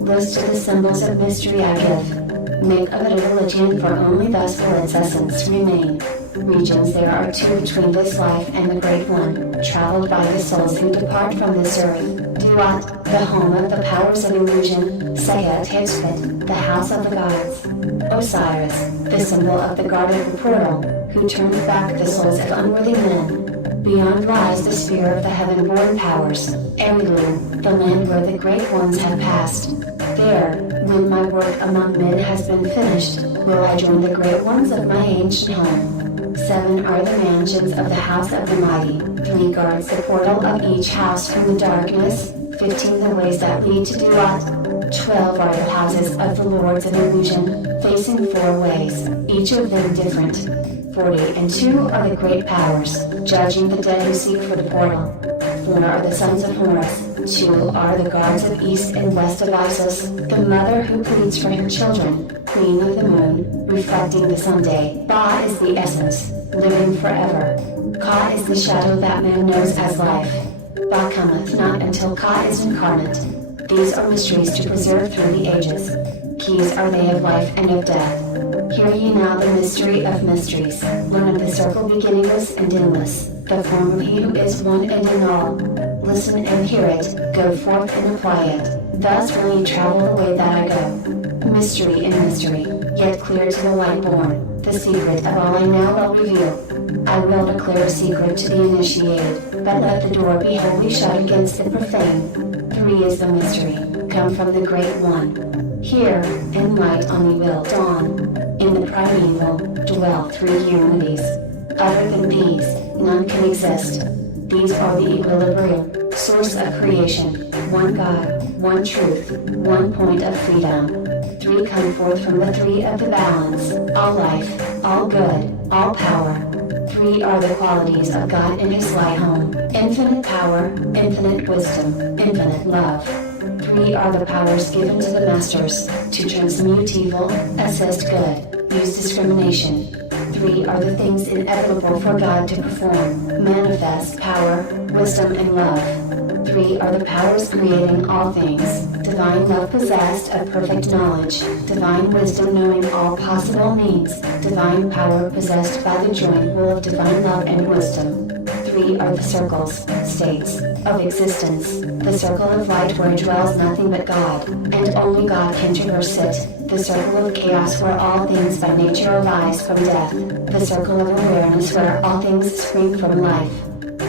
List to the symbols of mystery I give. Make of it a religion, for only thus will its essence remain. Regions there are two between this life and the great one, traveled by the souls who depart from this earth. Duat, the home of the powers of illusion. KHRISP, the house of the gods. Osiris, the symbol of the guard of the portal, who turns back the souls of unworthy men. Beyond lies the sphere of the heaven-born powers. Erilu, the land where the great ones have passed. There, when my work among men has been finished, will I join the great ones of my ancient home. 7 are the mansions of the house of the mighty. 3 guards the portal of each house from the darkness. 15 the ways that lead to Duat. 12 are the houses of the lords of illusion, facing 4 ways, each of them different. 40 and 2 are the great powers, judging the dead who seek for the portal. 4 are the sons of Horus. 2 are the gods of east and west of Isis, the mother who pleads for her children, queen of the moon, reflecting the Sunday. Ba is the essence, living forever. Ka is the shadow that man knows as life. Ba cometh not until Ka is incarnate. These are mysteries to preserve through the ages. Keys are they of life and of death. Hear ye now the mystery of mysteries. Learn of the circle beginningless and endless, the form of he who is one and in all. Listen and hear it, go forth and apply it. Thus will ye travel the way that I go. Mystery in mystery, yet clear to the light born. The secret of all I now will reveal. I will declare a secret to the initiated, but let the door be wholly shut against the profane. 3 is the mystery, come from the Great One. Here, in light only will dawn. In the primeval, dwell 3 unities. Other than these, none can exist. These are the equilibrium, source of creation, one God, one truth, one point of freedom. 3 come forth from the 3 of the balance, all life, all good, all power. 3 are the qualities of God in his light home, infinite power, infinite wisdom, infinite love. 3 are the powers given to the masters, to transmute evil, assist good, use discrimination. 3 are the things inevitable for God to perform, manifest power, wisdom and love. 3 are the powers creating all things, divine love possessed of perfect knowledge, divine wisdom knowing all possible means, divine power possessed by the joint will of divine love and wisdom. 3 are the circles, states, of existence, the circle of light where dwells nothing but God, and only God can traverse it, the circle of chaos where all things by nature arise from death, the circle of awareness where all things spring from life.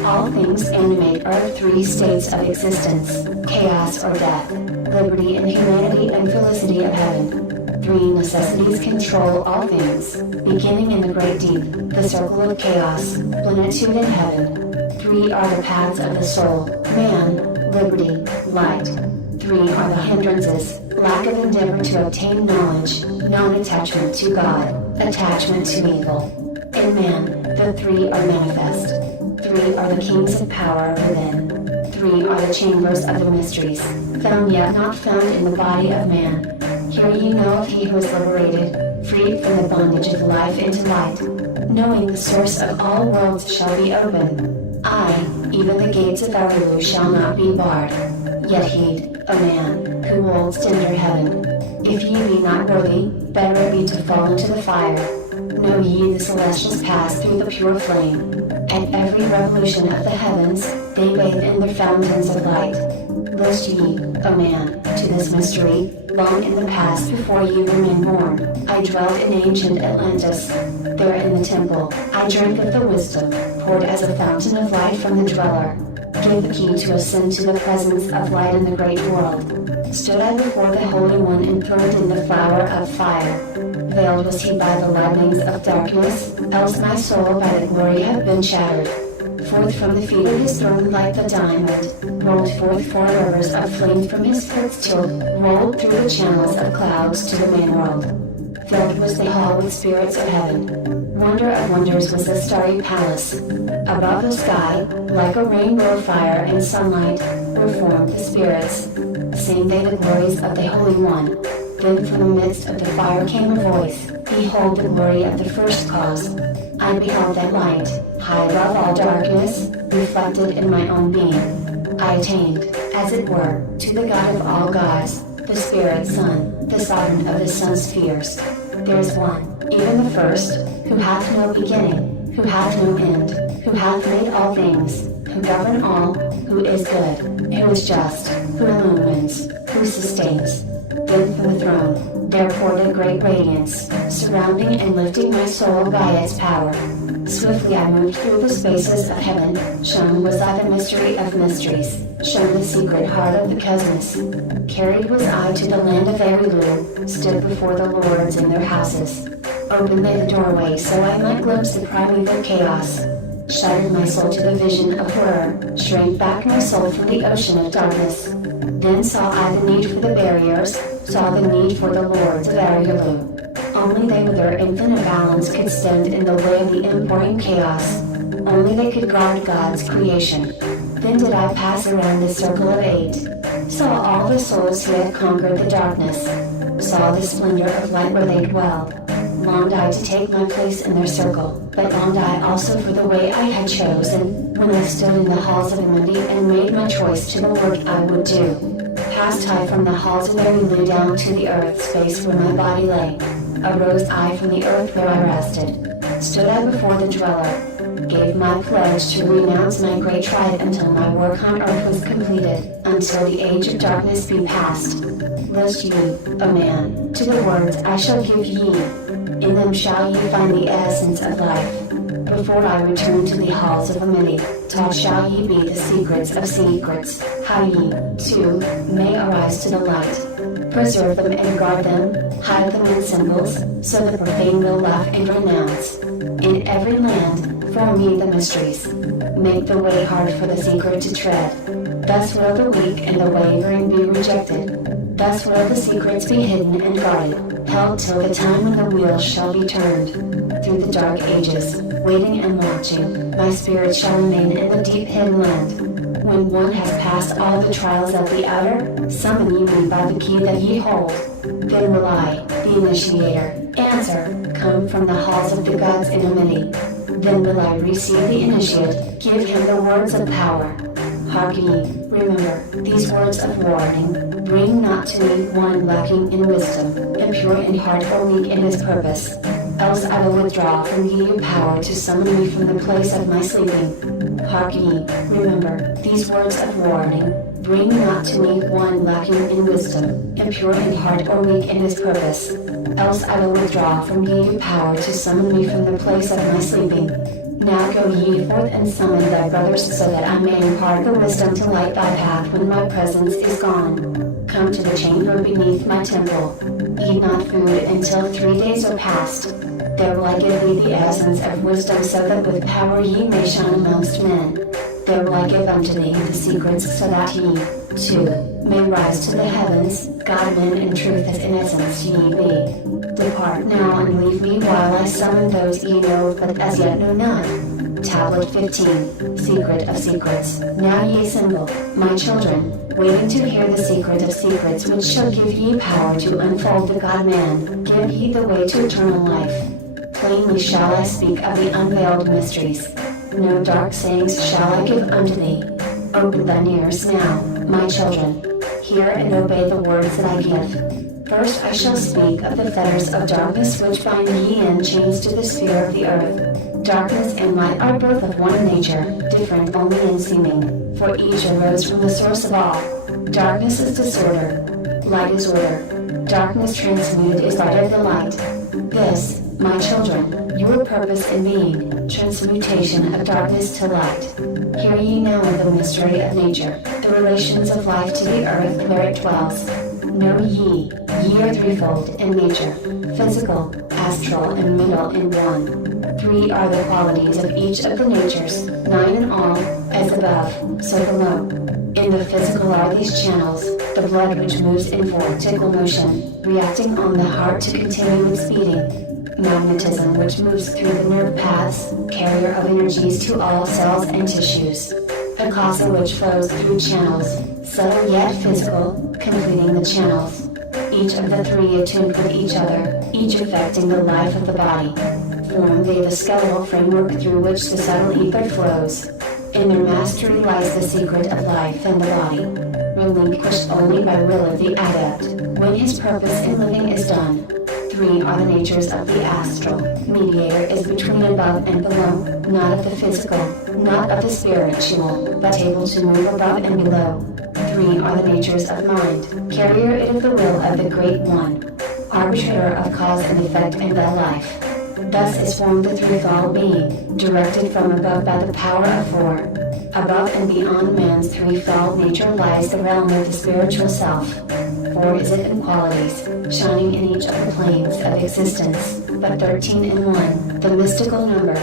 All things animate are 3 states of existence, chaos or death, liberty and humanity and felicity of heaven. 3 necessities control all things, beginning in the great deep, the circle of chaos, plenitude in heaven. 3 are the paths of the soul, man, liberty, light. 3 are the hindrances, lack of endeavor to obtain knowledge, non-attachment to God, attachment to evil. In man, the 3 are manifest. 3 are the kings of power within. 3 are the chambers of the mysteries, found yet not found in the body of man. Here ye know of he who is liberated, freed from the bondage of life into light. Knowing the source of all worlds shall be open. I, even the gates of Erilu shall not be barred. Yet heed, O man, who holds tender heaven. If ye be not worthy, better it be to fall into the fire. Know ye the celestials pass through the pure flame. At every revolution of the heavens, they bathe in their fountains of light. List ye, O man, to this mystery, long in the past before ye were men born, I dwelt in ancient Atlantis. There in the temple, I drank of the wisdom, poured as a fountain of light from the dweller. Gave the key to ascend to the presence of light in the great world. Stood I before the Holy One enthroned in the flower of fire. Veiled was he by the lightnings of darkness, else my soul by the glory had been shattered. Forth from the feet of his throne like the diamond, rolled forth 4 rivers of flame from his foot's till, rolled through the channels of clouds to the main world. Filled was the hall with spirits of heaven. Wonder of wonders was the starry palace. Above the sky, like a rainbow of fire and sunlight, were formed the spirits. Sing they the glories of the Holy One. Then from the midst of the fire came a voice, Behold the glory of the first cause. I beheld that light, high above all darkness, reflected in my own being. I attained, as it were, to the God of all gods, the Spirit Son, the Sovereign of the Sun spheres. There is one, even the first, who hath no beginning, who hath no end, who hath made all things, who govern all, who is good, who is just, who illumines, who sustains. Then from the throne, there poured a great radiance, surrounding and lifting my soul by its power. Swiftly I moved through the spaces of heaven, shown was I the mystery of mysteries, shown the secret heart of the cosmos. Carried was I to the land of Erilu, stood before the lords in their houses. Opened they the doorway so I might glimpse the primeval chaos. Shuddered my soul to the vision of horror, shrank back my soul from the ocean of darkness. Then saw I the need for the barriers, saw the need for the lords of Erilu. Only they with their infinite balance could stand in the way of the impouring chaos. Only they could guard God's creation. Then did I pass around the circle of 8. Saw all the souls who had conquered the darkness. Saw the splendor of light where they dwelled. Longed I to take my place in their circle, but longed I also for the way I had chosen, when I stood in the halls of Indi and made my choice to the work I would do. Passed I from the halls of Erilu down to the earth space where my body lay. Arose I from the earth where I rested. Stood I before the dweller. Gave my pledge to renounce my great tribe until my work on earth was completed, until the age of darkness be past. List ye, O man, to the words I shall give ye. In them shall ye find the essence of life. Before I return to the halls of Amity, taught shall ye be the secrets of secrets, how ye, too, may arise to the light. Preserve them and guard them, hide them in symbols, so the profane will laugh and renounce. In every land, for me the mysteries. Make the way hard for the secret to tread. Thus will the weak and the wavering be rejected. Thus will the secrets be hidden and guarded, held till the time when the wheel shall be turned. Through the dark ages, waiting and watching, my spirit shall remain in the deep hidden land. When one has passed all the trials of the outer, summon ye me by the key that ye hold. Then will I, the initiator, answer, come from the halls of the gods in Amity. Then will I receive the initiate, give him the words of power. Hark ye, remember, these words of warning, bring not to me one lacking in wisdom, impure in heart or weak in his purpose. Else I will withdraw from ye your power to summon me from the place of my sleeping. Hark ye, remember, these words of warning, bring not to me one lacking in wisdom, impure in heart or weak in his purpose. Else I will withdraw from ye your power to summon me from the place of my sleeping. Now go ye forth and summon thy brothers so that I may impart the wisdom to light thy path when my presence is gone. Come to the chamber beneath my temple. Eat not food until 3 days are past. There will I give thee the essence of wisdom so that with power ye may shine amongst men. There will I give unto thee the secrets so that ye, too, may rise to the heavens, God men in truth as in essence ye be. Depart now and leave me while I summon those ye know but as yet know none. Tablet 15, Secret of Secrets. Now ye assemble, my children, waiting to hear the secret of secrets which shall give ye power to unfold the God-man, give ye the way to eternal life. Plainly shall I speak of the unveiled mysteries. No dark sayings shall I give unto thee. Open thine ears now, my children. Hear and obey the words that I give. First I shall speak of the fetters of darkness which bind ye in chains to the sphere of the earth. Darkness and light are both of one nature, different only in seeming, for each arose from the source of all. Darkness is disorder, light is order. Darkness transmuted is light of the light. This, my children, your purpose in being, transmutation of darkness to light. Hear ye now the mystery of nature, the relations of life to the earth where it dwells. Know ye are threefold in nature, physical, astral, and mental in one. 3 are the qualities of each of the natures, 9 in all, as above, so below. In the physical are these channels, the blood which moves in vortical motion, reacting on the heart to continue its beating. magnetism which moves through the nerve paths, carrier of energies to all cells and tissues. Akasa which flows through channels, subtle yet physical, completing the channels. Each of the three attuned with each other, each affecting the life of the body. Form they the skeletal framework through which the subtle ether flows. In their mastery lies the secret of life and the body. Relinquished only by will of the adept, when his purpose in living is done. Three are the natures of the astral. Mediator is between above and below, not of the physical, not of the spiritual, but able to move above and below. Three are the natures of mind, carrier it of the will of the Great One, arbitrator of cause and effect in thy life. Thus is formed the threefold being, directed from above by the power of four. Above and beyond man's threefold nature lies the realm of the spiritual self. Four is it in qualities, shining in each of the planes of existence, but 13 in one, the mystical number.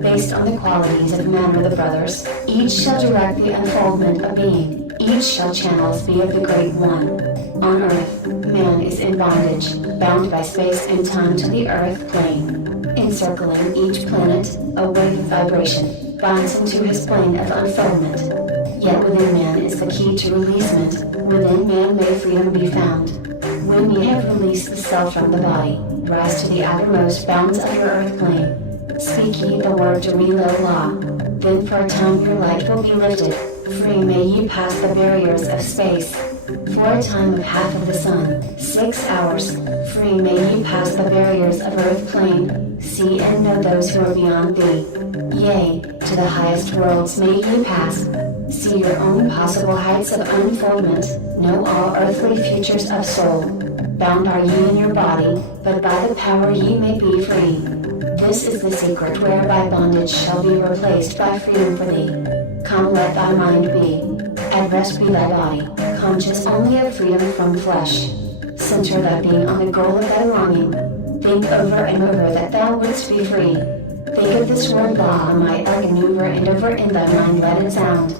Based on the qualities of man or the brothers, each shall direct the unfoldment of being, each shall channels be of the Great One. On earth, man is in bondage, bound by space and time to the earth plane. Encircling each planet, a wave of vibration, binds him to his plane of unfoldment. Yet within man is the key to releasement, within man may freedom be found. When ye have released the self from the body, rise to the outermost bounds of your earth plane. Speak ye the word Derilo law, then for a time your light will be lifted, free may ye pass the barriers of space. For a time of half of the sun, 6 hours, free may ye pass the barriers of earth plane, see and know those who are beyond thee. Yea, to the highest worlds may ye pass, see your own possible heights of unfoldment, know all earthly futures of soul. Bound are ye in your body, but by the power ye may be free. This is the secret whereby bondage shall be replaced by freedom for thee. Come let thy mind be, at rest be thy body, conscious only of freedom from flesh. Center thy being on the goal of thy longing. Think over and over that thou wouldst be free. Think of this word law might like an over and over in thy mind let it sound.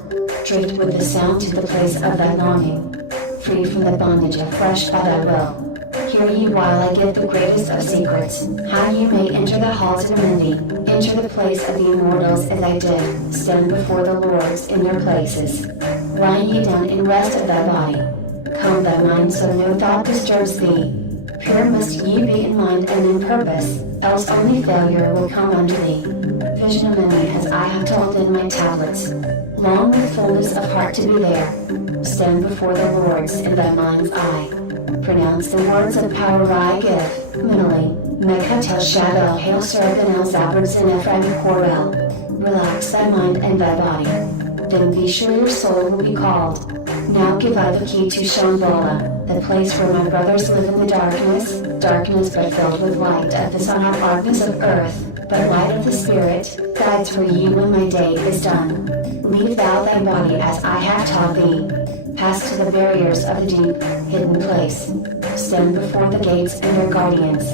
Drift with the sound to the place of thy longing. Free from the bondage of flesh by thy will. Hear ye while I give the greatest of secrets, how ye may enter the halls of divinity, enter the place of the immortals as I did, stand before the lords in their places. Lie ye down in rest of thy body. Calm thy mind so no thought disturbs thee. Pure must ye be in mind and in purpose, else only failure will come unto thee. Vision of many as I have told in my tablets. Long with fullness of heart to be there. Stand before the lords in thy mind's eye. Pronounce the words of power I give, mentally. Mekatel Shabel Hail Seraphim El Zabards and Ephraim Corel. Relax thy mind and thy body. Then be sure your soul will be called. Now give I the key to Shambhala, the place where my brothers live in the darkness but filled with light of the sun or darkness of earth, but light of the spirit, guides for ye when my day is done. Leave thou thy body as I have taught thee. Pass to the barriers of the deep, hidden place. Stand before the gates and their guardians.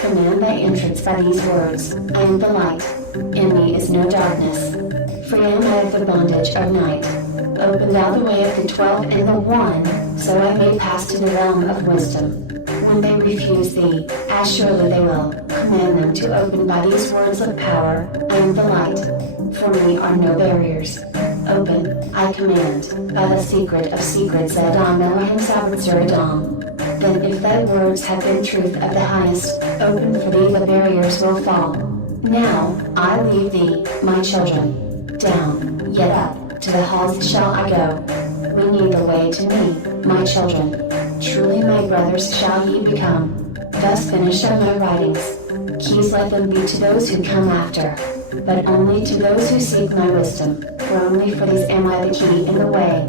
Command thy entrance by these words, I am the light, in me is no darkness. Free am I of the bondage of night. Open thou the way of the 12 and the 1, so I may pass to the realm of wisdom. When they refuse thee, as surely they will, command them to open by these words of power, I am the light. For me are no barriers. Open, I command, by the secret of secrets Adam Elohim Sabbath Zeradam. Then if thy words have been truth of the highest, open for thee the barriers will fall. Now, I leave thee, my children. Down, yet up, to the halls shall I go. Win ye the way to me, my children. Truly my brothers shall ye become. Thus finish are my writings. Keys let them be to those who come after, but only to those who seek my wisdom, for only for these am I the key in the way.